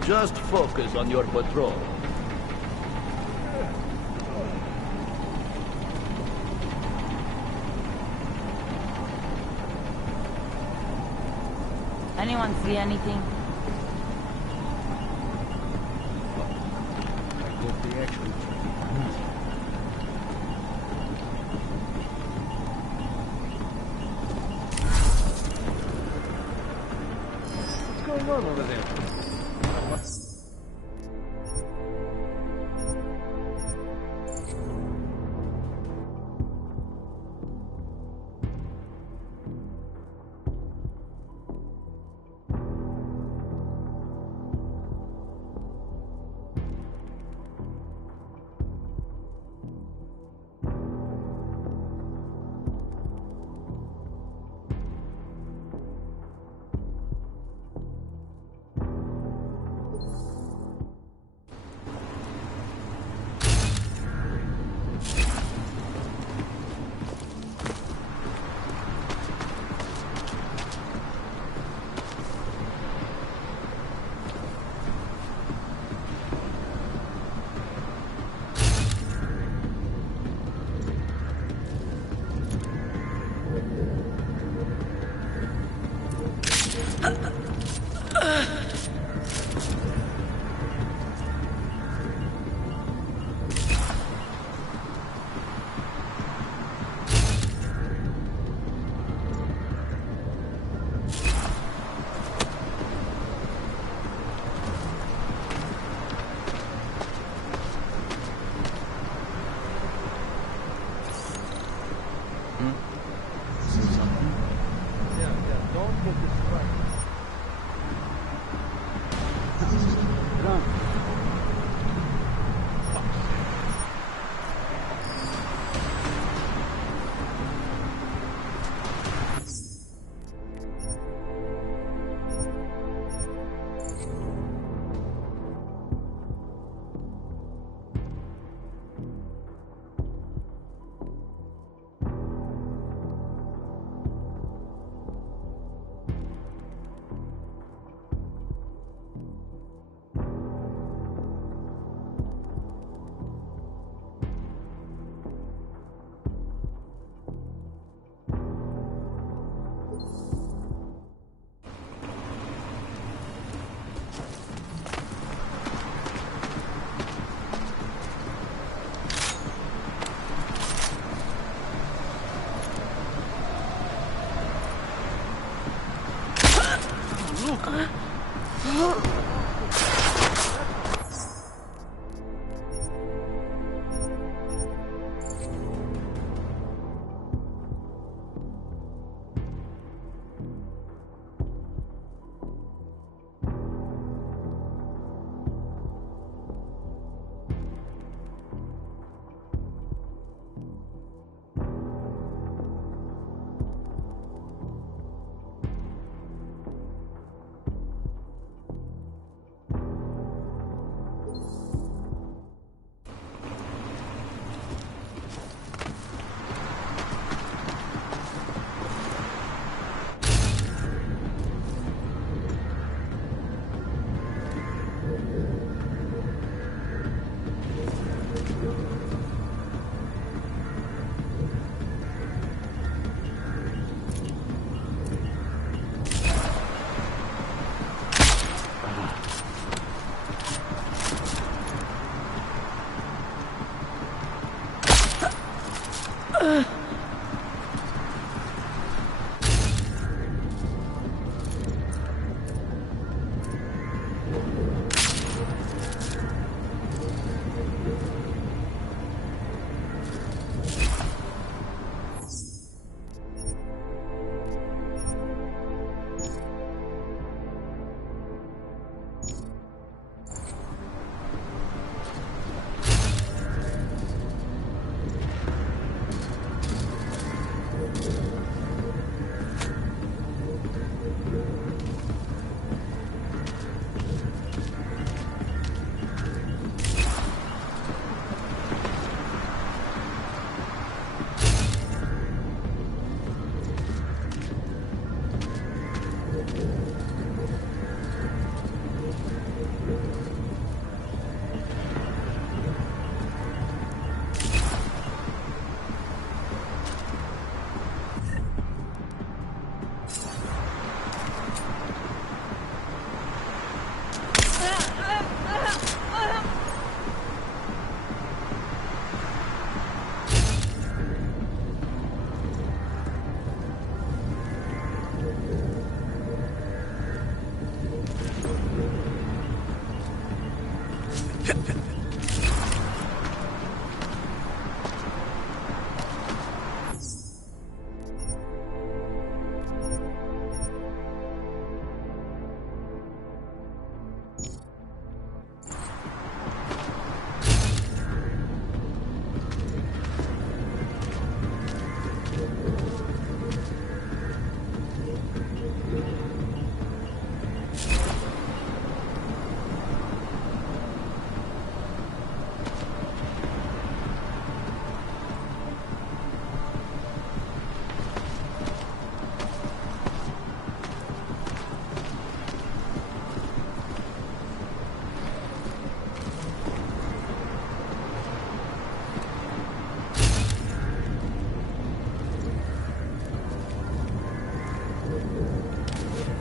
Just focus on your patrol. Anyone see anything? I hope they actually move. What's going on over there?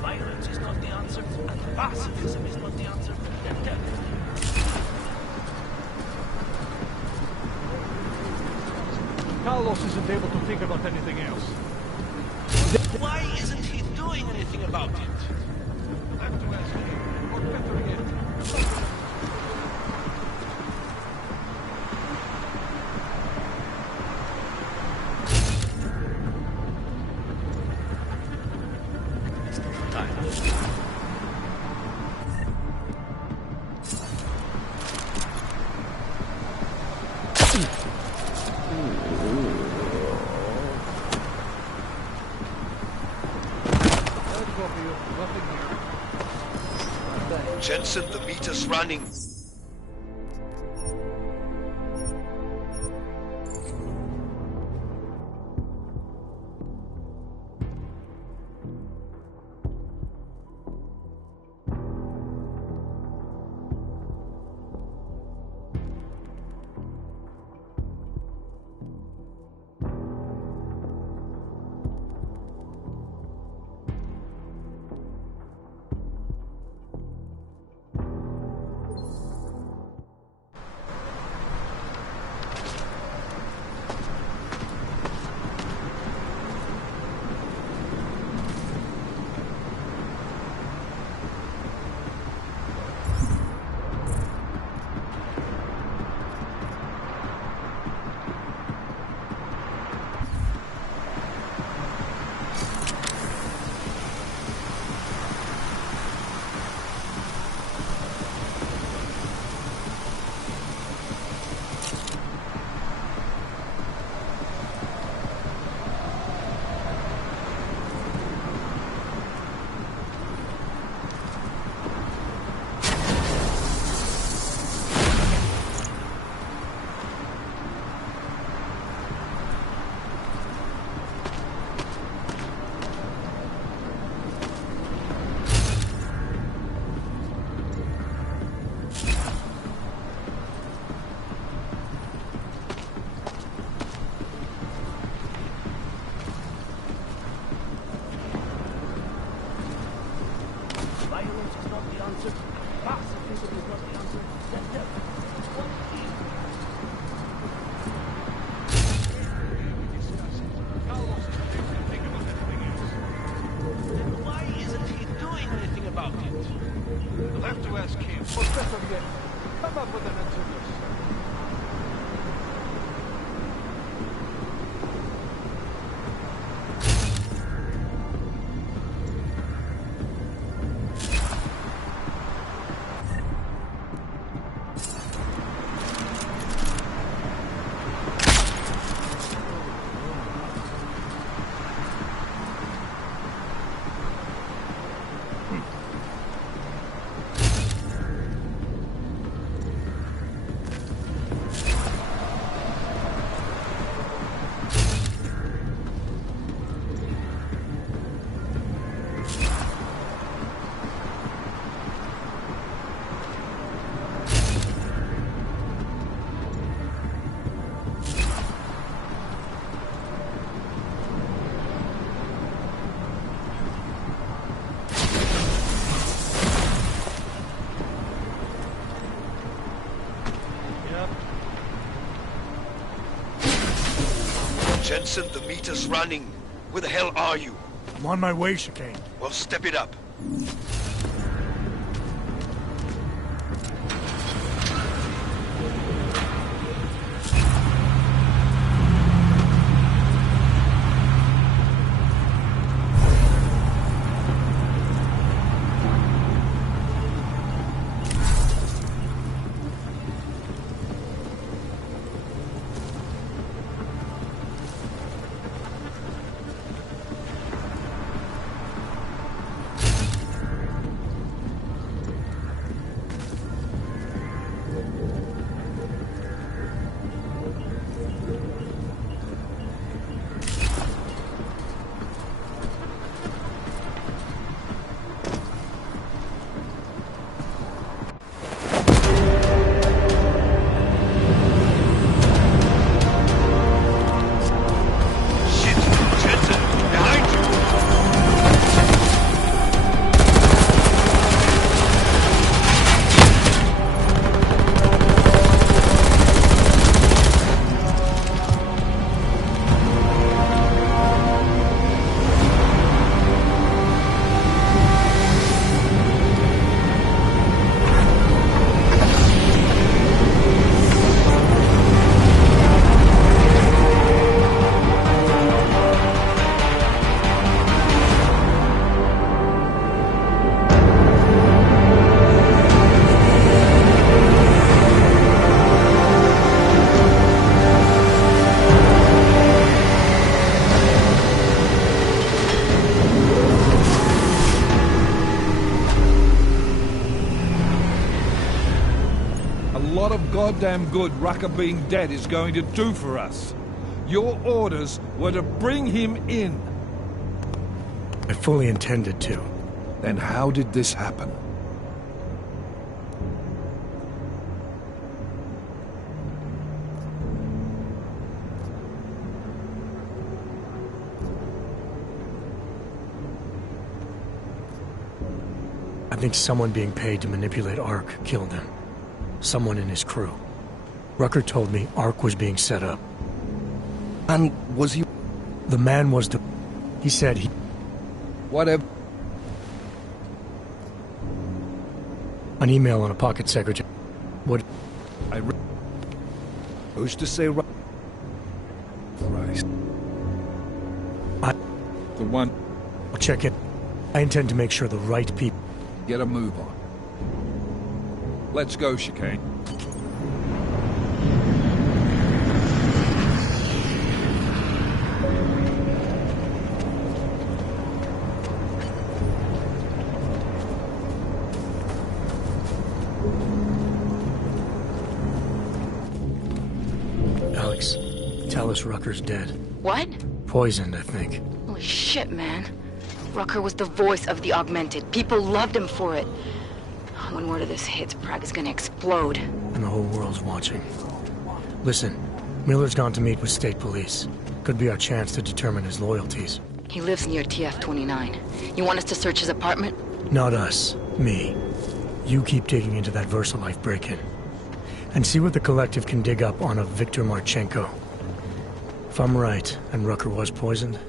Violence is not the answer, and pacifism is not the answer. Then death. Carlos isn't able to think about anything else. Why isn't he doing anything about it? You'll have to ask him, or better yet, Jensen, the meter's running. Violence is not the answer. Pacifism is not the answer. Then death. Then why isn't he doing anything about it? you'll have to ask him, or better yet, come up with an answer yourself. Jensen, the meter's running. Where the hell are you? I'm on my way, Chicane. Well, step it up. lot of goddamn good Rucker being dead is going to do for us. Your orders were to bring him in. I fully intended to. Then how did this happen? I think someone being paid to manipulate Ark killed him. Someone in his crew. Rucker told me Ark was being set up. And was he... The man was the... He said he... Whatever. An email on a pocket secretary. What... Who's to say right? Christ. The one... I'll check it. I intend to make sure the right people... Get a move on. Let's go, Chicane. Alex, tell us Rucker's dead. What? Poisoned, I think. Holy shit, man. Rucker was the voice of the Augmented. People loved him for it. When word of this hits, Prague is gonna explode. And the whole world's watching. Listen, Miller's gone to meet with state police. Could be our chance to determine his loyalties. He lives near TF-29. You want us to search his apartment? Not us. Me. You keep digging into that VersaLife break-in. And see what the Collective can dig up on a Viktor Marchenko. If I'm right, and Rucker was poisoned,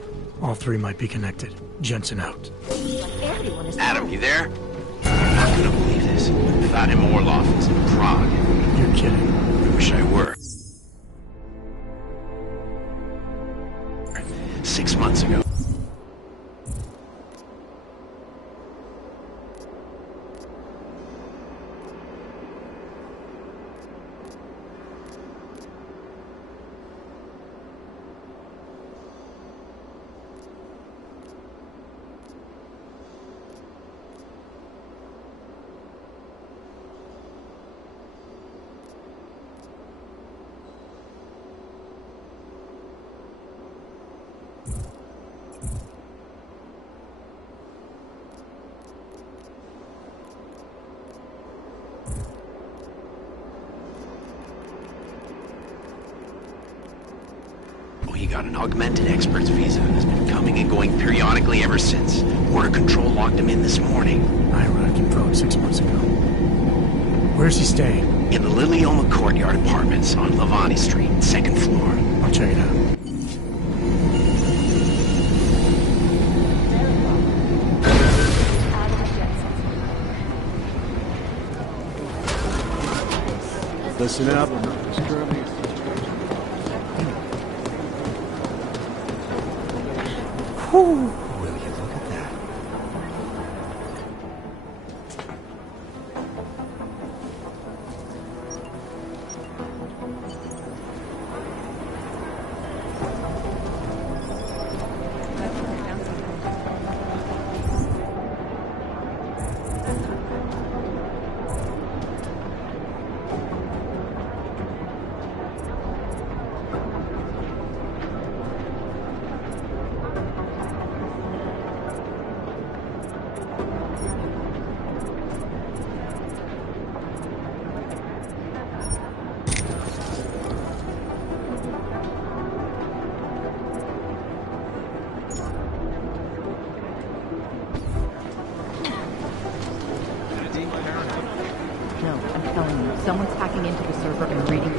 all three might be connected. Jensen out. Adam, you there? I'm not gonna believe this. Vadim Orlov is in Prague. You're kidding. I wish I were. 6 months ago. He got an augmented expert's visa and has been coming and going periodically ever since. Border Control locked him in this morning. I arrived in Prague 6 months ago. Where's he staying? In the Lilioma Courtyard Apartments on Lavani Street, 2nd floor. I'll check it out. Listen up. Will you look at that? I'm telling you, someone's hacking into the server and reading.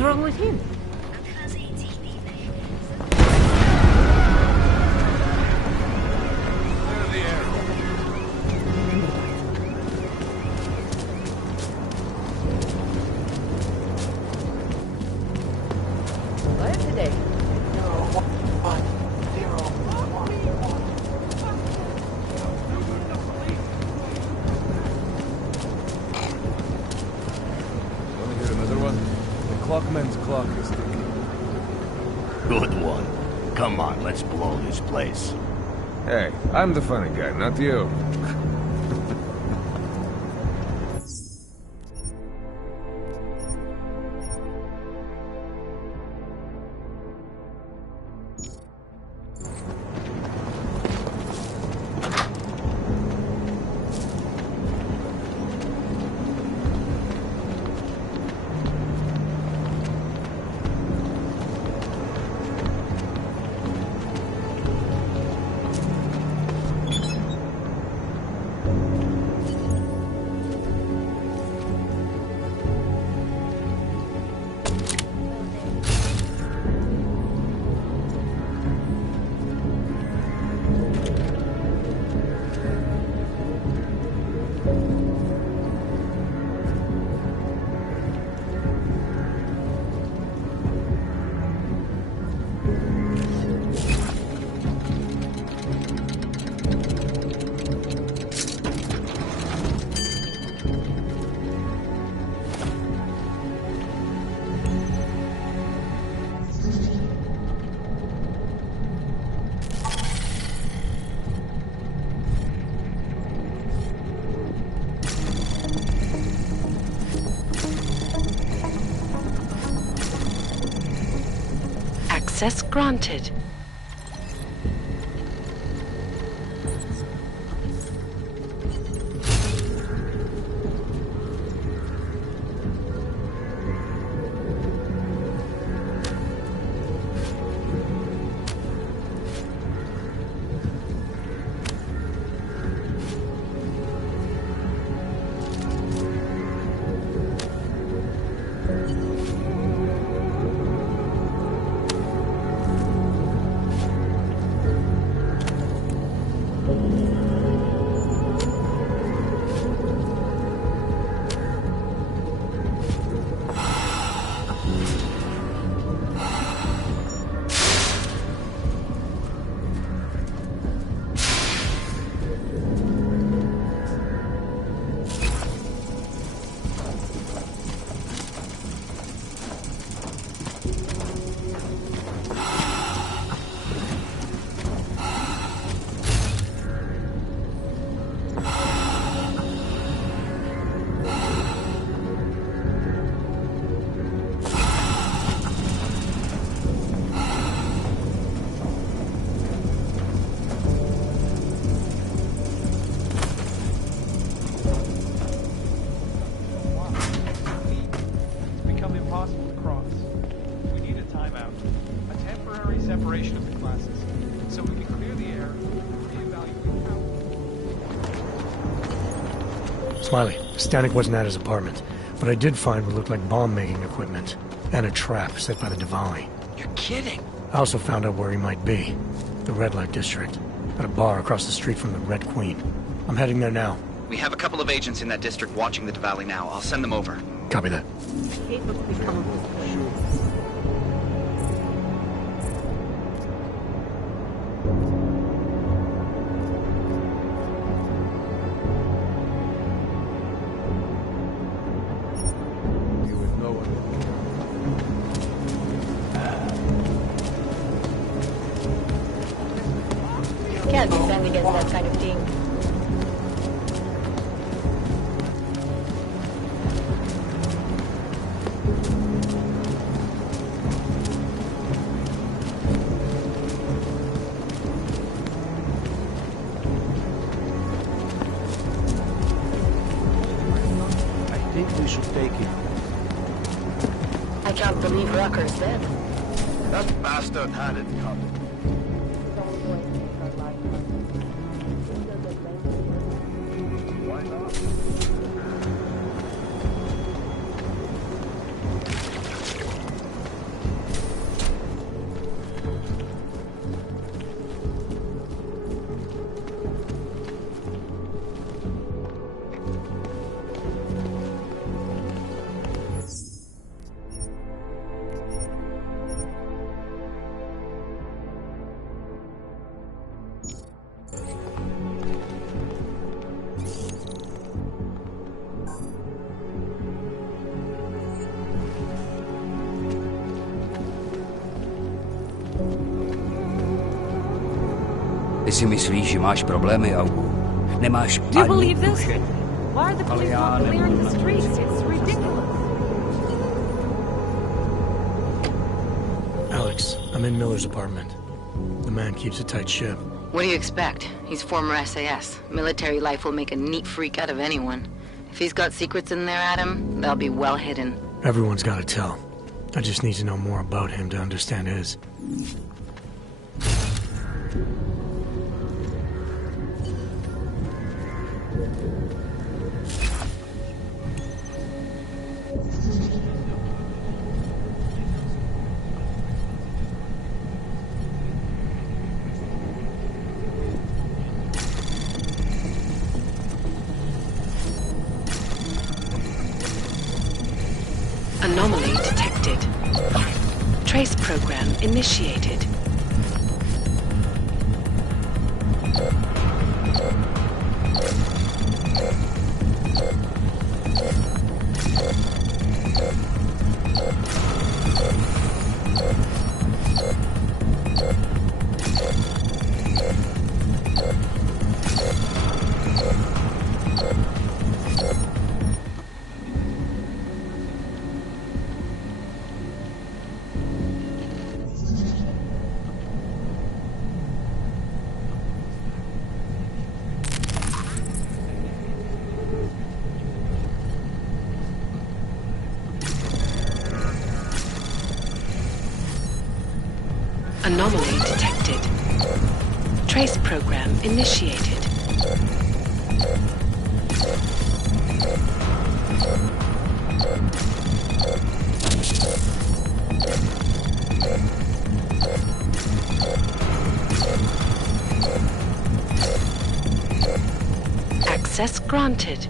What's wrong with him? Where today? Want to hear another one? The clockman's clock is ticking. Good one. Come on, let's blow this place. Hey, I'm the funny guy, not you. Access granted. Separation of the classes, so we can clear the air and reevaluate. Smiley, Stanek wasn't at his apartment, but I did find what looked like bomb-making equipment, and a trap set by the Diwali. You're kidding. I also found out where he might be. The Red Light District, at a bar across the street from the Red Queen. I'm heading there now. We have a couple of agents in that district watching the Diwali now. I'll send them over. Copy that. Can't defend against that kind of thing. I think we should take it. I can't believe Rucker's dead. That bastard had it coming. Ty si myslíš, že máš problémy, Augu? Nemáš Do you ani believe this? tušení. Why are the police not clearing the streets? It's ridiculous. Alex, I'm in Miller's apartment. The man keeps a tight ship. What do you expect? He's former SAS. Military life will make a neat freak out of anyone. If he's got secrets in there, Adam, they'll be well hidden. Everyone's got to tell. I just need to know more about him to understand his. Anomaly detected. Trace program initiated. Anomaly detected. Trace program initiated. Access granted.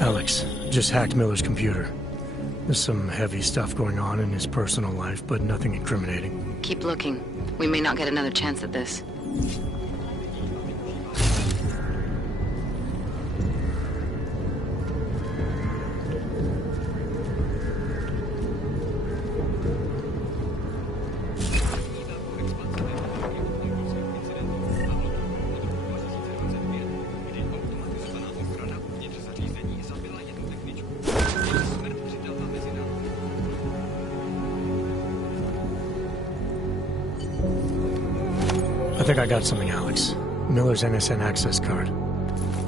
Alex, just hacked Miller's computer. There's some heavy stuff going on in his personal life, but nothing incriminating. Keep looking. We may not get another chance at this. I think I got something, Alex. Miller's NSN access card.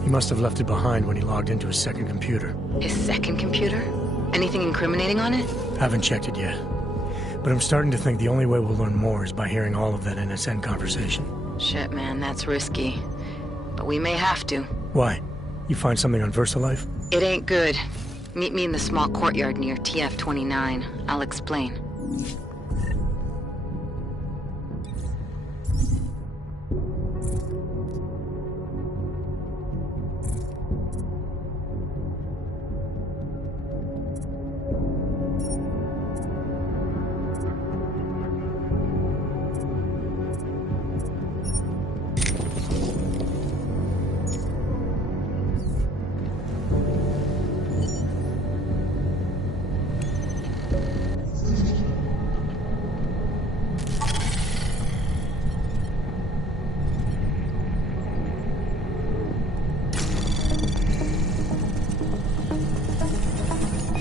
He must have left it behind when he logged into his second computer. His second computer? Anything incriminating on it? Haven't checked it yet. But I'm starting to think the only way we'll learn more is by hearing all of that NSN conversation. Shit, man, that's risky. But we may have to. Why? You find something on VersaLife? It ain't good. Meet me in the small courtyard near TF-29. I'll explain.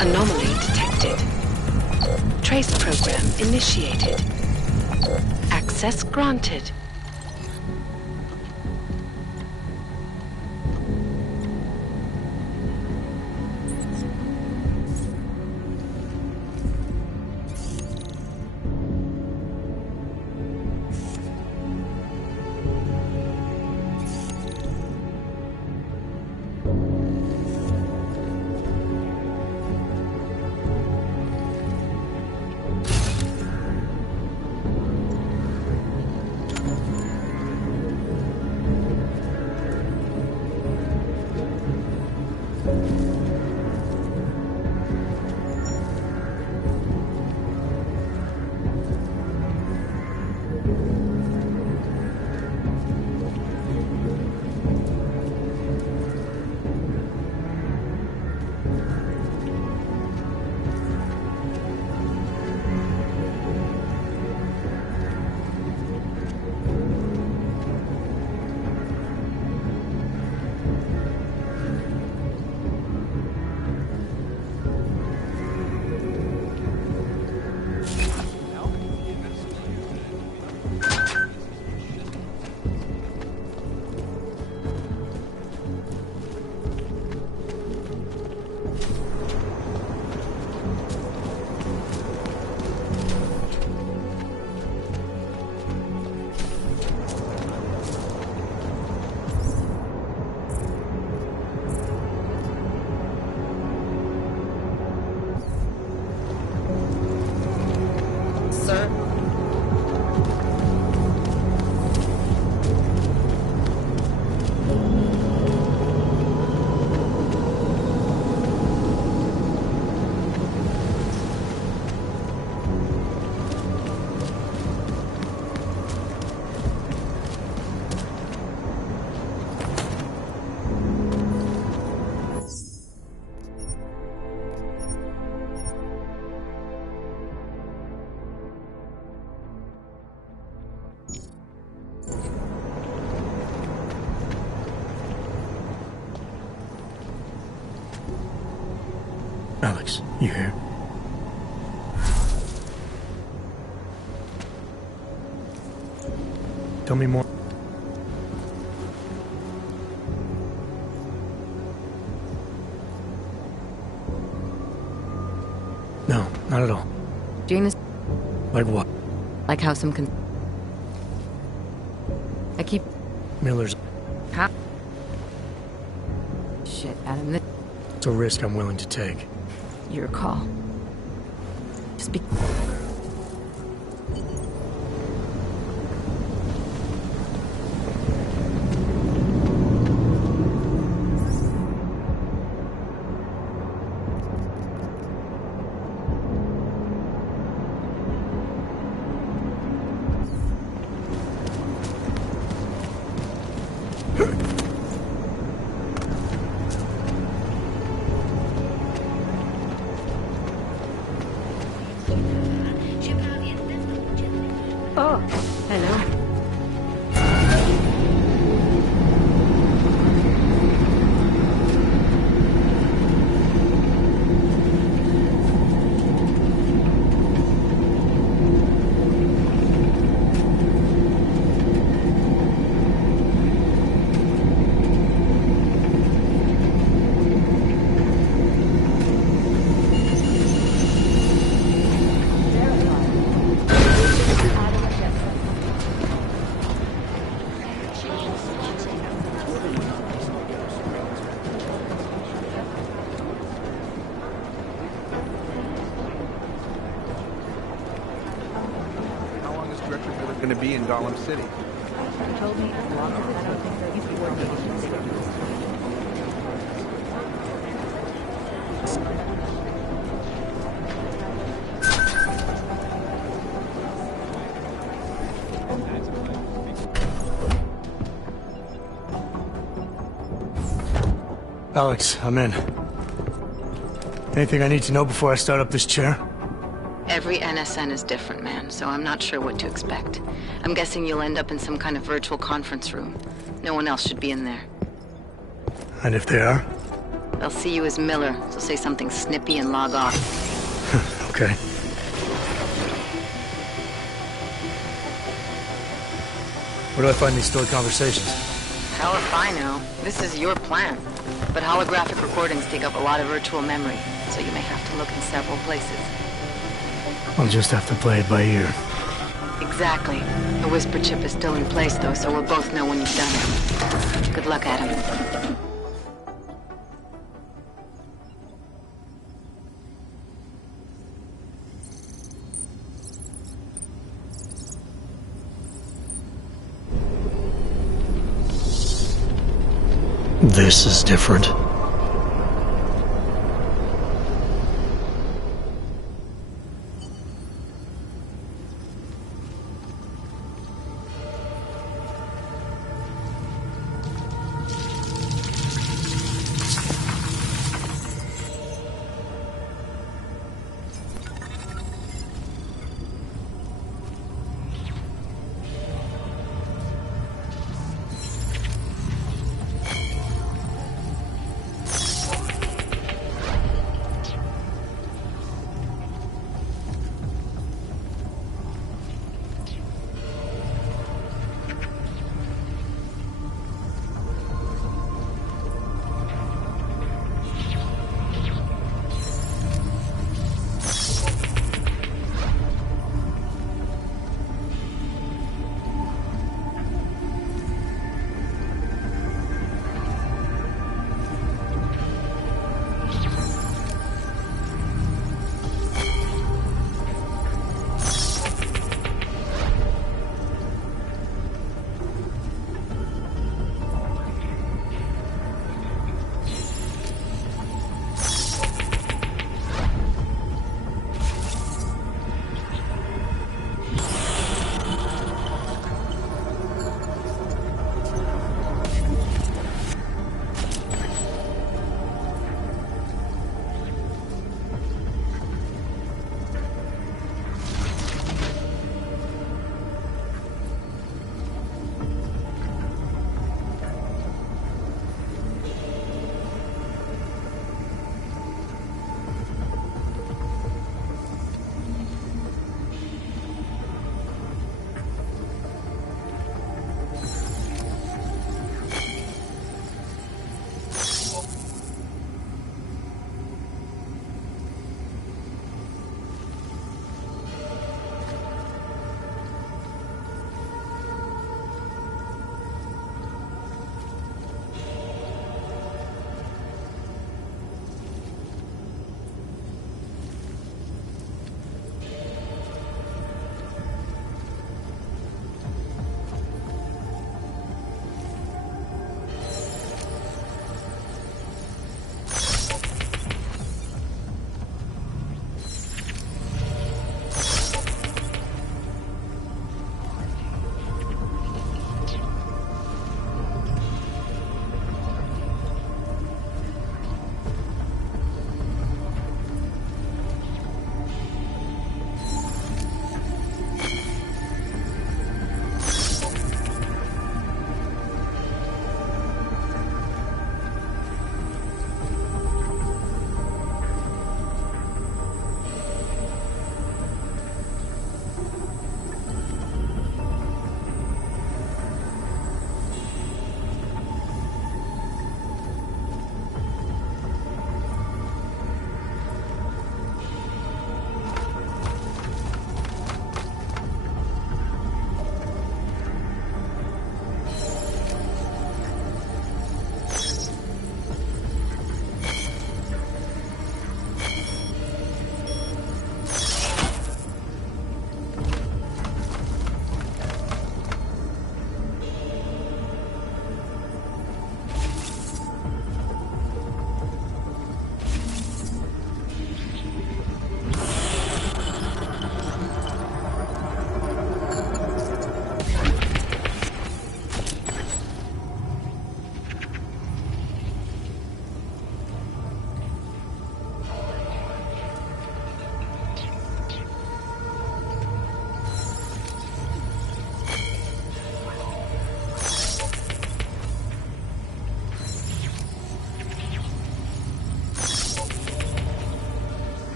Anomaly detected. Trace program initiated. Access granted. Alex, you here? Tell me more. No, not at all. Gina's... Like what? Like how some I keep... Miller's... How? Shit, Adam, this... It's a risk I'm willing to take. Your call. Just be... Oh, hello. Going to be in Gollum City. He told me as long as I don't think they're coordinated, they don't do Alex, I'm in. Anything I need to know before I start up this chair? Every NSN is different, man, so I'm not sure what to expect. I'm guessing you'll end up in some kind of virtual conference room. No one else should be in there. And if they are? They'll see you as Miller, so say something snippy and log off. Okay. Where do I find these stored conversations? Hell if I know. This is your plan. But holographic recordings take up a lot of virtual memory, so you may have to look in several places. I'll just have to play it by ear. Exactly. The whisper chip is still in place, though, so we'll both know when you've done it. Good luck, Adam. This is different.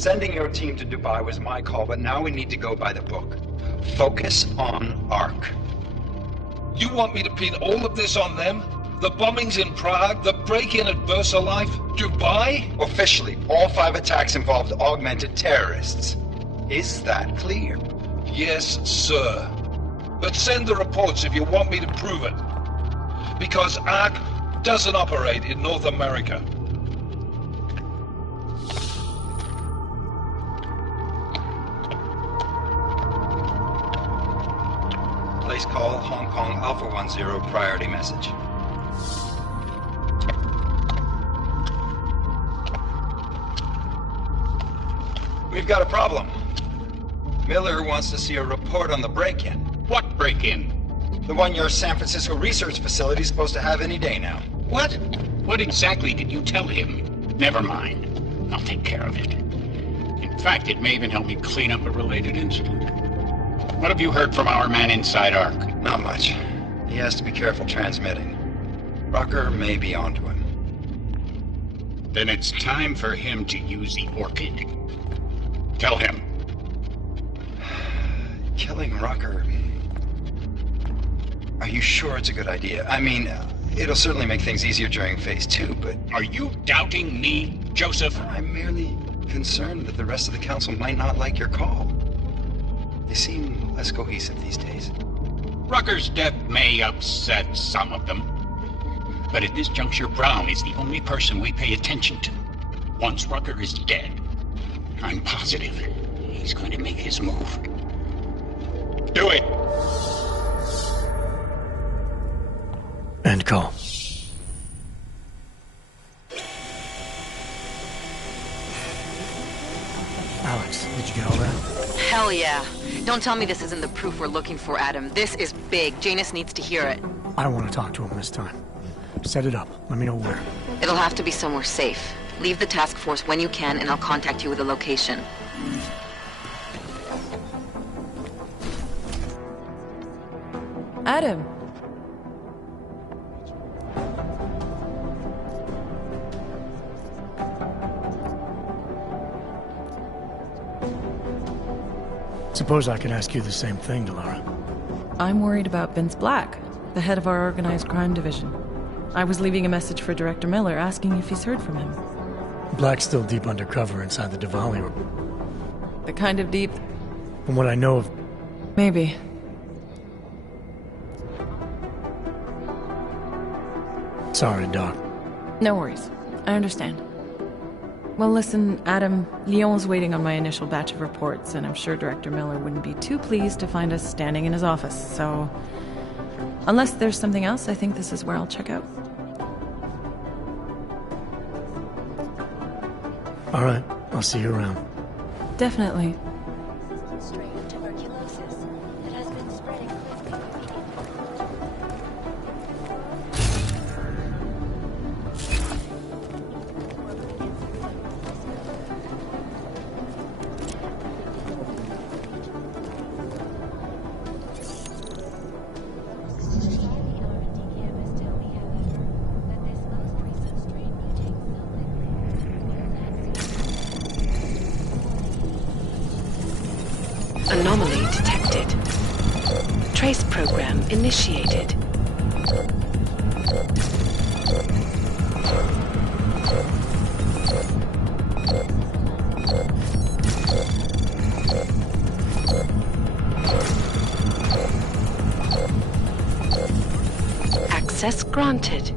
Sending your team to Dubai was my call, but now we need to go by the book. Focus on ARC. You want me to pin all of this on them? The bombings in Prague, the break-in at VersaLife, Dubai? Officially, all 5 attacks involved augmented terrorists. Is that clear? Yes, sir. But send the reports if you want me to prove it. Because ARC doesn't operate in North America. Place call Hong Kong Alpha 10 priority message. We've got a problem. Miller wants to see a report on the break-in. What break-in? The one your San Francisco research facility is supposed to have any day now. What? What exactly did you tell him? Never mind. I'll take care of it. In fact, it may even help me clean up a related incident. What have you heard from our man inside ARC? Not much. He has to be careful transmitting. Rucker may be onto him. Then it's time for him to use the Orchid. Tell him. Killing Rucker... Are you sure it's a good idea? I mean, it'll certainly make things easier during Phase 2, but... Are you doubting me, Joseph? I'm merely concerned that the rest of the Council might not like your call. They seem less cohesive these days. Rucker's death may upset some of them. But at this juncture, Brown is the only person we pay attention to. Once Rucker is dead, I'm positive he's going to make his move. Do it! End call. Alex, did you get all that? Hell yeah. Don't tell me this isn't the proof we're looking for, Adam. This is big. Janus needs to hear it. I want to talk to him this time. Set it up. Let me know where. It'll have to be somewhere safe. Leave the task force when you can, and I'll contact you with a location. Adam. Suppose I could ask you the same thing, Delara. I'm worried about Vince Black, the head of our organized crime division. I was leaving a message for Director Miller asking if he's heard from him. Black's still deep undercover inside the Diwali. The kind of deep... From what I know of... Maybe. Sorry, Doc. No worries. I understand. Well, listen, Adam, Lyon's waiting on my initial batch of reports, and I'm sure Director Miller wouldn't be too pleased to find us standing in his office, so... Unless there's something else, I think this is where I'll check out. All right, I'll see you around. Definitely. Anomaly detected. Trace program initiated. Access granted.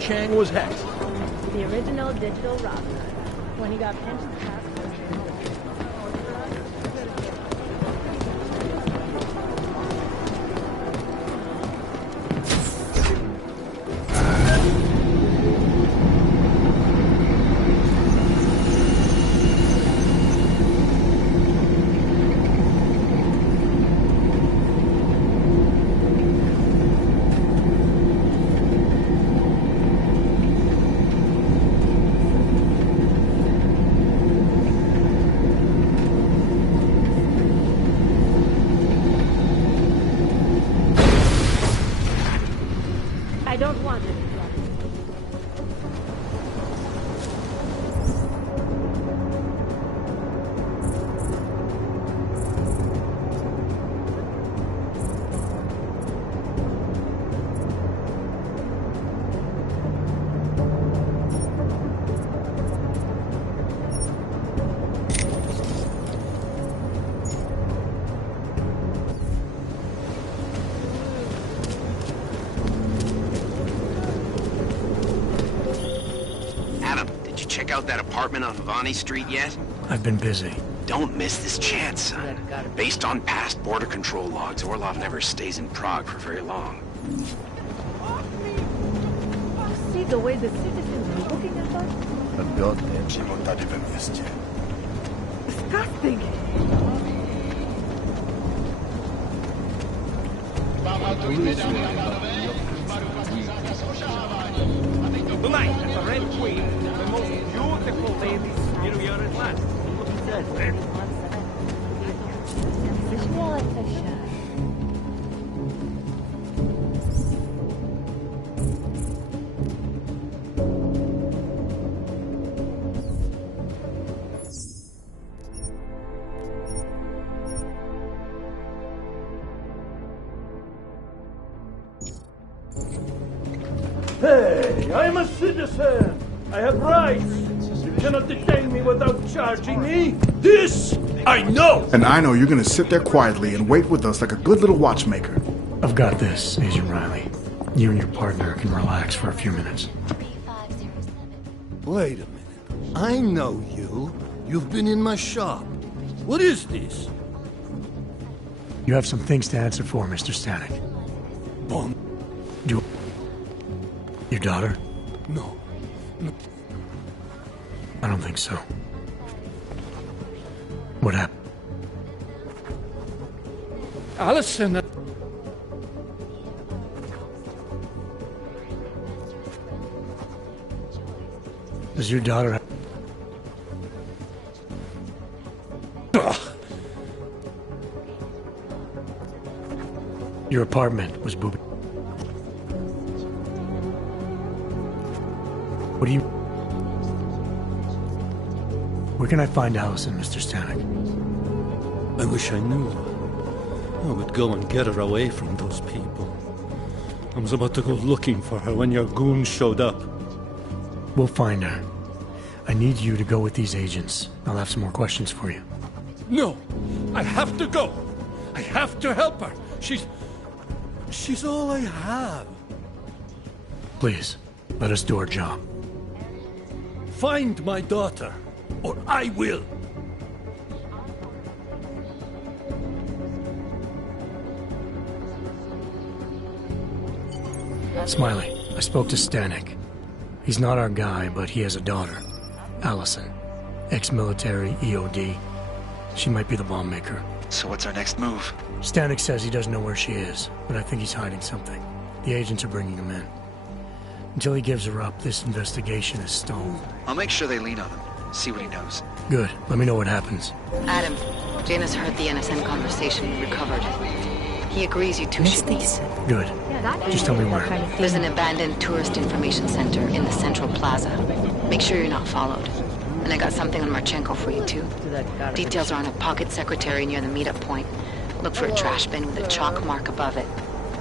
Chang was hexed. The original digital Robin Hood. When he got pinched in the past. don't want it. Check out that apartment on Vani Street yet? I've been busy. Don't miss this chance, son. Based on past border control logs, Orlov never stays in Prague for very long. See the way the citizens are looking at us? A goddamn chimotady we mieście. Disgusting! Tonight, at the Red Queen, the most beautiful ladies here we are at last. What he said. Hey, I'm a citizen. I have rights. You cannot detain me without charging me. This I know. And I know you're gonna sit there quietly and wait with us like a good little watchmaker. I've got this, Agent Riley. You and your partner can relax for a few minutes. Wait a minute. I know you. You've been in my shop. What is this? You have some things to answer for, Mr. Stanek. Bomb. Your daughter? No. I don't think so. What happened? Allison. Does your daughter have... Your apartment was booby. What do you... Where can I find Allison, Mr. Stanek? I wish I knew. I would go and get her away from those people. I was about to go looking for her when your goons showed up. We'll find her. I need you to go with these agents. I'll have some more questions for you. No! I have to go! I have to help her! She's all I have. Please, let us do our job. Find my daughter, or I will! Smiley, I spoke to Stanek. He's not our guy, but he has a daughter, Allison. Ex-military, EOD. She might be the bomb maker. So what's our next move? Stanek says he doesn't know where she is, but I think he's hiding something. The agents are bringing him in. Until he gives her up, this investigation is stalled. I'll make sure they lean on him. See what he knows. Good. Let me know what happens. Adam, Janus heard the NSN conversation we recovered. He agrees you two should meet. Good. Just tell me where. There's an abandoned tourist information center in the central plaza. Make sure you're not followed. And I got something on Marchenko for you, too. Details are on a pocket secretary near the meetup point. Look for a trash bin with a chalk mark above it.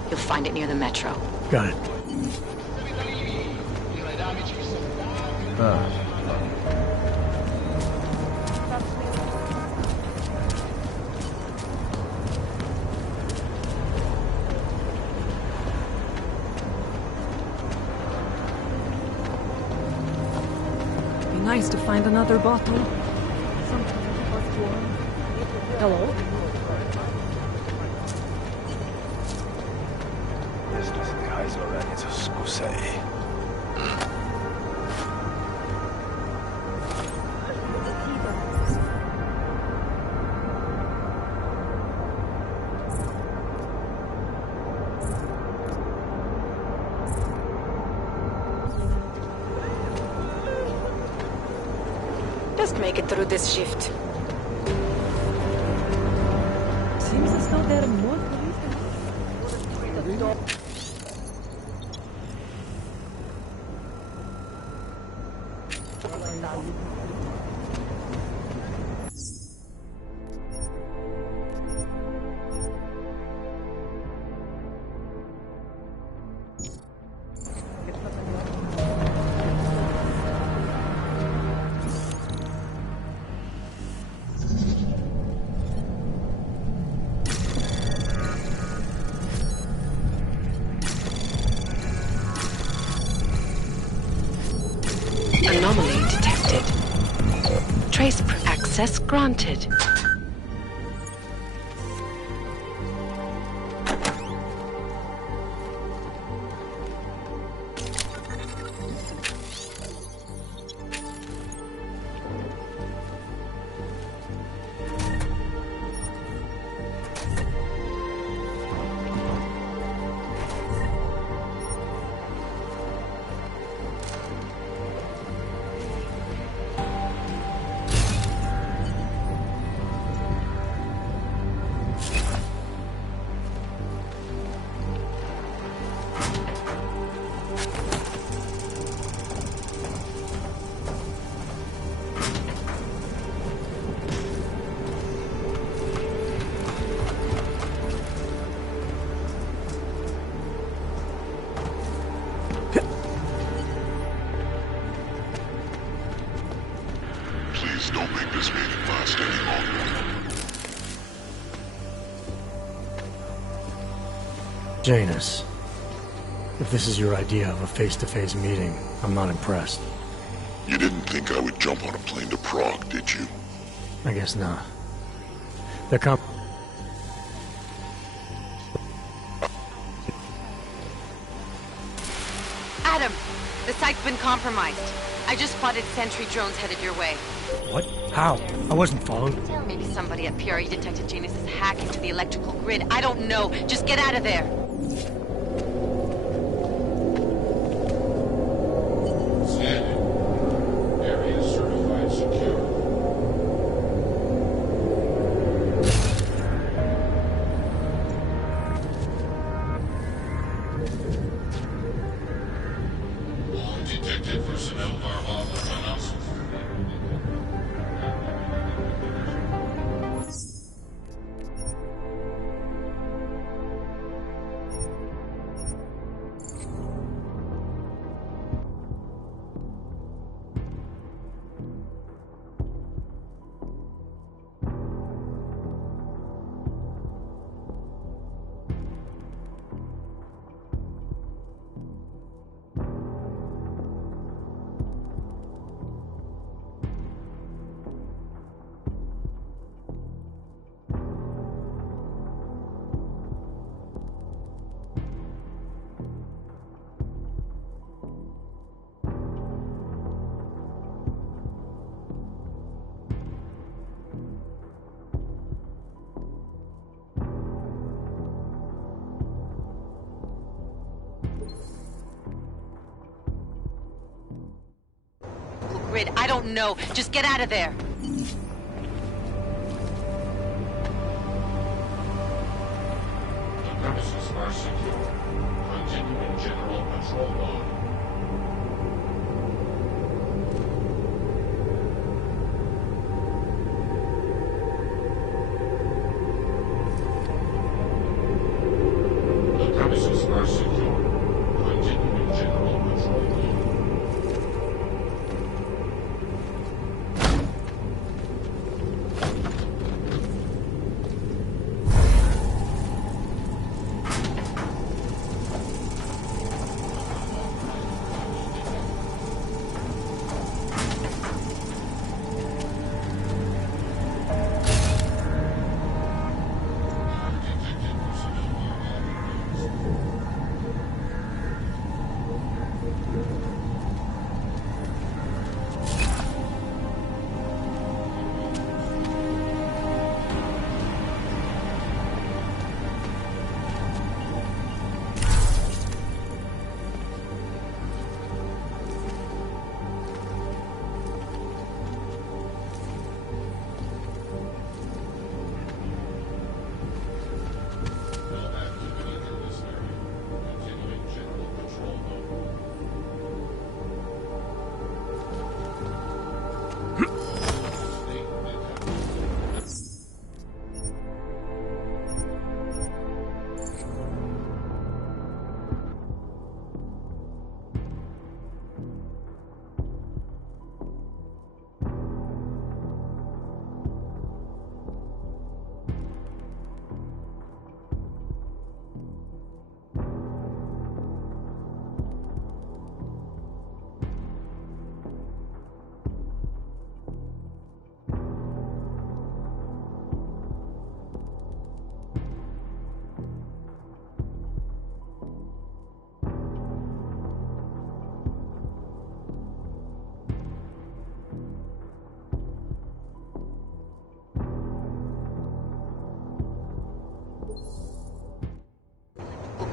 You'll find it near the metro. Got it. Be nice to find another bottle. Hello? Just make it through this shift. Seems as though there are more police than us. Access granted. Please don't make this meeting last any longer. Janus, if this is your idea of a face-to-face meeting, I'm not impressed. You didn't think I would jump on a plane to Prague, did you? I guess not. They're Adam, the site's been compromised. I just spotted sentry drones headed your way. What? How? I wasn't followed. Maybe somebody at PRE detected Janus's hack into the electrical grid. I don't know. Just get out of there. Scanning. Area certified secure. All detected personnel are off the announcement. Grid, I don't know. Just get out of there. The premises are secure. Continuing general patrol log. The premises are secure. Continuing general patrol log.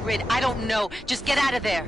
grid. I don't know. Just get out of there.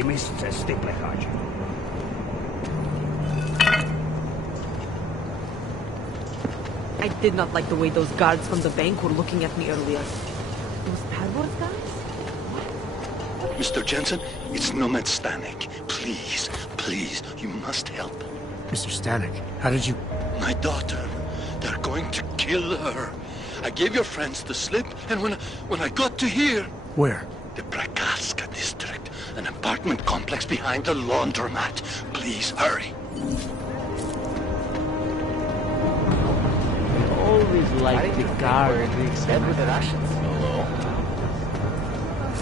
Die müssen es Stippelhage. I did not like the way those guards from the bank were looking at me earlier. Those Padworth guys? Mr. Jensen, it's Nomad Stanek. Please, please, you must help. Mr. Stanek, how did you... My daughter. They're going to kill her. I gave your friends the slip, and when I got to here... Where? The Prakaska district. An apartment complex behind the laundromat. Please, hurry. Always like the guard. Except with the Russians.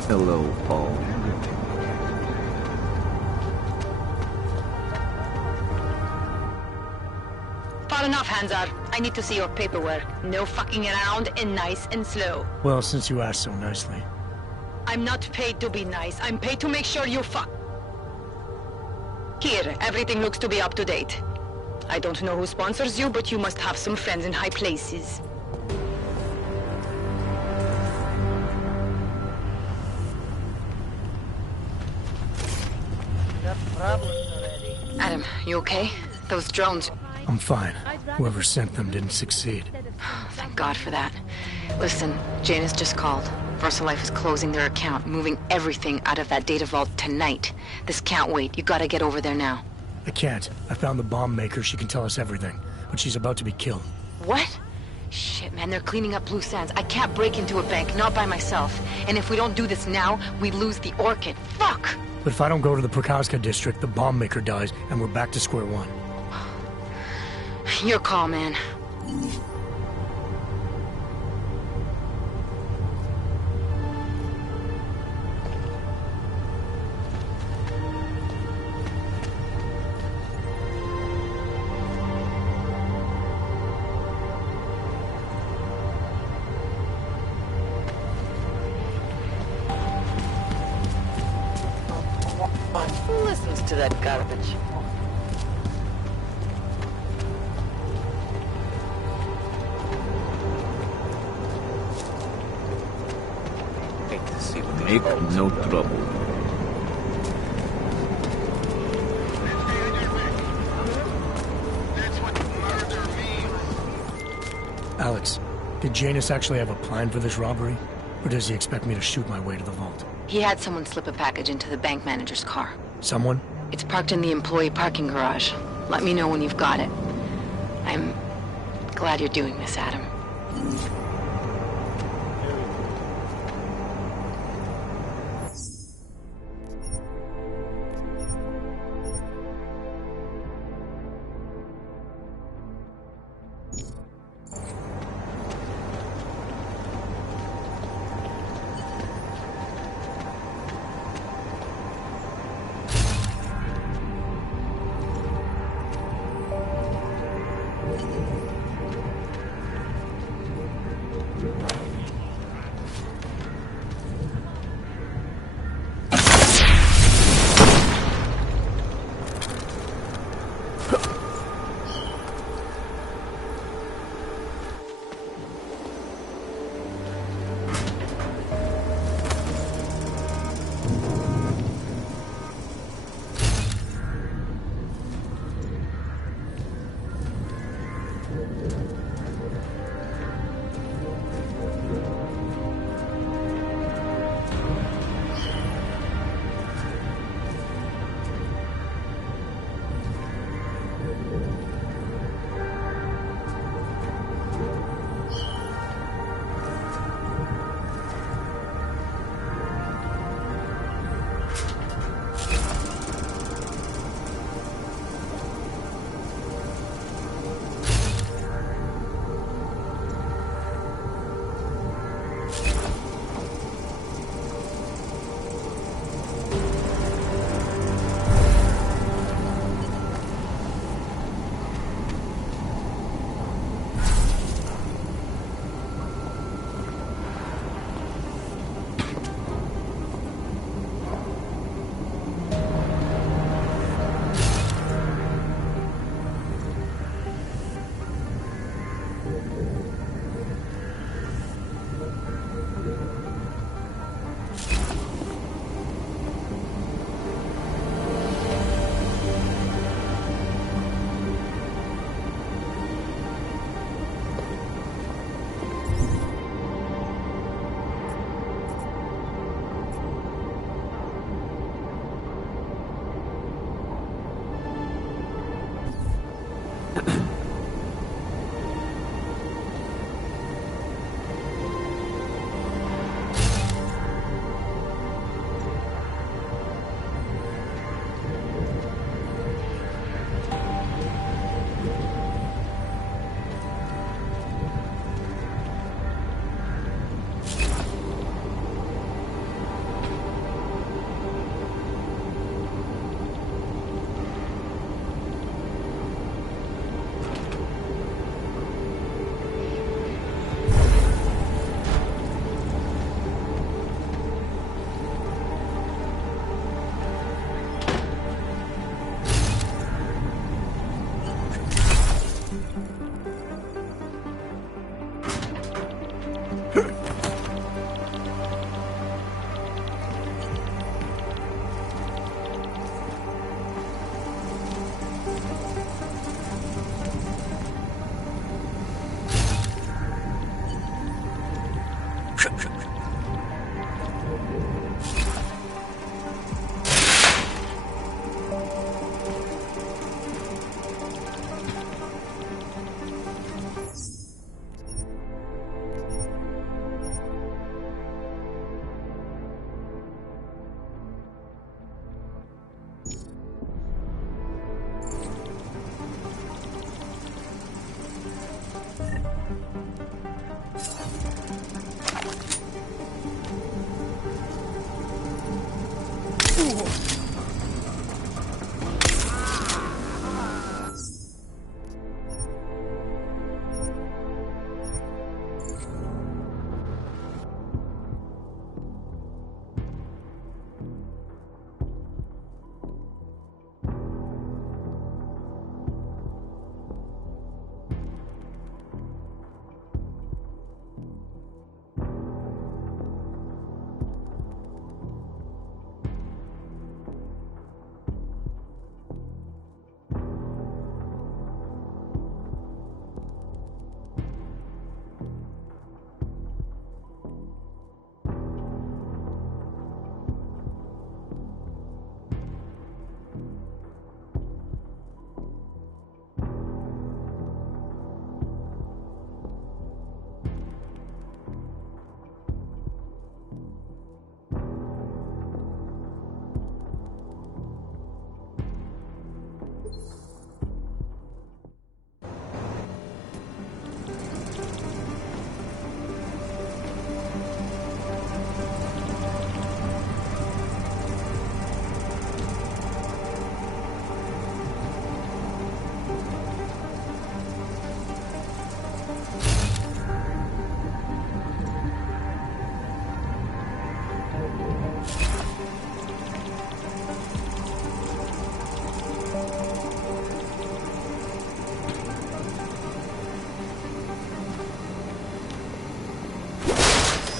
Hello, Paul. Far enough, Hanzar. I need to see your paperwork. No fucking around and nice and slow. Well, since you asked so nicely. I'm not paid to be nice. I'm paid to make sure you Here, everything looks to be up to date. I don't know who sponsors you, but you must have some friends in high places. Adam, you okay? Those drones... I'm fine. Whoever sent them didn't succeed. Thank God for that. Listen, Janus just called. VersaLife is closing their account, moving everything out of that data vault tonight. This can't wait. You gotta get over there now. I can't. I found the bomb maker. She can tell us everything. But she's about to be killed. What? Shit, man, they're cleaning up loose ends. I can't break into a bank, not by myself. And if we don't do this now, we lose the Orchid. Fuck! But if I don't go to the Prakaska district, the bomb maker dies, and we're back to square one. Your call, man. Who listens to that garbage? Make no trouble. Alex, did Janus actually have a plan for this robbery? Or does he expect me to shoot my way to the vault? He had someone slip a package into the bank manager's car. Someone? It's parked in the employee parking garage. Let me know when you've got it. I'm glad you're doing this, Adam.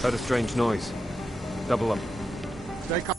Heard a strange noise. Double up. Stay calm.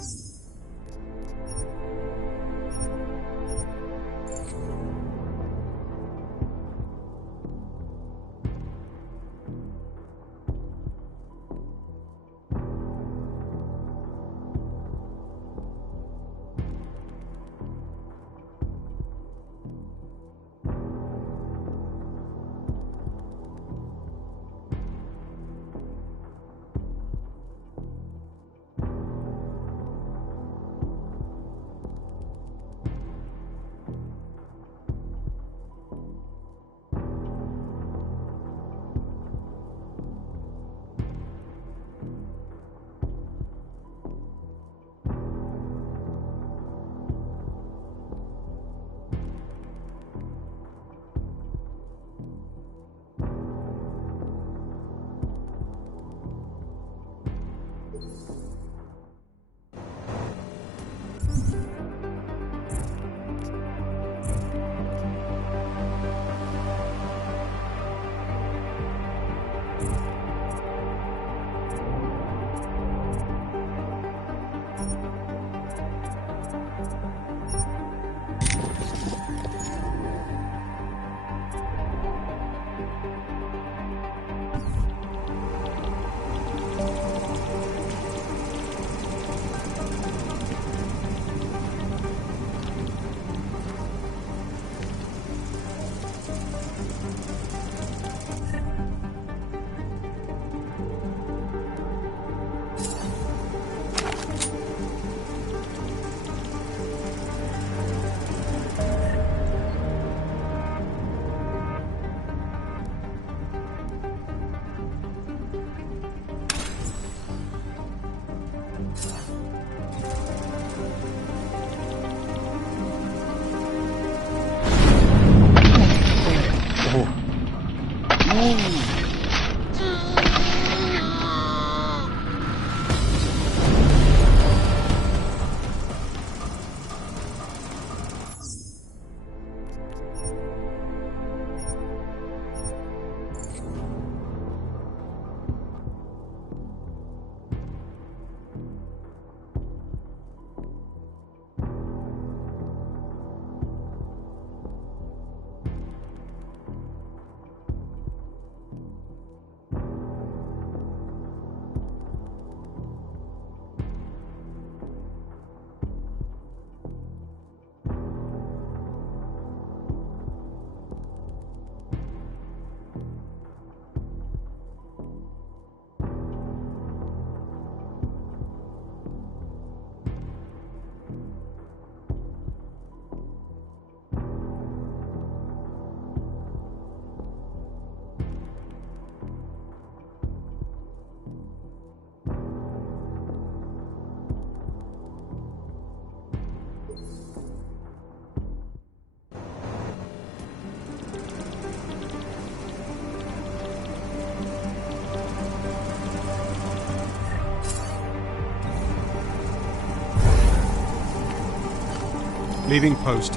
Leaving post.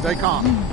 Stay calm.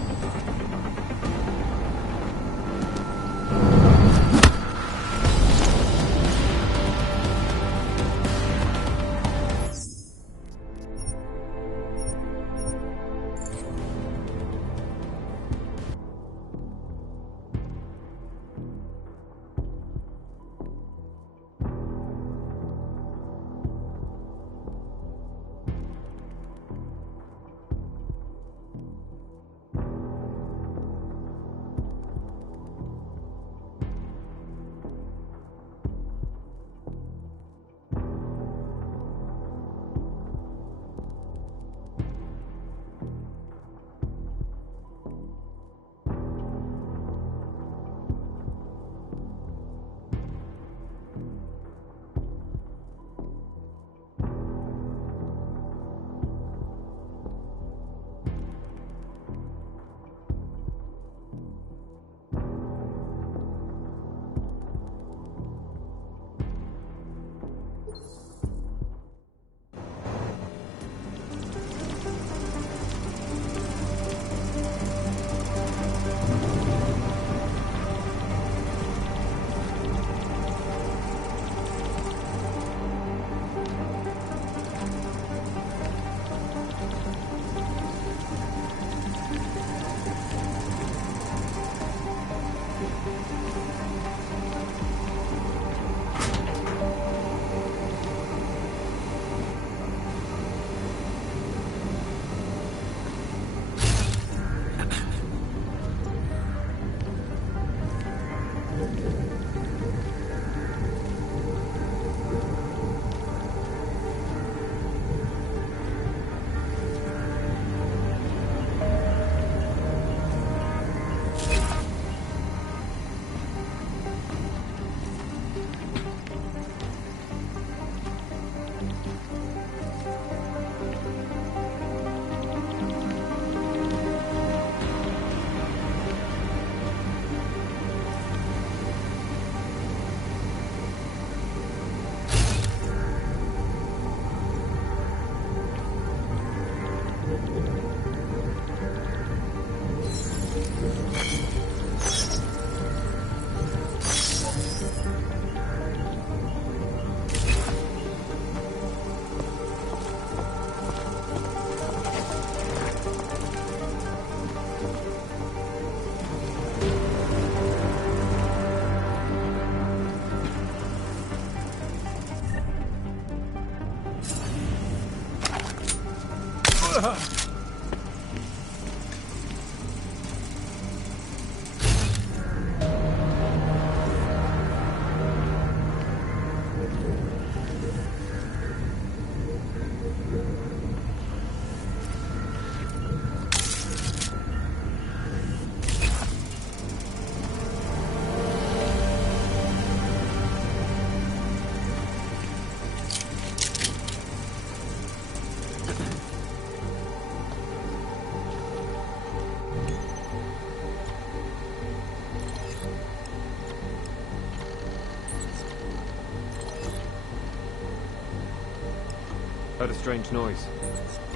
Heard a strange noise.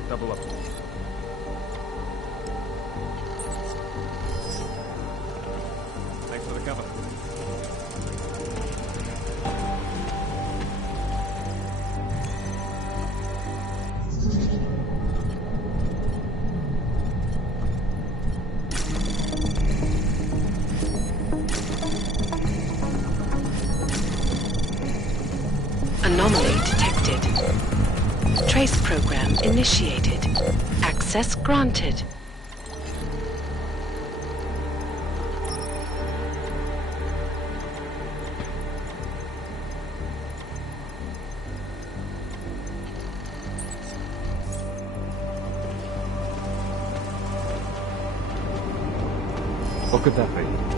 Double up. Thanks for the cover. Anomaly detected. Trace program initiated. Access granted. What could that be?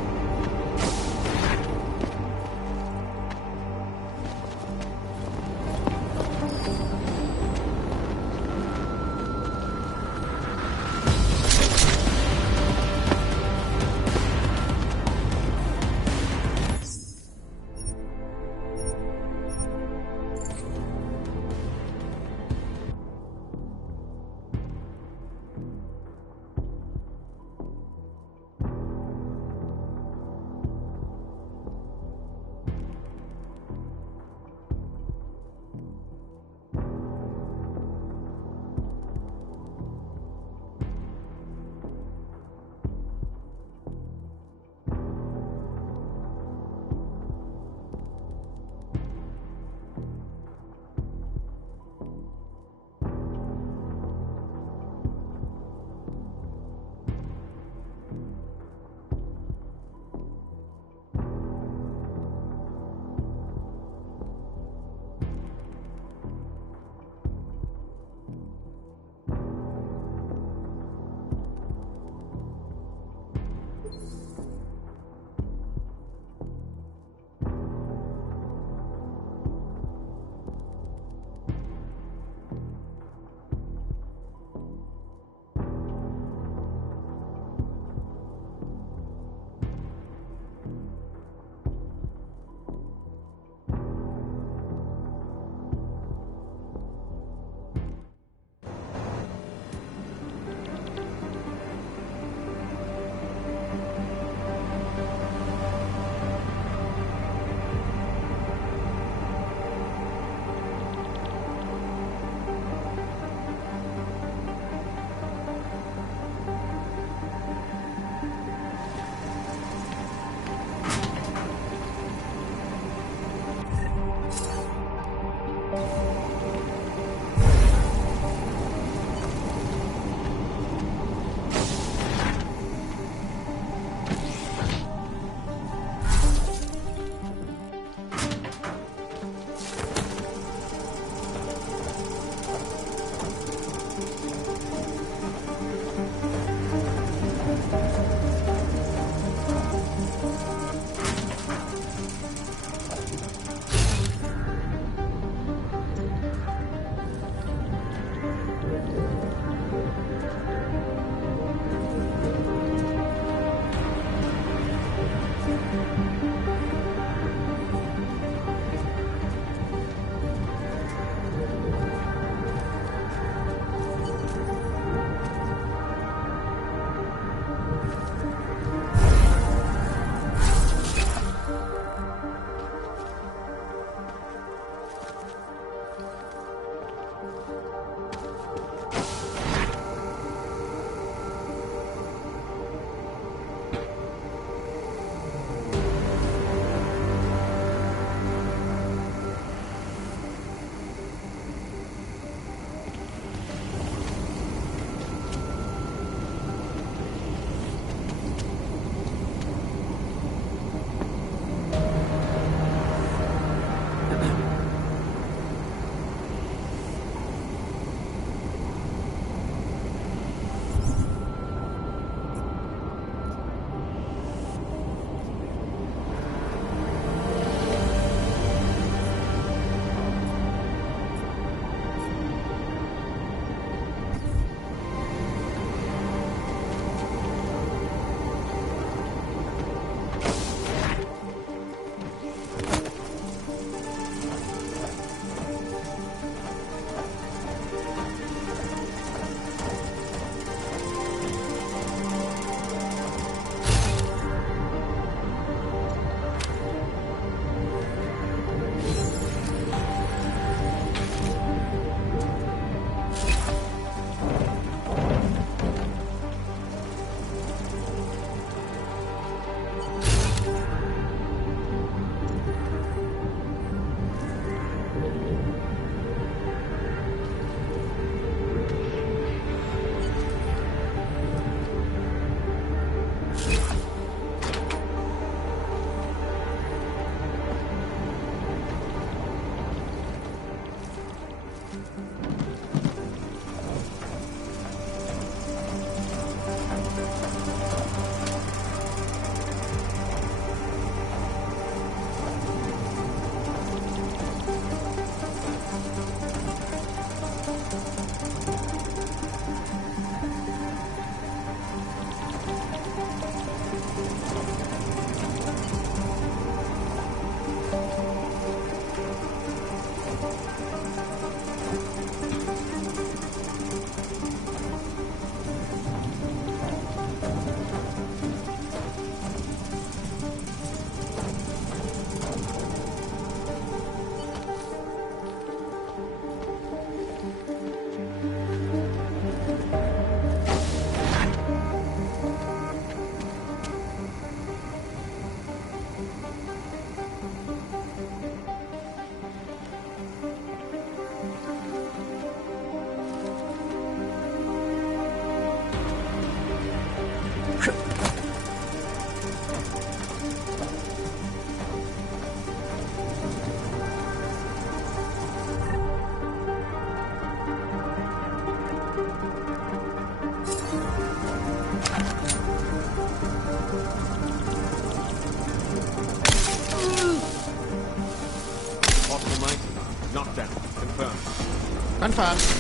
Confirmed.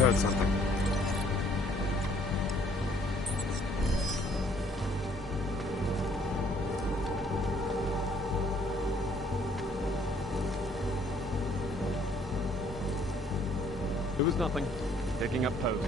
Heard something. It was nothing. Picking up post.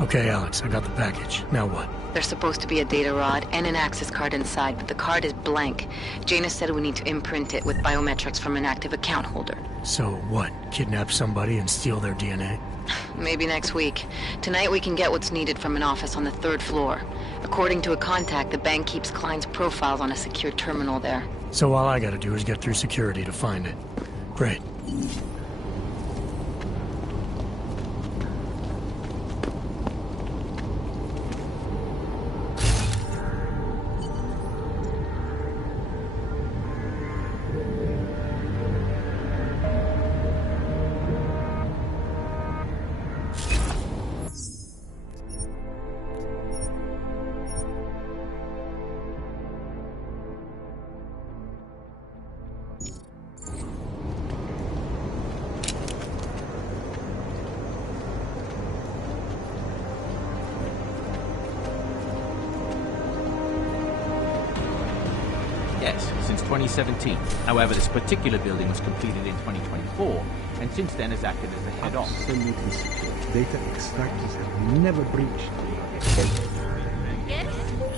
Okay, Alex, I got the package. Now what? There's supposed to be a data rod and an access card inside, but the card is blank. Jaina said we need to imprint it with biometrics from an active account holder. So what? Kidnap somebody and steal their DNA? Maybe next week. Tonight we can get what's needed from an office on the 3rd floor. According to a contact, the bank keeps clients' profiles on a secure terminal there. So all I gotta do is get through security to find it. Great. 2017. However, this particular building was completed in 2024, and since then has acted as the head office. Absolutely secure. Data extractors have never breached.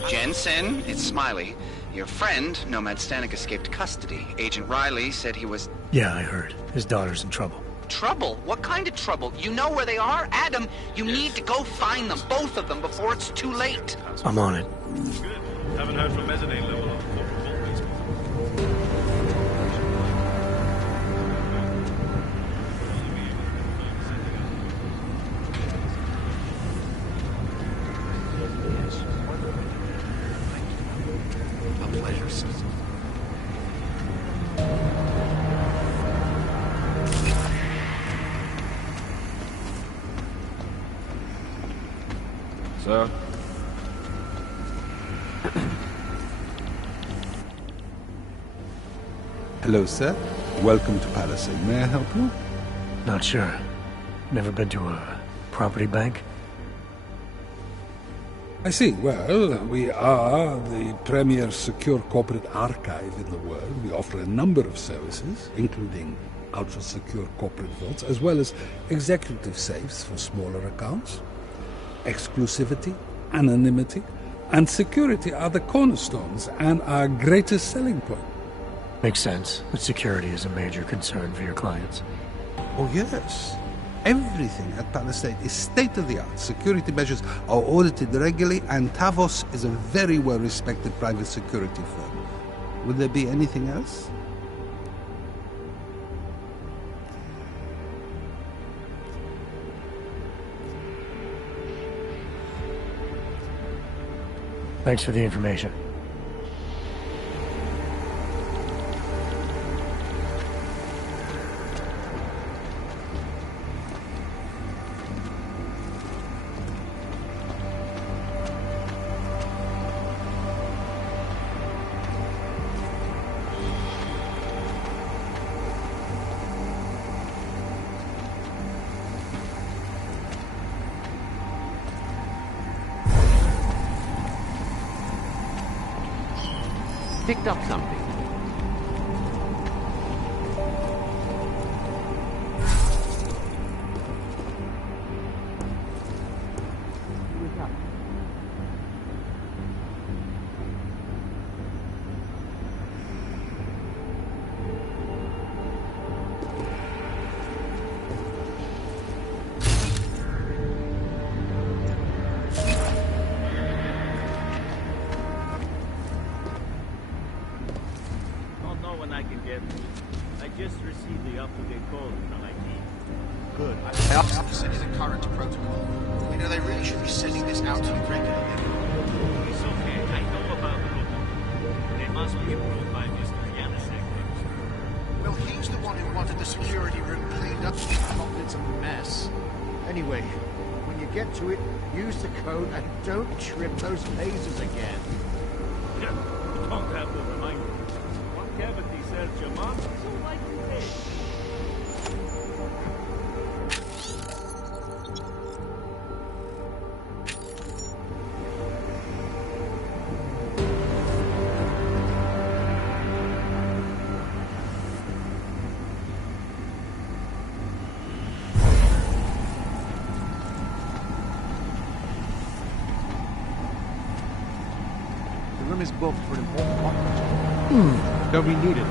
Jensen, it's Smiley. Your friend, Nomad Stanek, escaped custody. Agent Riley said he was... Yeah, I heard. His daughter's in trouble. Trouble? What kind of trouble? You know where they are? Adam, you need to go find them, both of them, before it's too late. I'm on it. Good. Haven't heard from mezzanine level on corporate vault basement. A pleasure, Susan. Sir? Hello, sir. Welcome to Palisade. May I help you? Not sure. Never been to a property bank? I see. Well, we are the premier secure corporate archive in the world. We offer a number of services, including ultra-secure corporate vaults, as well as executive safes for smaller accounts. Exclusivity, anonymity, and security are the cornerstones and our greatest selling point. Makes sense that security is a major concern for your clients. Oh, yes. Everything at Palisade is state-of-the-art. Security measures are audited regularly, and Tavos is a very well-respected private security firm. Would there be anything else? Thanks for the information. Picked up something. Don't trip those lasers again. Don't have to remind me. One cavity says Jamal, so like today. Is booked for an important conference. Don't we need it?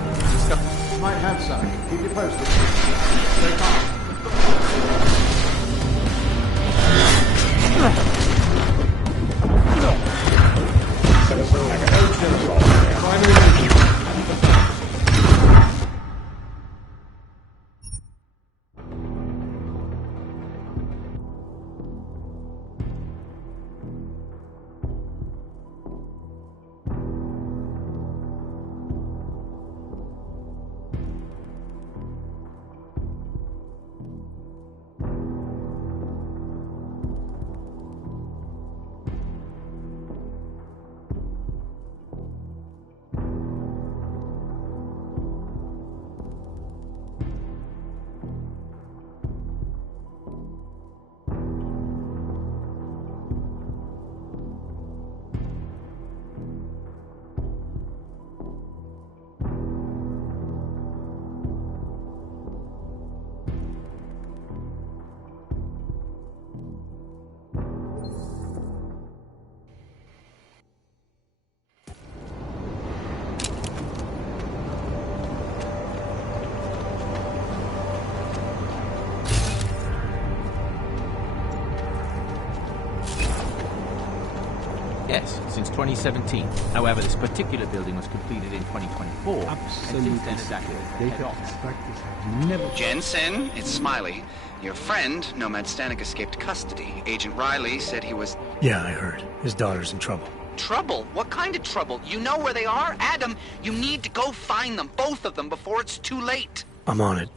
You might have some. Keep you posted. Stay calm. Yes, since 2017. However, this particular building was completed in 2024, and since then has acted as the head office. Jensen, it's Smiley. Your friend, Nomad Stanek, escaped custody. Agent Riley said he was... Yeah, I heard. His daughter's in trouble. Trouble? What kind of trouble? You know where they are? Adam, you need to go find them, both of them, before it's too late. I'm on it.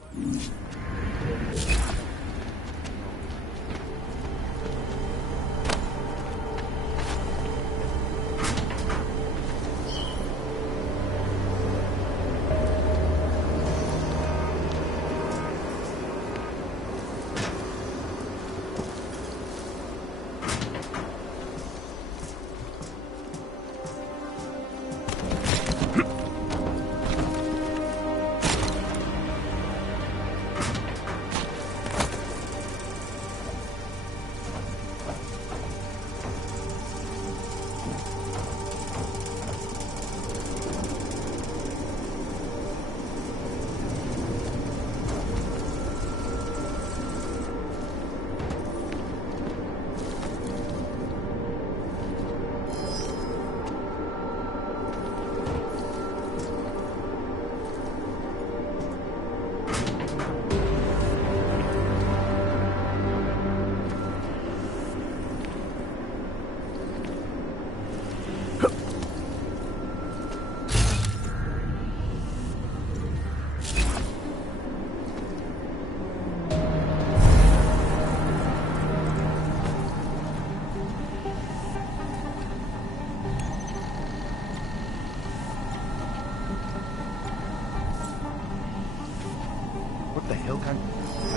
What the hell kind?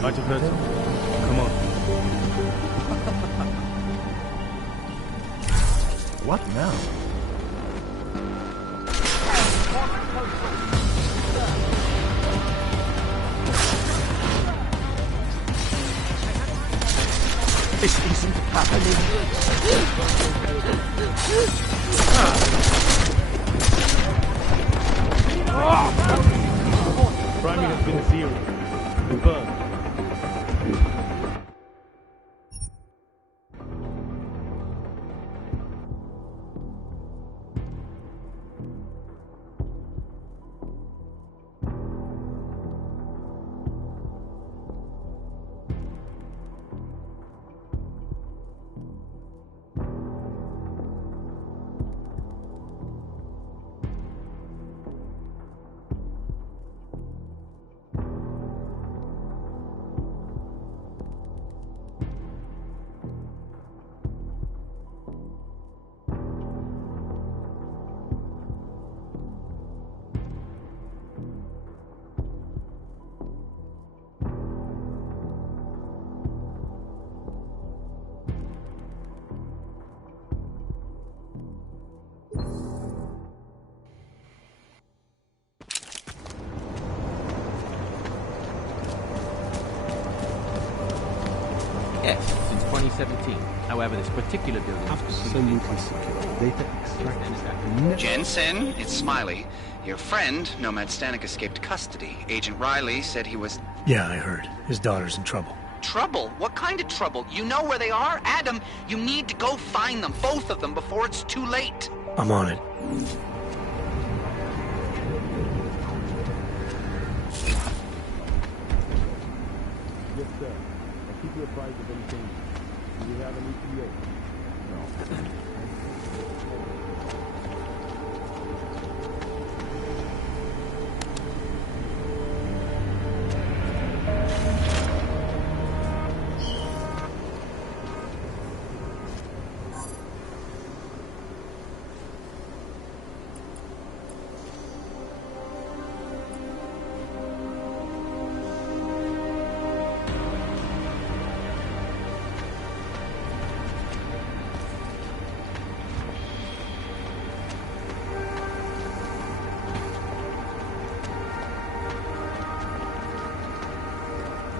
Might have heard something. Come on. What now? This isn't happening. Priming has been zero. Confirmed. Yes, since 2017. However, this particular building was completely secure. Data extracted. Jensen, it's Smiley. Your friend, Nomad Stanek, escaped custody. Agent Riley said he was... Yeah, I heard. His daughter's in trouble. Trouble? What kind of trouble? You know where they are? Adam, you need to go find them, both of them, before it's too late. I'm on it. Yes, sir. I'll keep you apprised of anything. Do you have an ETA? No.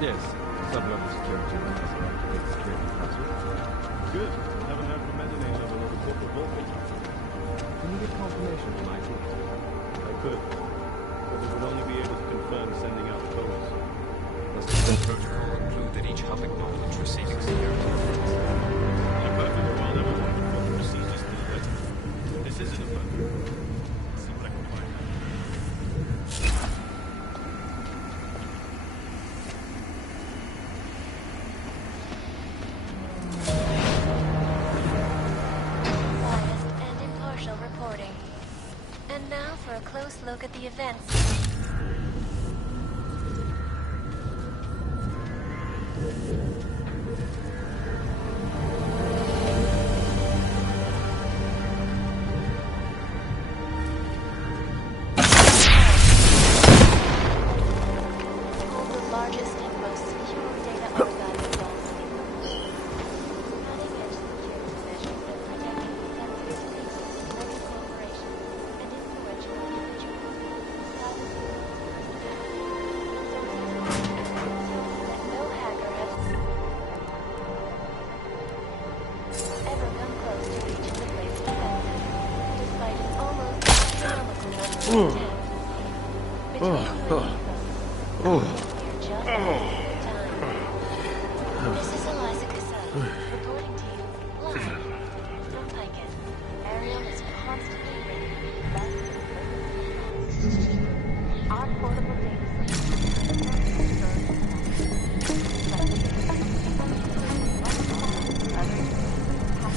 Yes, sub-level security has an activated security password. Good. Haven't heard from mezzanine level or the corporate vault. Can you get confirmation from IT? I could, but we would only be able to confirm sending out codes. Does the protocol include that each hub acknowledge receiving security? In a perfect world, everyone would follow procedures to the letter. isn't a burglar. Let's see what I can find out. Biased and impartial reporting. And now for a close look at the events.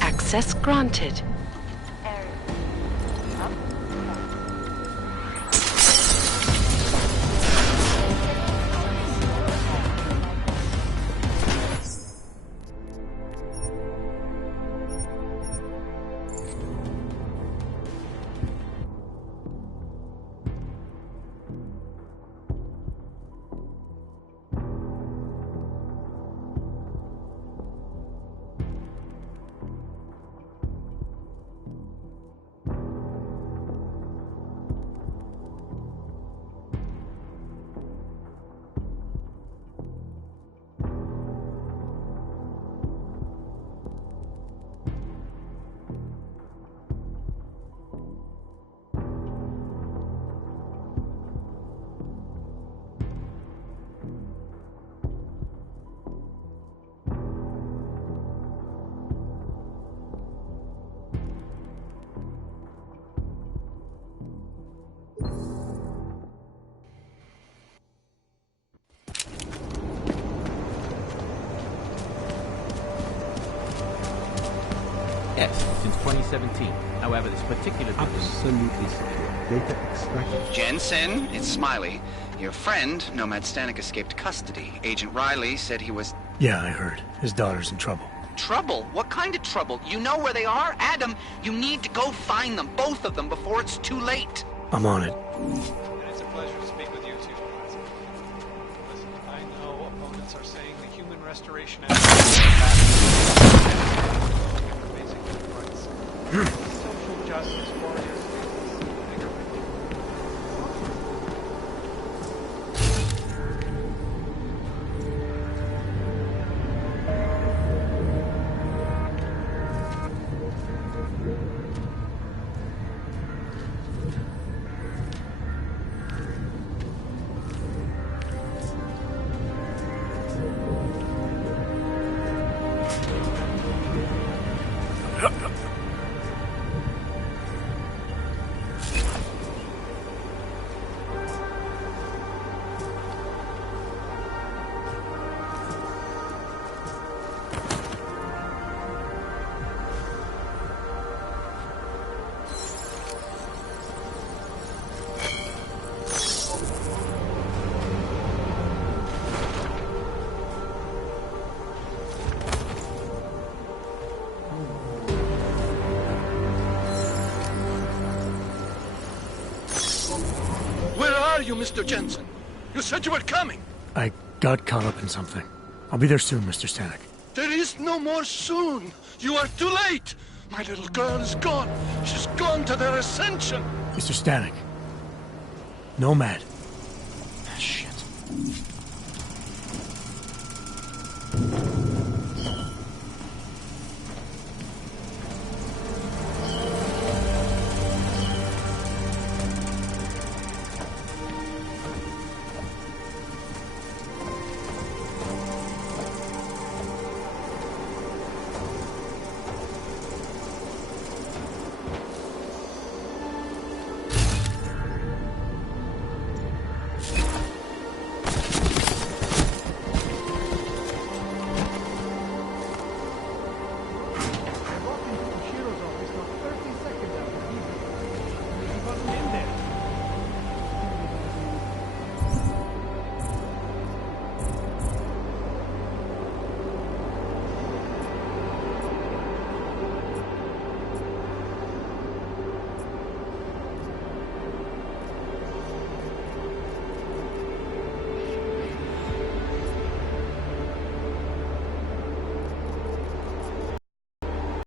Access granted. Yes, since 2017. However, this particular building... Absolutely secure. Data extracted. Jensen, it's Smiley. Your friend, Nomad Stanek, escaped custody. Agent Riley said he was... Yeah, I heard. His daughter's in trouble. Trouble? What kind of trouble? You know where they are? Adam, you need to go find them, both of them, before it's too late. I'm on it. And it's a pleasure to speak with you too, Professor. Listen, I know opponents are saying the human restoration and basic human rights. Social justice warriors. Bigger you, Mr. Jensen? You said you were coming. I got caught up in something. I'll be there soon, Mr. Stanek. There is no more soon. You are too late. My little girl is gone. She's gone to their ascension. Mr. Stanek. Nomad. Shit.